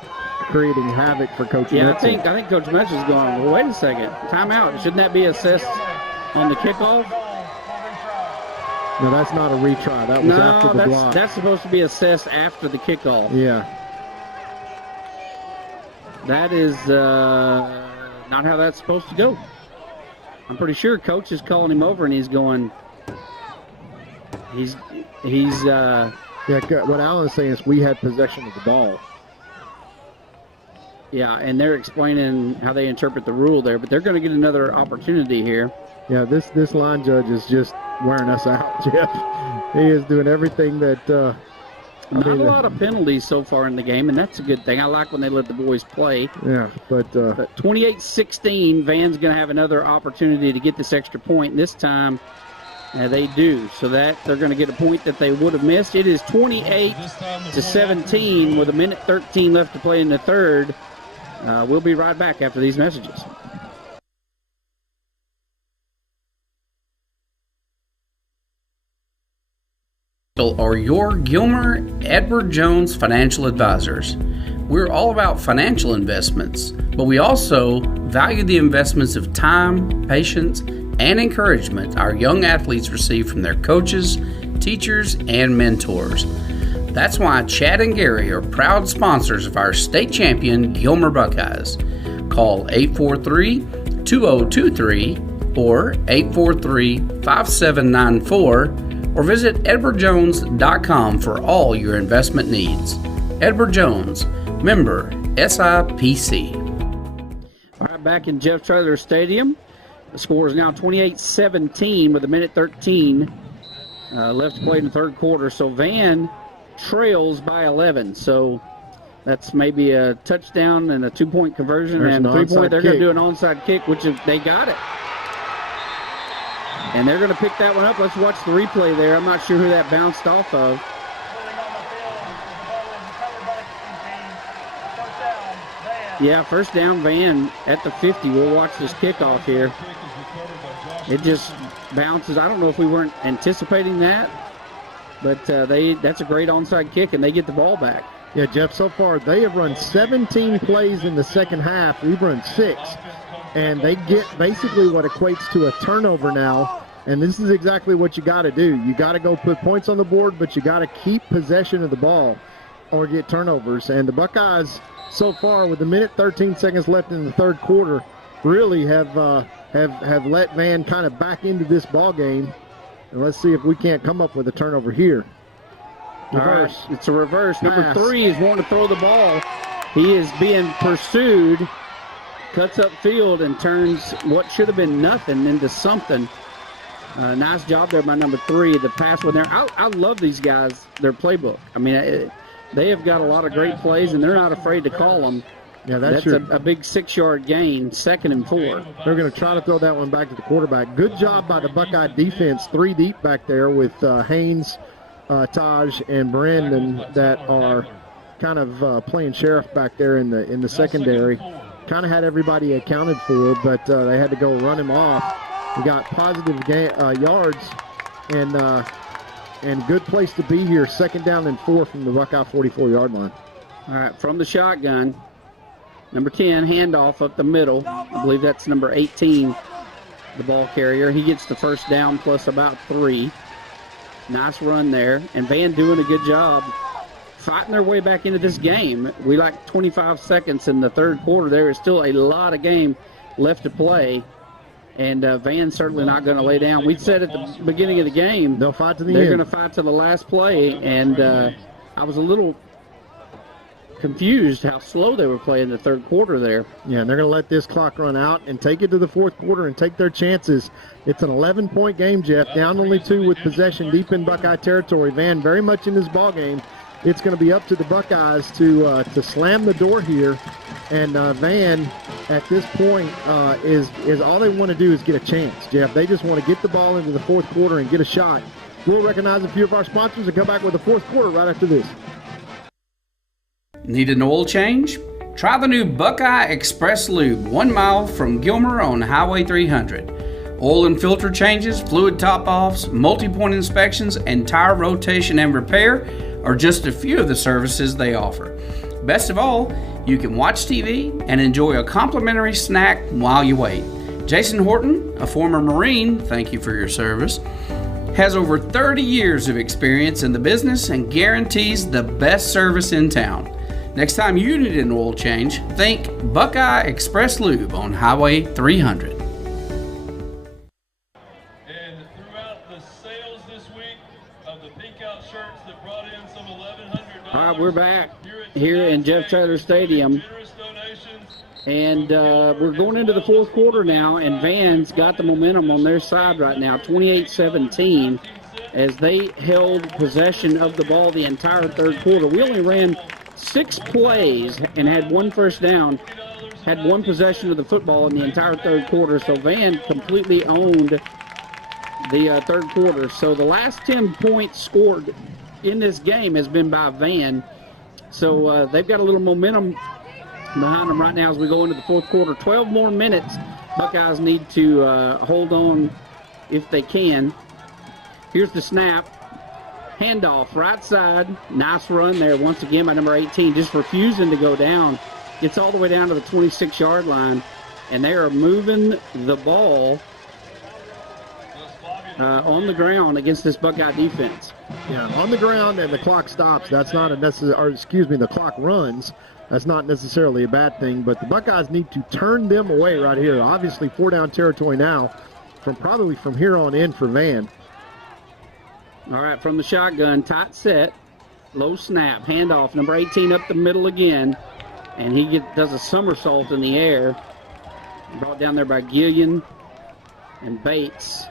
creating havoc for Coach Metzel. I think Coach Metzel is going, well, wait a second, timeout. Shouldn't that be assessed on the kickoff? No, that's not a retry. That was after the block. That's supposed to be assessed after the kickoff. Yeah. That is not how that's supposed to go. I'm pretty sure Coach is calling him over and he's going, what Alan is saying is we had possession of the ball. Yeah, and they're explaining how they interpret the rule there, but they're going to get another opportunity here. Yeah, this line judge is just wearing us out, Jeff. He is doing everything that... not a lot of penalties so far in the game, and that's a good thing. I like when they let the boys play. Yeah, but 28-16, Van's going to have another opportunity to get this extra point. This time, they do, so that they're going to get a point that they would have missed. It is 28-17 with 1:13 left to play in the third. We'll be right back after these messages. Are your Gilmer Edward Jones financial advisors. We're all about financial investments, but we also value the investments of time, patience, and encouragement our young athletes receive from their coaches, teachers, and mentors. That's why Chad and Gary are proud sponsors of our state champion Gilmer Buckeyes. Call 843-2023 or 843-5794 or visit edwardjones.com for all your investment needs. Edward Jones, member SIPC. All right, back in Jeff Traylor Stadium. The score is now 28-17 with 1:13 left to play in the third quarter. So Van trails by 11. So that's maybe a touchdown and a 2-point conversion. There's and an 3-point, they're onside going to kick. do an onside kick, which is, they got it. And they're going to pick that one up. Let's watch the replay there. I'm not sure who that bounced off of. Yeah, first down, Van at the 50. We'll watch this kickoff here. It just bounces. I don't know if we weren't anticipating that. but that's a great onside kick, and they get the ball back. Yeah, Jeff, so far they have run 17 plays in the second half. We've run 6, and they get basically what equates to a turnover now, and this is exactly what you got to do. You got to go put points on the board, but you got to keep possession of the ball or get turnovers. And the Buckeyes, so far, with a minute 13 seconds left in the third quarter, really have let Van kind of back into this ball game. And let's see if we can't come up with a turnover here. Reverse. All right, it's a reverse. Pass. Number 3 is wanting to throw the ball. He is being pursued, cuts up field, and turns what should have been nothing into something. Nice job there by number 3. The pass went there. I love these guys, their playbook. I mean, they have got a lot of great plays, and they're not afraid to call them. Yeah, that's a big 6-yard gain, 2nd and 4. They're going to try to throw that one back to the quarterback. Good job by the Buckeye defense, 3 deep back there with Haynes, Taj, and Brandon that are kind of playing sheriff back there in the secondary. Kind of had everybody accounted for, but they had to go run him off. We got positive yards and good place to be here. 2nd down and 4 from the Buckeye 44-yard line. All right, from the shotgun, number 10, handoff up the middle. I believe that's number 18, the ball carrier. He gets the first down plus about 3. Nice run there. And Van doing a good job fighting their way back into this game. We like 25 seconds in the third quarter. There is still a lot of game left to play. And Van's certainly not going to lay down. We said at the beginning of the game, they'll fight to the end. They're going to fight to the last play. And I was a little confused how slow they were playing the third quarter there. Yeah, and they're going to let this clock run out and take it to the fourth quarter and take their chances. It's an 11-point game, Jeff. Down only 2 with possession deep in Buckeye territory. Van very much in this ball game. It's going to be up to the Buckeyes to slam the door here. And Van, at this point, is all they want to do is get a chance, Jeff. They just want to get the ball into the fourth quarter and get a shot. We'll recognize a few of our sponsors and come back with the fourth quarter right after this. Need an oil change? Try the new Buckeye Express Lube, 1 mile from Gilmer on Highway 300. Oil and filter changes, fluid top-offs, multi-point inspections, and tire rotation and repair are just a few of the services they offer. Best of all, you can watch TV and enjoy a complimentary snack while you wait. Jason Horton, a former Marine, thank you for your service, has over 30 years of experience in the business and guarantees the best service in town. Next time you need an oil change, think Buckeye Express Lube on Highway 300. And throughout the sales this week of the pink out shirts that brought in some $1,100. All right, we're back here in Jeff Taylor Stadium. And we're going into the fourth quarter now, and Van's got the momentum on their side right now, 28-17, as they held possession of the ball the entire third quarter. We only ran 6 plays and had 1 first down, had 1 possession of the football in the entire third quarter. So Van completely owned the third quarter. So the last 10 points scored in this game has been by Van. So they've got a little momentum behind them right now as we go into the fourth quarter. 12 more minutes. Buckeyes need to hold on if they can. Here's the snap. Handoff, right side. Nice run there once again by number 18, just refusing to go down. Gets all the way down to the 26-yard line, and they are moving the ball on the ground against this Buckeye defense. Yeah, on the ground, and the clock stops. That's not a necessary, or excuse me, the clock runs. That's not necessarily a bad thing, but the Buckeyes need to turn them away right here. Obviously, 4-down territory now, probably from here on in for Van. All right, from the shotgun, tight set, low snap, handoff, number 18 up the middle again, and he does a somersault in the air. Brought down there by Gillian and Bates,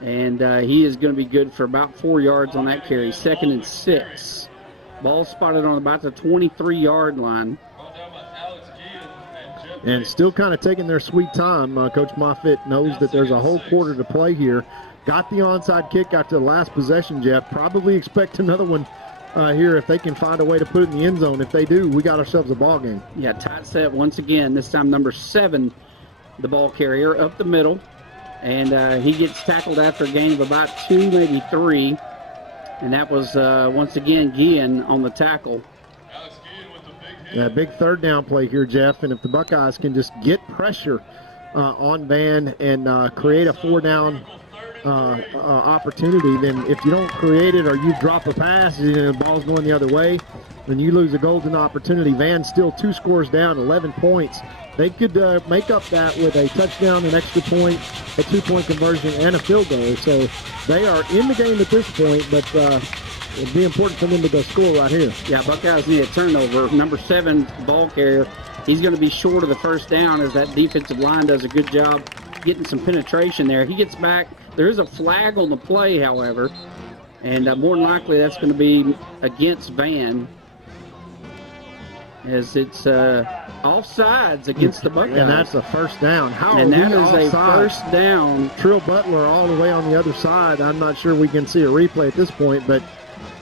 and he is going to be good for about 4 yards on that carry, 2nd and 6. Ball spotted on about the 23-yard line. And still kind of taking their sweet time. Coach Moffitt knows that there's a whole quarter to play here. Got the onside kick after the last possession, Jeff. Probably expect another one here if they can find a way to put it in the end zone. If they do, we got ourselves a ball game. Yeah, tight set once again. This time number 7, the ball carrier, up the middle. And he gets tackled after a gain of about 2, maybe 3. And that was, once again, Guillen on the tackle. Yeah, big third down play here, Jeff. And if the Buckeyes can just get pressure on Van and create a 4-down opportunity, then if you don't create it or you drop a pass and the ball's going the other way, then you lose a golden opportunity. Van's still 2 scores down, 11 points. They could make up that with a touchdown, an extra point, a 2-point conversion, and a field goal. So they are in the game at this point, but it'd be important for them to go score right here. Yeah, Buckeyes need a turnover. Number 7 ball carrier, he's going to be short of the first down as that defensive line does a good job getting some penetration there. He gets back. There is a flag on the play, however, and more than likely that's going to be against Van, as it's offsides against the Buckeyes. And that's a first down. And that is a first down. Trill Butler all the way on the other side. I'm not sure we can see a replay at this point, but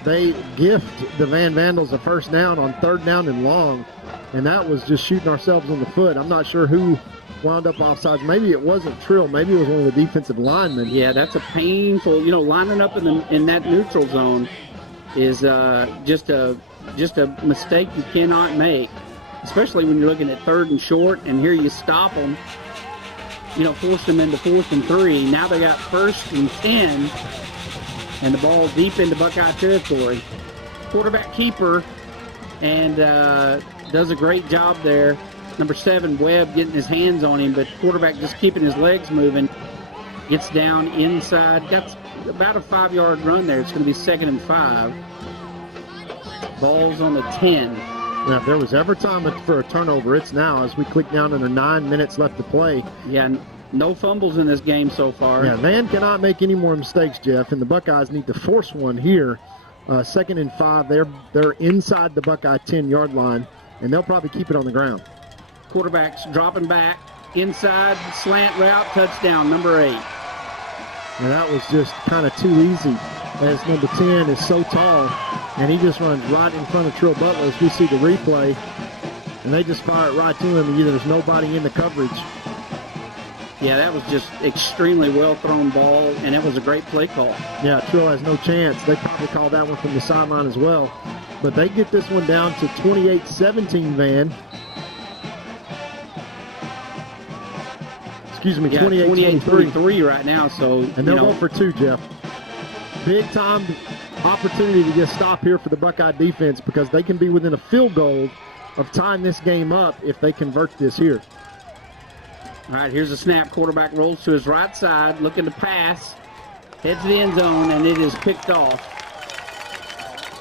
they gift the Van Vandals a first down on 3rd down and long, and that was just shooting ourselves in the foot. I'm not sure who wound up offsides. Maybe it wasn't Trill. Maybe it was one of the defensive linemen. Yeah, that's a painful, lining up in that neutral zone is just a mistake you cannot make, especially when you're looking at 3rd and short, and here you stop them, force them into 4th and 3. Now they got 1st and 10, and the ball deep into Buckeye territory. Quarterback keeper, and does a great job there. Number 7, Webb, getting his hands on him, but quarterback just keeping his legs moving. Gets down inside. Got about a 5-yard run there. It's going to be 2nd and 5. Ball's on the 10. Now, if there was ever time for a turnover, it's now as we click down under 9 minutes left to play. Yeah, no fumbles in this game so far. Yeah, Van cannot make any more mistakes, Jeff, and the Buckeyes need to force one here. 2nd and 5. They're inside the Buckeye 10-yard line, and they'll probably keep it on the ground. Quarterback's dropping back, inside, slant route, touchdown, number 8. And that was just kind of too easy, as number 10 is so tall, and he just runs right in front of Trill Butler as we see the replay, and they just fire it right to him, and there's nobody in the coverage. Yeah, that was just extremely well-thrown ball, and it was a great play call. Yeah, Trill has no chance. They probably called that one from the sideline as well. But they get this one down to 28-17 Van. Excuse me, 28-23 right now. So, and they'll go for 2, Jeff. Big time opportunity to get a stop here for the Buckeye defense, because they can be within a field goal of tying this game up if they convert this here. All right, here's a snap. Quarterback rolls to his right side, looking to pass. Heads to the end zone, and it is picked off.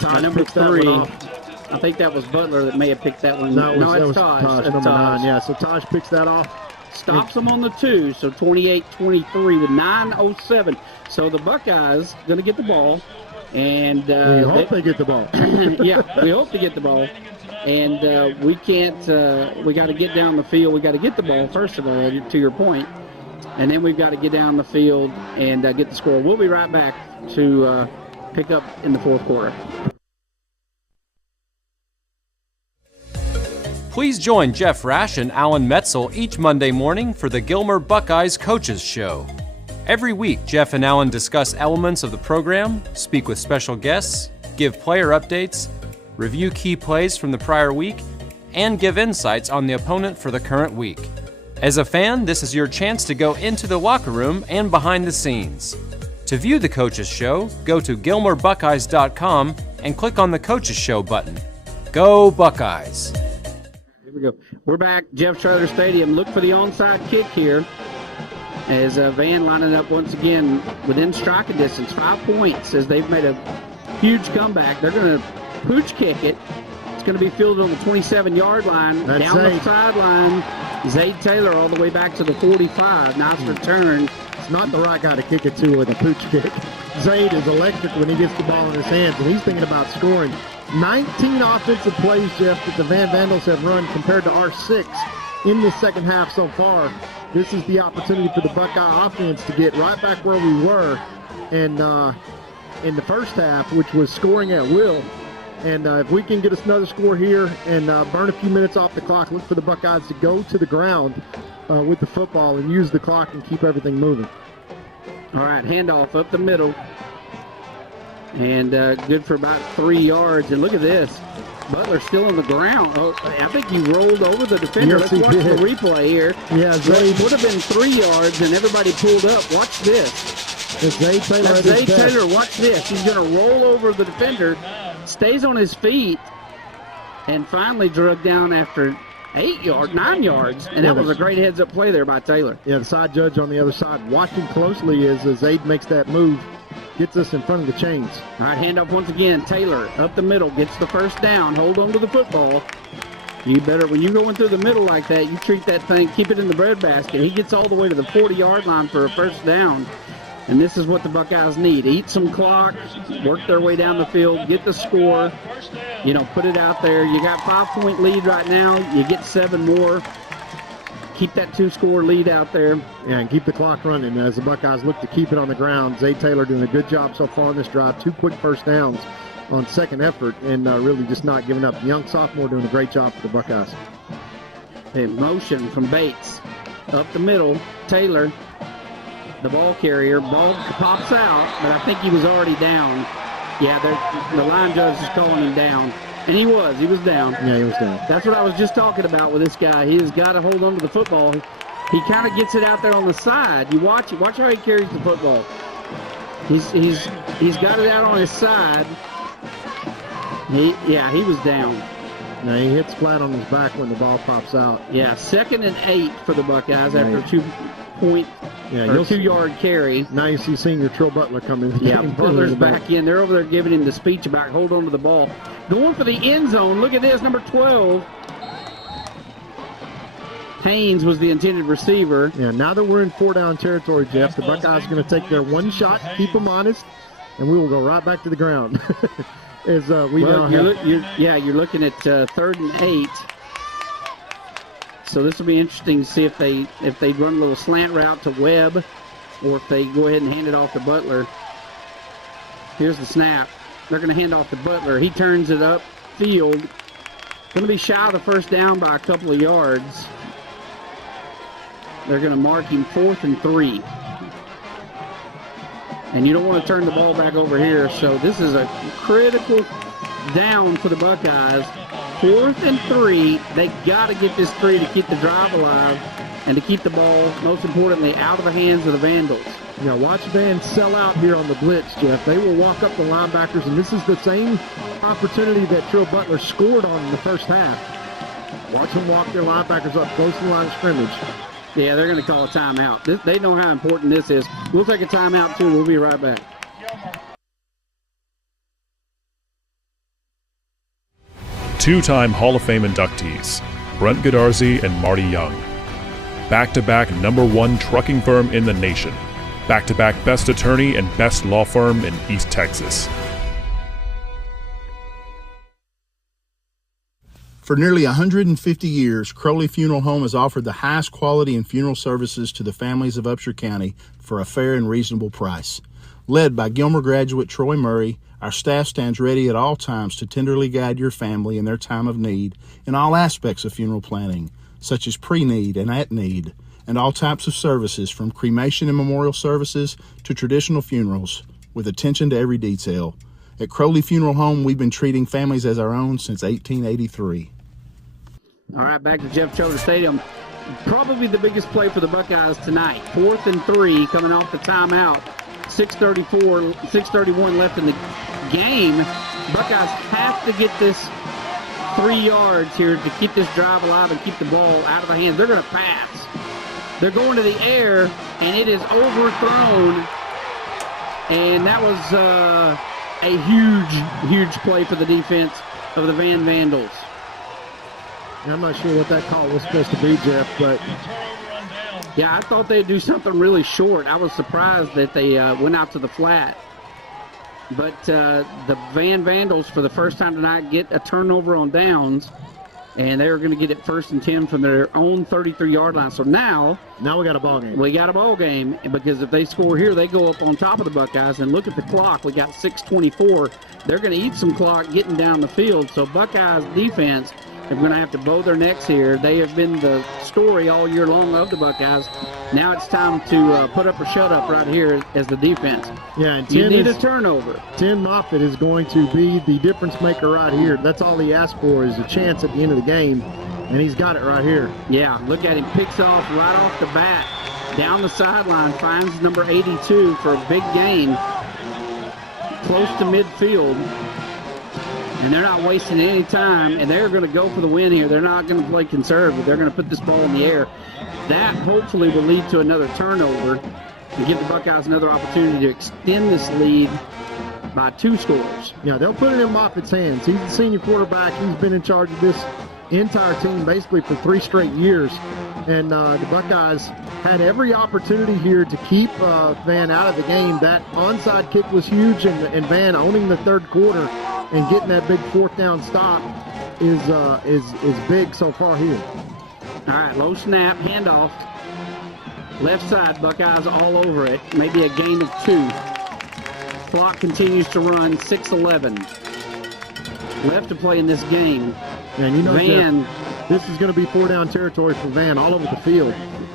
By number 3. I think that was Butler that may have picked that one. No, it's Taj. Taj, number 9. Yeah, so Taj picks that off. Stops them on the 2, so 28-23 with 9:07. So the Buckeyes going to get the ball. And we hope they get the ball. Yeah, we hope to get the ball. And we can't, we got to get down the field. We got to get the ball, first of all, to your point. And then we've got to get down the field and get the score. We'll be right back to pick up in the 4th quarter. Please join Jeff Rash and Alan Metzel each Monday morning for the Gilmer Buckeyes Coaches Show. Every week, Jeff and Alan discuss elements of the program, speak with special guests, give player updates, review key plays from the prior week, and give insights on the opponent for the current week. As a fan, this is your chance to go into the locker room and behind the scenes. To view the Coaches Show, go to GilmerBuckeyes.com and click on the Coaches Show button. Go Buckeyes! Here we go. We're back, Jeff Schroeder Stadium. Look for the onside kick here as Van lining up once again within striking distance. 5 points as they've made a huge comeback. They're going to pooch kick it. It's going to be fielded on the 27-yard line. That's down Zaid. The sideline. Zaid Taylor all the way back to the 45. Nice return. It's not the right guy to kick it to with a pooch kick. Zaid is electric when he gets the ball in his hands, and he's thinking about scoring. 19 offensive plays, Jeff, that the Van Vandals have run compared to our 6 in the second half so far. This is the opportunity for the Buckeye offense to get right back where we were and in the first half, which was scoring at will. And if we can get us another score here and burn a few minutes off the clock, look for the Buckeyes to go to the ground with the football and use the clock and keep everything moving. All right, handoff up the middle. And good for about 3 yards. And look at this. Butler still on the ground. Oh, I think he rolled over the defender. Yes, Let's watch did. the replay here. Yeah, It would have been 3 yards, and everybody pulled up. Watch this. Zay Taylor. That's Zay Taylor. Watch this. He's going to roll over the defender, stays on his feet, and finally drug down after 9 yards. And that was a great heads-up play there by Taylor. Yeah, the side judge on the other side watching closely as Zay makes that move. Gets us in front of the chains. All right, handoff once again. Taylor up the middle, gets the first down. Hold on to the football. You better, when you're going through the middle like that, you treat that thing, keep it in the breadbasket. He gets all the way to the 40-yard line for a first down. And this is what the Buckeyes need. Eat some clock, work their way down the field, get the score, put it out there. You got 5-point lead right now. You get 7 more. Keep that 2-score lead out there. Yeah, and keep the clock running as the Buckeyes look to keep it on the ground. Zay Taylor doing a good job so far on this drive. 2 quick first downs on second effort and really just not giving up. The young sophomore doing a great job for the Buckeyes. A motion from Bates. Up the middle, Taylor, the ball carrier. Ball pops out, but I think he was already down. Yeah, the line judge is calling him down. And he was down. Yeah, he was down. That's what I was just talking about with this guy. He has got to hold on to the football. He kind of gets it out there on the side. You watch it. Watch how he carries the football. He's got it out on his side. He was down. Now he hits flat on his back when the ball pops out. Yeah, 2nd and 8 for the Buckeyes after a 2-yard carry. Now you see senior Trill Butler coming. Yeah, Butler's back in. They're over there giving him the speech about hold on to the ball. Going for the end zone. Look at this, number 12. Haynes was the intended receiver. Yeah, now that we're in 4-down territory, Jeff, the Buckeyes are going to take their one shot, keep them honest, and we will go right back to the ground. You're looking at 3rd and 8. So this will be interesting to see if they run a little slant route to Webb or if they go ahead and hand it off to Butler. Here's the snap. They're going to hand off to Butler. He turns it up field. Going to be shy of the first down by a couple of yards. They're going to mark him 4th and 3. And you don't want to turn the ball back over here, so this is a critical down for the Buckeyes. 4th and 3. They got to get this 3 to keep the drive alive and to keep the ball, most importantly, out of the hands of the Vandals. Yeah, watch Van sell out here on the blitz, Jeff. They will walk up the linebackers, and this is the same opportunity that Trill Butler scored on in the first half. Watch them walk their linebackers up close to the line of scrimmage. Yeah, they're going to call a timeout. They know how important this is. We'll take a timeout, too. We'll be right back. Two-time Hall of Fame inductees, Brent Godarzi and Marty Young. Back-to-back #1 trucking firm in the nation. Back-to-back best attorney and best law firm in East Texas. For nearly 150 years, Crowley Funeral Home has offered the highest quality in funeral services to the families of Upshur County for a fair and reasonable price. Led by Gilmer graduate Troy Murray, our staff stands ready at all times to tenderly guide your family in their time of need in all aspects of funeral planning, such as pre-need and at-need, and all types of services from cremation and memorial services to traditional funerals, with attention to every detail. At Crowley Funeral Home, we've been treating families as our own since 1883. All right, back to Jeff Choate Stadium. Probably the biggest play for the Buckeyes tonight. 4th and 3 coming off the timeout. 6:31 left in the game. Buckeyes have to get this 3 yards here to keep this drive alive and keep the ball out of the hands. They're going to pass. They're going to the air, and it is overthrown. And that was a huge play for the defense of the Van Vandals. I'm not sure what that call was supposed to be, Jeff, but yeah, I thought they'd do something really short. I was surprised that they went out to the flat. But the Van Vandals, for the first time tonight, get a turnover on downs, and they're going to get it 1st and 10 from their own 33-yard line. So now we got a ball game. We got a ball game, because if they score here, they go up on top of the Buckeyes. And look at the clock. We got 6:24. They're going to eat some clock getting down the field. So Buckeyes defense They're going to have to bow their necks here. They have been the story all year long of the Buckeyes. Now it's time to put up or shut up right here as the defense. Yeah, and you need a turnover. 10 Moffitt is going to be the difference maker right here. That's all he asked for is a chance at the end of the game, and he's got it right here. Yeah, look at him. Picks off right off the bat. Down the sideline, finds number 82 for a big gain. Close to midfield. And they're not wasting any time, and they're going to go for the win here. They're not going to play conservative. They're going to put this ball in the air. That hopefully will lead to another turnover and give the Buckeyes another opportunity to extend this lead by 2 scores. Yeah, they'll put it in Moffitt's hands. He's the senior quarterback. He's been in charge of this entire team basically for 3 straight years. And the Buckeyes had every opportunity here to keep Van out of the game. That onside kick was huge, and Van owning the third quarter and getting that big 4th down stop is big so far here. All right, low snap, handoff. Left side, Buckeyes all over it. Maybe a gain of 2. Clock continues to run, 6:11. Left to play in this game. And you know, Van, this is going to be 4 down territory for Van all over the field.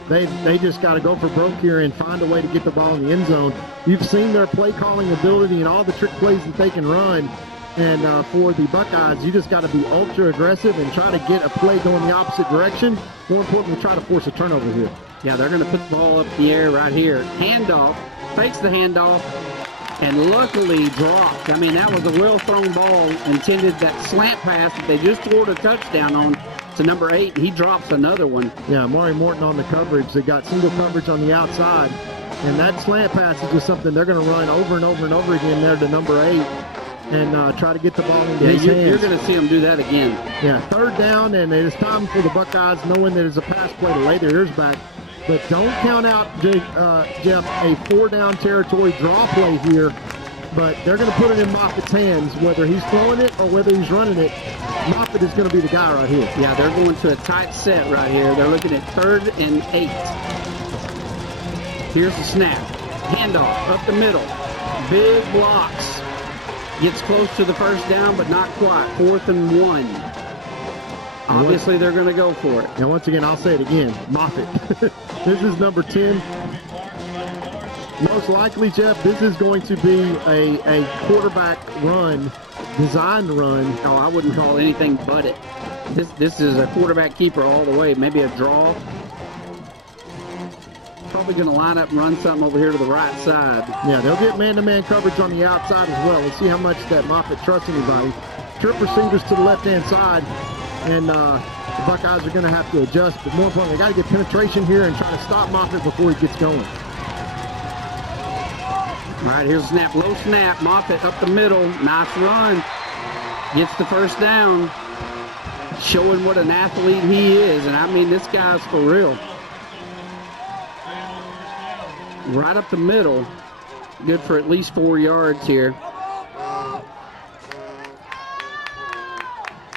They just got to go for broke here and find a way to get the ball in the end zone. You've seen their play calling ability and all the trick plays that they can run. And for the Buckeyes, you just got to be ultra aggressive and try to get a play going the opposite direction. More importantly, try to force a turnover here. Yeah, they're going to put the ball up in the air right here. Handoff, fakes the handoff, and luckily dropped. I mean, that was a well-thrown ball intended, that slant pass that they just scored a touchdown on to number 8. He drops another one. Yeah, Maury Morton on the coverage. They got single coverage on the outside. And that slant pass is just something they're going to run over and over and over again there to number 8. And try to get the ball into his hands. You're going to see them do that again. Yeah, 3rd down, and it's time for the Buckeyes, knowing that it's a pass play, to lay their ears back. But don't count out, Jeff, a 4 down territory draw play here. But they're going to put it in Moffitt's hands, whether he's throwing it or whether he's running it. Moffitt is going to be the guy right here. Yeah, they're going to a tight set right here. They're looking at 3rd and 8. Here's the snap. Handoff up the middle. Big blocks. Gets close to the 1st down, but not quite. 4th and 1. Obviously, they're going to go for it. And once again, I'll say it again. Moffitt. This is number 10. Most likely, Jeff, this is going to be a quarterback run, designed run. Oh, I wouldn't call anything but it. This is a quarterback keeper all the way. Maybe a draw. Probably going to line up and run something over here to the right side. Yeah, they'll get man-to-man coverage on the outside as well. We'll see how much that Moffitt trusts anybody. Trip receivers to the left-hand side, and the Buckeyes are going to have to adjust. But more importantly, they got to get penetration here and try to stop Moffitt before he gets going. All right, here's a snap. Low snap. Moffitt up the middle. Nice run. Gets the 1st down. Showing what an athlete he is. And I mean, this guy's for real. Right up the middle. Good for at least 4 yards here.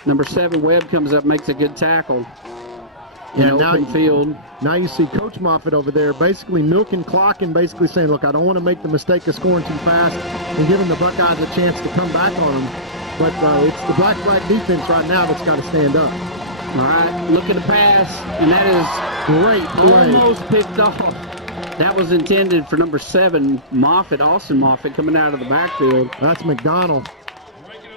Number 7, Webb, comes up, makes a good tackle. In open field. Now you see Coach Moffitt over there basically milking clock and basically saying, look, I don't want to make the mistake of scoring too fast and giving the Buckeyes a chance to come back on them. But it's the black flag defense right now that's got to stand up. All right, look at the pass, and that is great play. Almost picked off. That was intended for number 7, Moffitt, Austin Moffitt, coming out of the backfield. That's McDonald.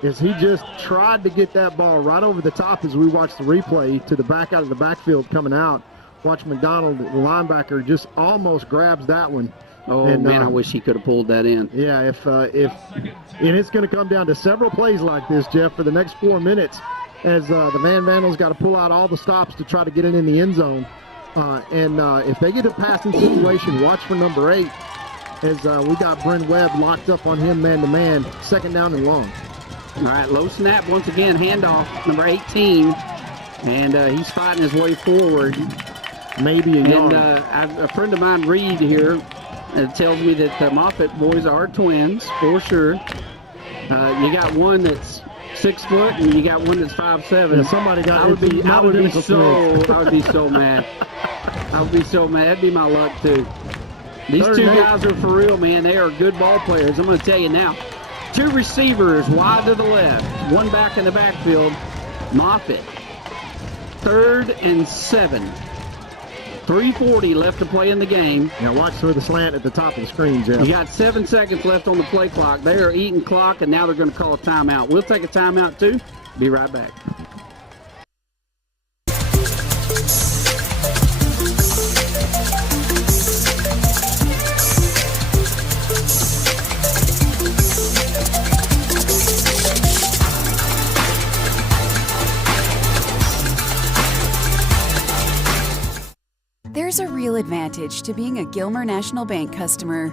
As he just tried to get that ball right over the top as we watch the replay to the back out of the backfield coming out. Watch McDonald, the linebacker, just almost grabs that one. Oh, and, man, I wish he could have pulled that in. Yeah, and it's going to come down to several plays like this, Jeff, for the next 4 minutes as the Van Vandals got to pull out all the stops to try to get it in the end zone. If they get a passing situation, watch for number 8 as we got Bryn Webb locked up on him man-to-man, 2nd down and long. All right, low snap once again, handoff, number 18, and he's fighting his way forward. Maybe a yard. And a friend of mine, Reed, here, tells me that the Moffitt boys are twins, for sure. You got one that's 6 foot, and you got one that's 5'7". Yeah, somebody got. I would be so mad. I would be so mad. That'd be my luck too. These 2 guys are for real, man. They are good ball players. I'm going to tell you now. 2 receivers wide to the left, 1 back in the backfield. Moffitt 3rd and 7. 3:40 left to play in the game. Now watch for the slant at the top of the screen, Jeff. You got 7 seconds left on the play clock. They are eating clock, and now they're going to call a timeout. We'll take a timeout, too. Be right back. There's a real advantage to being a Gilmer National Bank customer.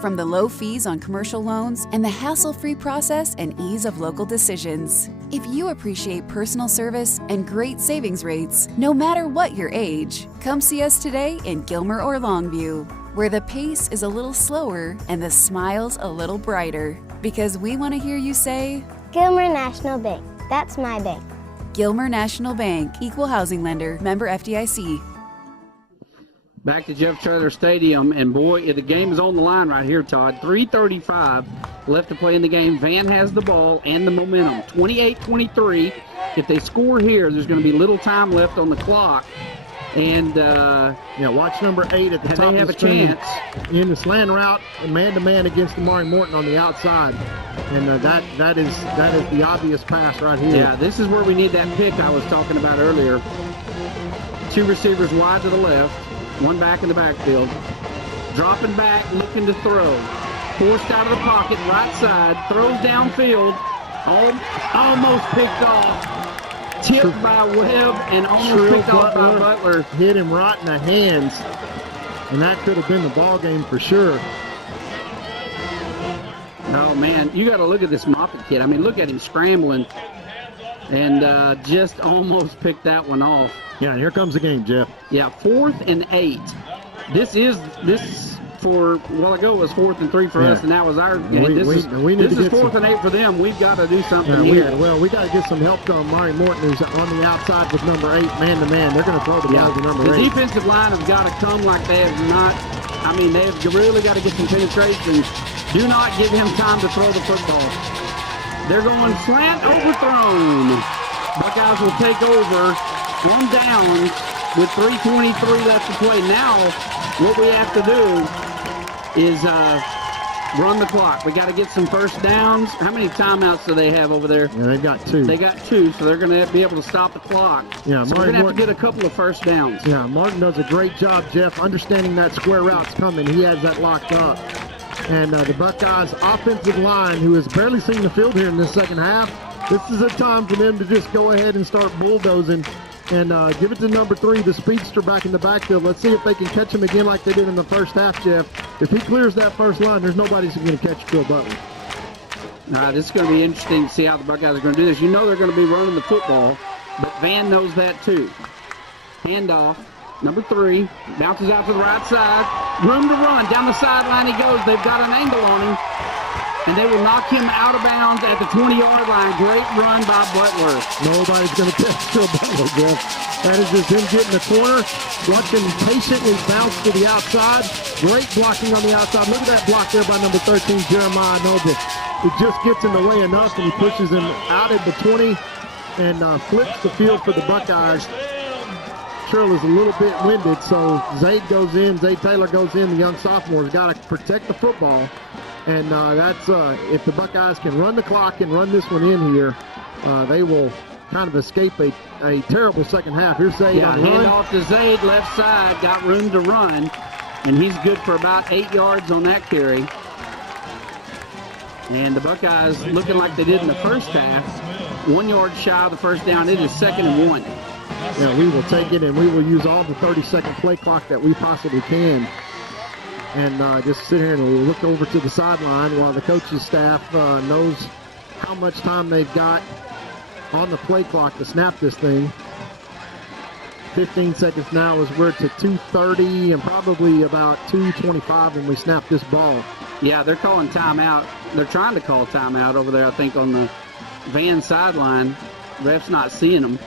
From the low fees on commercial loans and the hassle-free process and ease of local decisions. If you appreciate personal service and great savings rates, no matter what your age, come see us today in Gilmer or Longview, where the pace is a little slower and the smiles a little brighter. Because we want to hear you say, Gilmer National Bank. That's my bank. Gilmer National Bank, Equal Housing Lender, member FDIC. Back to Jeff Traylor Stadium, and boy, the game is on the line right here, Todd. 3:35 left to play in the game. Van has the ball and the momentum. 28-23. If they score here, there's going to be little time left on the clock. And watch number 8 at the top they of have the a screen. chance In the slant route, man-to-man against Amari Morton on the outside. And that is the obvious pass right here. Yeah, this is where we need that pick I was talking about earlier. 2 receivers wide to the left. 1 back in the backfield. Dropping back, looking to throw. Forced out of the pocket, right side. Throws downfield. Almost picked off. Tipped by Webb and almost picked off by Butler. Hit him right in the hands. And that could have been the ball game for sure. Oh, man. You got to look at this Moffitt kid. I mean, look at him scrambling. And just almost picked that one off. Yeah, and here comes the game, Jeff. Yeah, 4th and 8. This for a while ago was 4th and 3 for us, and that was our game. This is 4th and 8 for them. We've got to do something here. We got to get some help to Amari Morton, who's on the outside with number 8, man-to-man. They're going to throw the ball to number 8. The defensive line has got to come like they have not. I mean, they've really got to get some penetration. Do not give him time to throw the football. They're going slant, overthrown. Buckeyes will take over. 1 down with 3:23 left to play. Now, what we have to do is run the clock. We got to get some first downs. How many timeouts do they have over there? Yeah, they've got 2. They got 2, so they're going to be able to stop the clock. Yeah, so we're going to have to get a couple of first downs. Yeah, Martin does a great job, Jeff, understanding that square route's coming. He has that locked up. And the Buckeyes offensive line, who has barely seen the field here in this second half, this is a time for them to just go ahead and start bulldozing and give it to number 3, the speedster back in the backfield. Let's see if they can catch him again like they did in the first half, Jeff. If he clears that first line, there's nobody who's going to catch Phil Butler. All right, this is going to be interesting to see how the Buckeyes are going to do this. You know they're going to be running the football, but Van knows that too. Handoff. Number 3 bounces out to the right side. Room to run. Down the sideline he goes. They've got an angle on him. And they will knock him out of bounds at the 20-yard line. Great run by Butler. Nobody's going to catch Phil Butler, Jeff. That is just him getting the corner. Watch him patiently bounce to the outside. Great blocking on the outside. Look at that block there by number 13, Jeremiah Noble. It just gets in the way enough, and he pushes him out at the 20 and flips the field for the Buckeyes. Sherrill is a little bit winded, so Zayd Taylor goes in. The young sophomore's got to protect the football. And that's if the Buckeyes can run the clock and run this one in here, they will kind of escape a terrible second half. Here's Zayd. Yeah, hand off to Zayd, left side, got room to run, and he's good for about 8 yards on that carry. And the Buckeyes looking like they did in the first half, 1 yard shy of the first down. It is 2nd and 1. Yeah, we will take it, and we will use all the 30-second play clock that we possibly can. And just sit here and look over to the sideline while the coaching staff knows how much time they've got on the play clock to snap this thing. 15 seconds now as we're to 2:30 and probably about 2:25 when we snap this ball. Yeah, they're calling timeout. They're trying to call timeout over there, I think, on the Van sideline. Ref's not seeing them.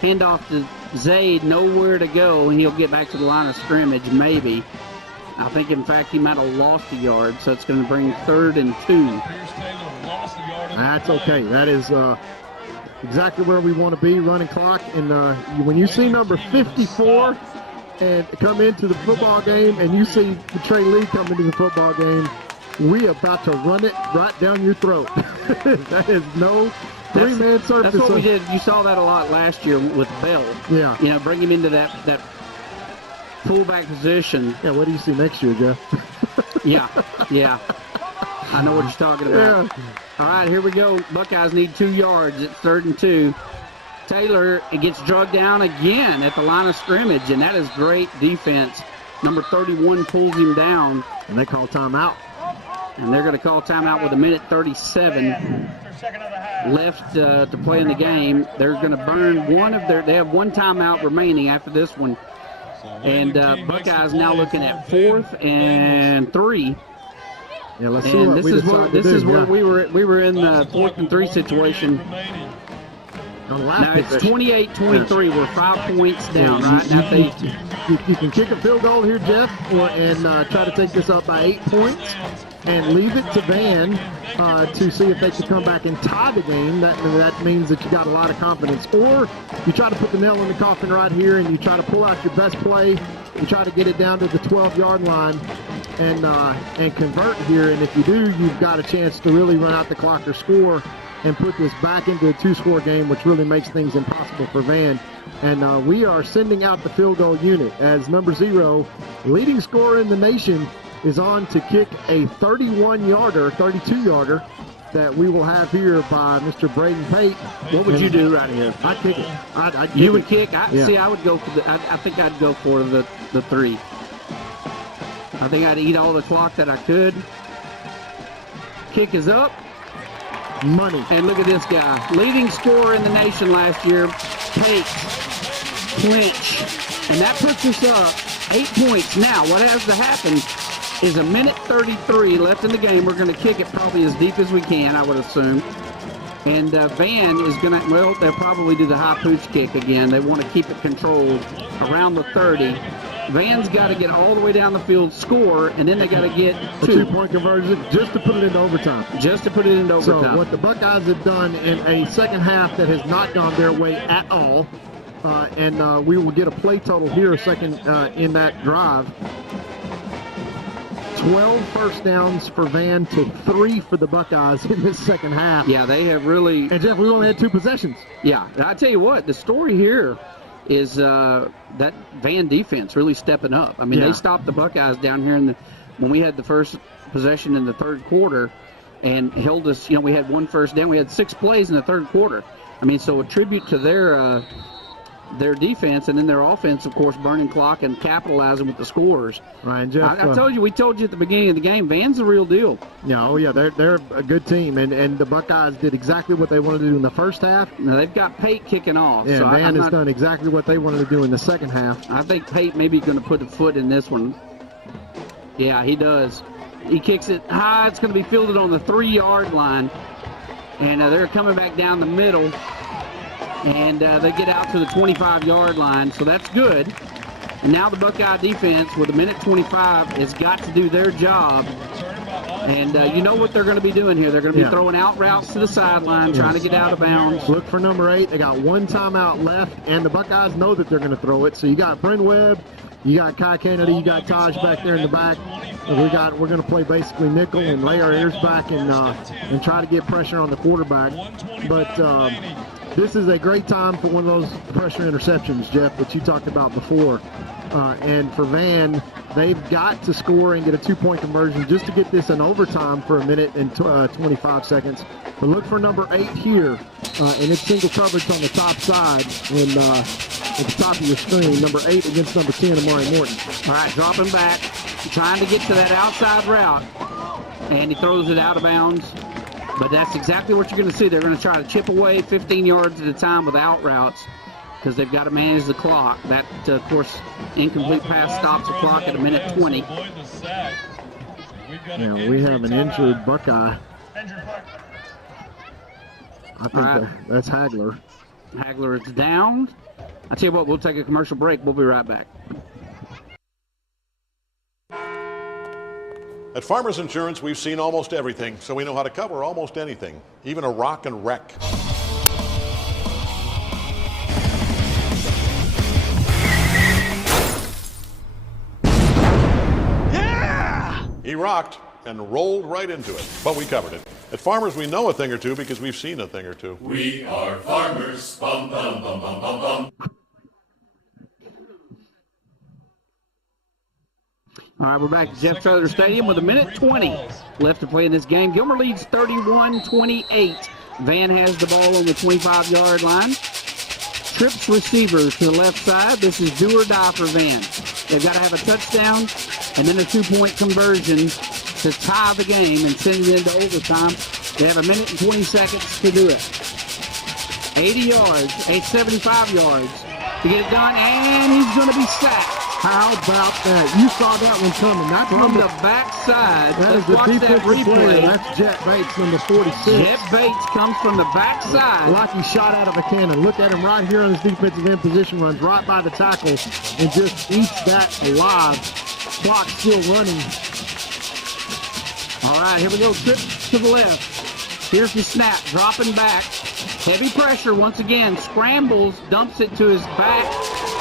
Handoff to Zayd, nowhere to go, and he'll get back to the line of scrimmage, maybe. I think, in fact, he might have lost a yard, so it's going to bring 3rd and 2. That's okay. That is exactly where we want to be, running clock. And when you see number 54 and come into the football game, and you see Trey Lee come into the football game, we about to run it right down your throat. That is no three-man surface. That's what we did. You saw that a lot last year with Bell. Yeah. You know, bring him into that fullback position. Yeah, what do you see next year, Jeff? Yeah. I know what you're talking about. Yeah. All right, here we go. Buckeyes need 2 yards. It's 3rd and 2. Taylor gets drugged down again at the line of scrimmage, and that is great defense. Number 31 pulls him down. And they call timeout. And they're going to call timeout with 1:37 left to play in the game. They're going to burn they have 1 timeout remaining after this one. And Buckeyes now looking at 4th and 3. Yeah, let's see and what this we is decide where to this do, is where yeah. we were in the 4th and 3 situation. Now it's 28-23. We're 5 points down, right? Now you can kick a field goal here, Jeff, and try to take this up by 8 points and leave it to Van to see if they can come back and tie the game. That means that you got a lot of confidence. Or you try to put the nail in the coffin right here and you try to pull out your best play. You try to get it down to the 12-yard line and convert here. And if you do, you've got a chance to really run out the clock or score and put this back into a 2-score game, which really makes things impossible for Van. And we are sending out the field goal unit as number 0, leading scorer in the nation, is on to kick a 31-yarder, 32-yarder that we will have here by Mr. Braden Pate. What would you do right here? I'd kick it. I'd kick you would it. kick? Yeah. See, I would go for I think I'd go for the 3. I think I'd eat all the clock that I could. Kick is up. Money. And look at this guy. Leading scorer in the nation last year, Pate, clinch. And that puts us up 8 points. Now, what has to happen is 1:33 left in the game. We're going to kick it probably as deep as we can, I would assume. And Van is going to, well, they'll probably do the high pooch kick again. They want to keep it controlled around the 30. Van's got to get all the way down the field, score, and then they got to get a 2-point conversion just to put it into overtime. Just to put it into overtime. So what the Buckeyes have done in a second half that has not gone their way at all, and we will get a play total here a second in that drive. 12 first downs for Van to 3 for the Buckeyes in this second half. Yeah, they have really. And Jeff, we only had 2 possessions. Yeah, and I tell you what, the story here is that Van defense really stepping up. I mean, they stopped the Buckeyes down here when we had the first possession in the 3rd quarter and held us. You know, we had 1 first down. We had 6 plays in the 3rd quarter. I mean, so a tribute to their defense, and then their offense, of course, burning clock and capitalizing with the scores. Right, Jeff. We told you at the beginning of the game, Van's the real deal. Yeah, oh yeah, they're a good team, and the Buckeyes did exactly what they wanted to do in the first half. Now they've got Pate kicking off. Yeah, so Van has done exactly what they wanted to do in the second half. I think Pate maybe going to put a foot in this one. Yeah, he does. He kicks it high. It's going to be fielded on the 3-yard line, and they're coming back down the middle. And they get out to the 25-yard line, so that's good. And now the Buckeye defense, with 1:25, has got to do their job. And you know what they're going to be doing here. They're going to be throwing out routes to the sideline, trying to get out of bounds. Look for number 8. They got 1 timeout left, and the Buckeyes know that they're going to throw it. So you got Brent Webb, you got Kai Kennedy, you got Taj back there in the back. We're going to play basically nickel and lay our ears back and try to get pressure on the quarterback. But this is a great time for one of those pressure interceptions, Jeff, that you talked about before. And for Van, they've got to score and get a 2-point conversion just to get this in overtime for 1 and 25 seconds. But look for number 8 here, and it's single coverage on the top side and at the top of your screen. Number 8 against number 10, Amari Morton. All right, dropping back, trying to get to that outside route, and he throws it out of bounds. But that's exactly what you're going to see. They're going to try to chip away 15 yards at a time with out routes because they've got to manage the clock. That, of course, incomplete pass stops the clock at 1:20. Yeah, we have an injured Buckeye. I think that's Hagler. Hagler is down. I tell you what, we'll take a commercial break. We'll be right back. At Farmers Insurance, we've seen almost everything, so we know how to cover almost anything, even a rock and wreck. He rocked and rolled right into it, but we covered it. At Farmers, we know a thing or two because we've seen a thing or two. We are farmers. Bum, bum, bum, bum, bum, bum. All right, we're back at Jeff Traylor Stadium with 1:20 left to play in this game. Gilmer leads 31-28. Van has the ball on the 25-yard line. Trips receivers to the left side. This is do or die for Van. They've got to have a touchdown and then a 2-point conversion to tie the game and send it into overtime. They have 1:20 seconds to do it. 80 yards, 75 yards to get it done, and he's going to be sacked. How about that? You saw that one coming. That's from the backside. That is Let's watch the that defensive player. replay. That's Jet Bates, number 46. Jet Bates comes from the backside. Like he shot out of a cannon. Look at him right here on his defensive end position, runs right by the tackle and just eats that alive. Clock still running. All right, here we go. Trip to the left. Here's the snap, dropping back. Heavy pressure once again. Scrambles, dumps it to his back.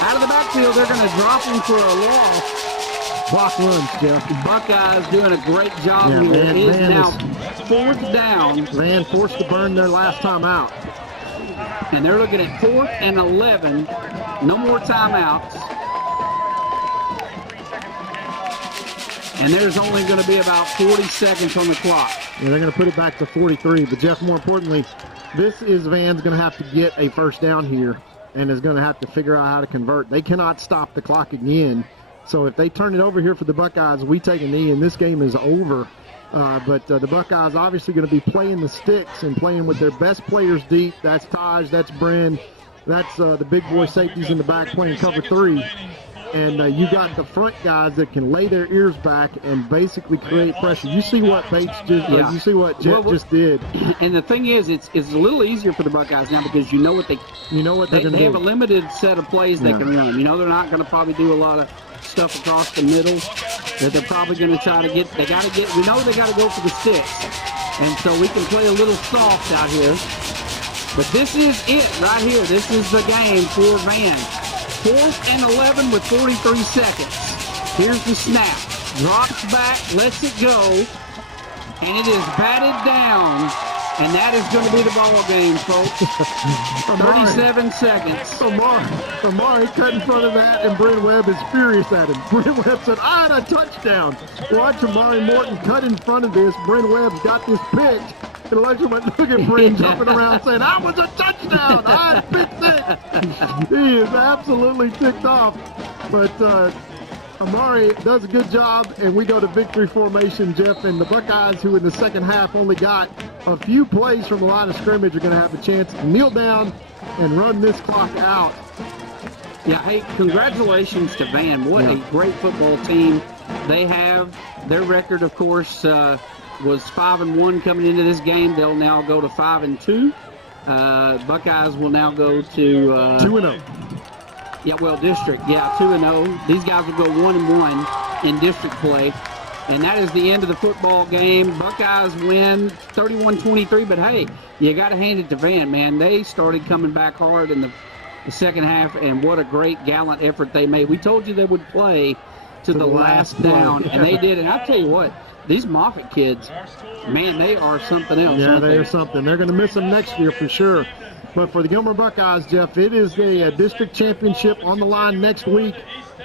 Out of the backfield, they're going to drop him for a loss. Clock runs, Jeff. The Buckeyes doing a great job here. It is now fourth down. Van forced to burn their last time out. And they're looking at 4th and 11. No more timeouts. And there's only going to be about 40 seconds on the clock. Yeah, they're going to put it back to 43. But, Jeff, more importantly, this is Van's going to have to get a first down here and is going to have to figure out how to convert. They cannot stop the clock again. So if they turn it over here for the Buckeyes, we take a knee, and this game is over. But the Buckeyes obviously going to be playing the sticks and playing with their best players deep. That's Taj, that's Bryn, that's the big boy safeties in the back playing cover 3. And you got the front guys that can lay their ears back and basically create pressure. You see what Bates just did. You see what Jet just did. And the thing is, it's a little easier for the Buckeyes now because you know what they're going to do. They have a limited set of plays they can run. You know they're not going to probably do a lot of stuff across the middle that they're probably going to try to get. We know they got to go for the sticks. And so we can play a little soft out here. But this is it right here. This is the game for Van. 4th and 11 with 43 seconds. Here's the snap. Drops back, lets it go, and it is batted down. And that is going to be the ball game, folks. 37 seconds. Amari cut in front of that, and Bryn Webb is furious at him. Bryn Webb said, I had a touchdown. Watch Amari Morton cut in front of this. Bryn Webb's got this pitch. And Elijah went, look at Bryn jumping around saying, I was a touchdown. I picked it. He is absolutely ticked off. But Amari does a good job, and we go to victory formation, Jeff. And the Buckeyes, who in the second half only got a few plays from the line of scrimmage, are going to have a chance to kneel down and run this clock out. Yeah, hey, congratulations to Van. What a great football team they have. Their record, of course, was 5-1 coming into this game. They'll now go to 5-2. Buckeyes will now go to 2-0. Yeah, well, district. Yeah, 2-0. These guys will go 1-1 in district play. And that is the end of the football game. Buckeyes win 31-23, but hey, you got to hand it to Van, man. They started coming back hard in the second half, and what a great, gallant effort they made. We told you they would play to the last down, and they did. And I'll tell you what, these Moffitt kids, man, they are something else. Yeah, they are something. They're going to miss them next year for sure. But for the Gilmer Buckeyes, Jeff, it is the district championship on the line next week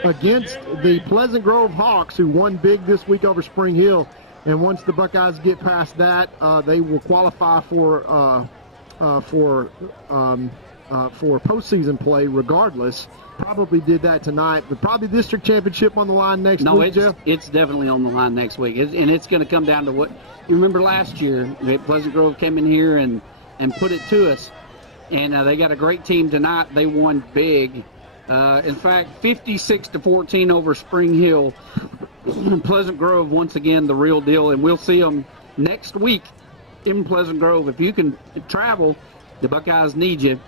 against the Pleasant Grove Hawks, who won big this week over Spring Hill. And once the Buckeyes get past that, they will qualify for postseason play regardless. Probably did that tonight, but probably district championship on the line next week, Jeff? It's definitely on the line next week. And it's going to come down to what you remember last year. Pleasant Grove came in here and put it to us. And they got a great team tonight. They won big. In fact, 56-14 over Spring Hill. Pleasant Grove, once again, the real deal. And we'll see them next week in Pleasant Grove. If you can travel, the Buckeyes need you.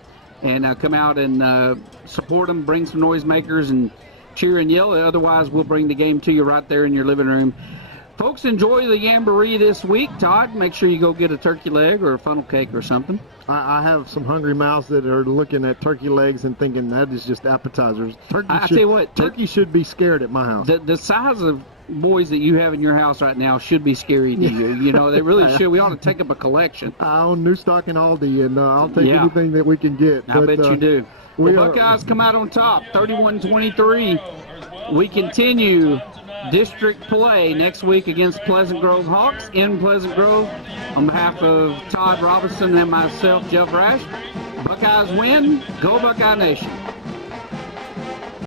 And come out and support them, bring some noisemakers and cheer and yell. Otherwise, we'll bring the game to you right there in your living room. Folks, enjoy the Jamboree this week. Todd, make sure you go get a turkey leg or a funnel cake or something. I have some hungry mouths that are looking at turkey legs and thinking that is just appetizers. I tell you what, turkey should be scared at my house. The size of boys that you have in your house right now should be scary to you. You know, they really should. We ought to take up a collection. I own Newstock and Aldi, and I'll take anything that we can get. I bet you do. The Buckeyes come out on top, 31-23. We continue district play next week against Pleasant Grove Hawks in Pleasant Grove. On behalf of Todd Robinson and myself, Jeff Rash, Buckeyes win. Go Buckeye Nation.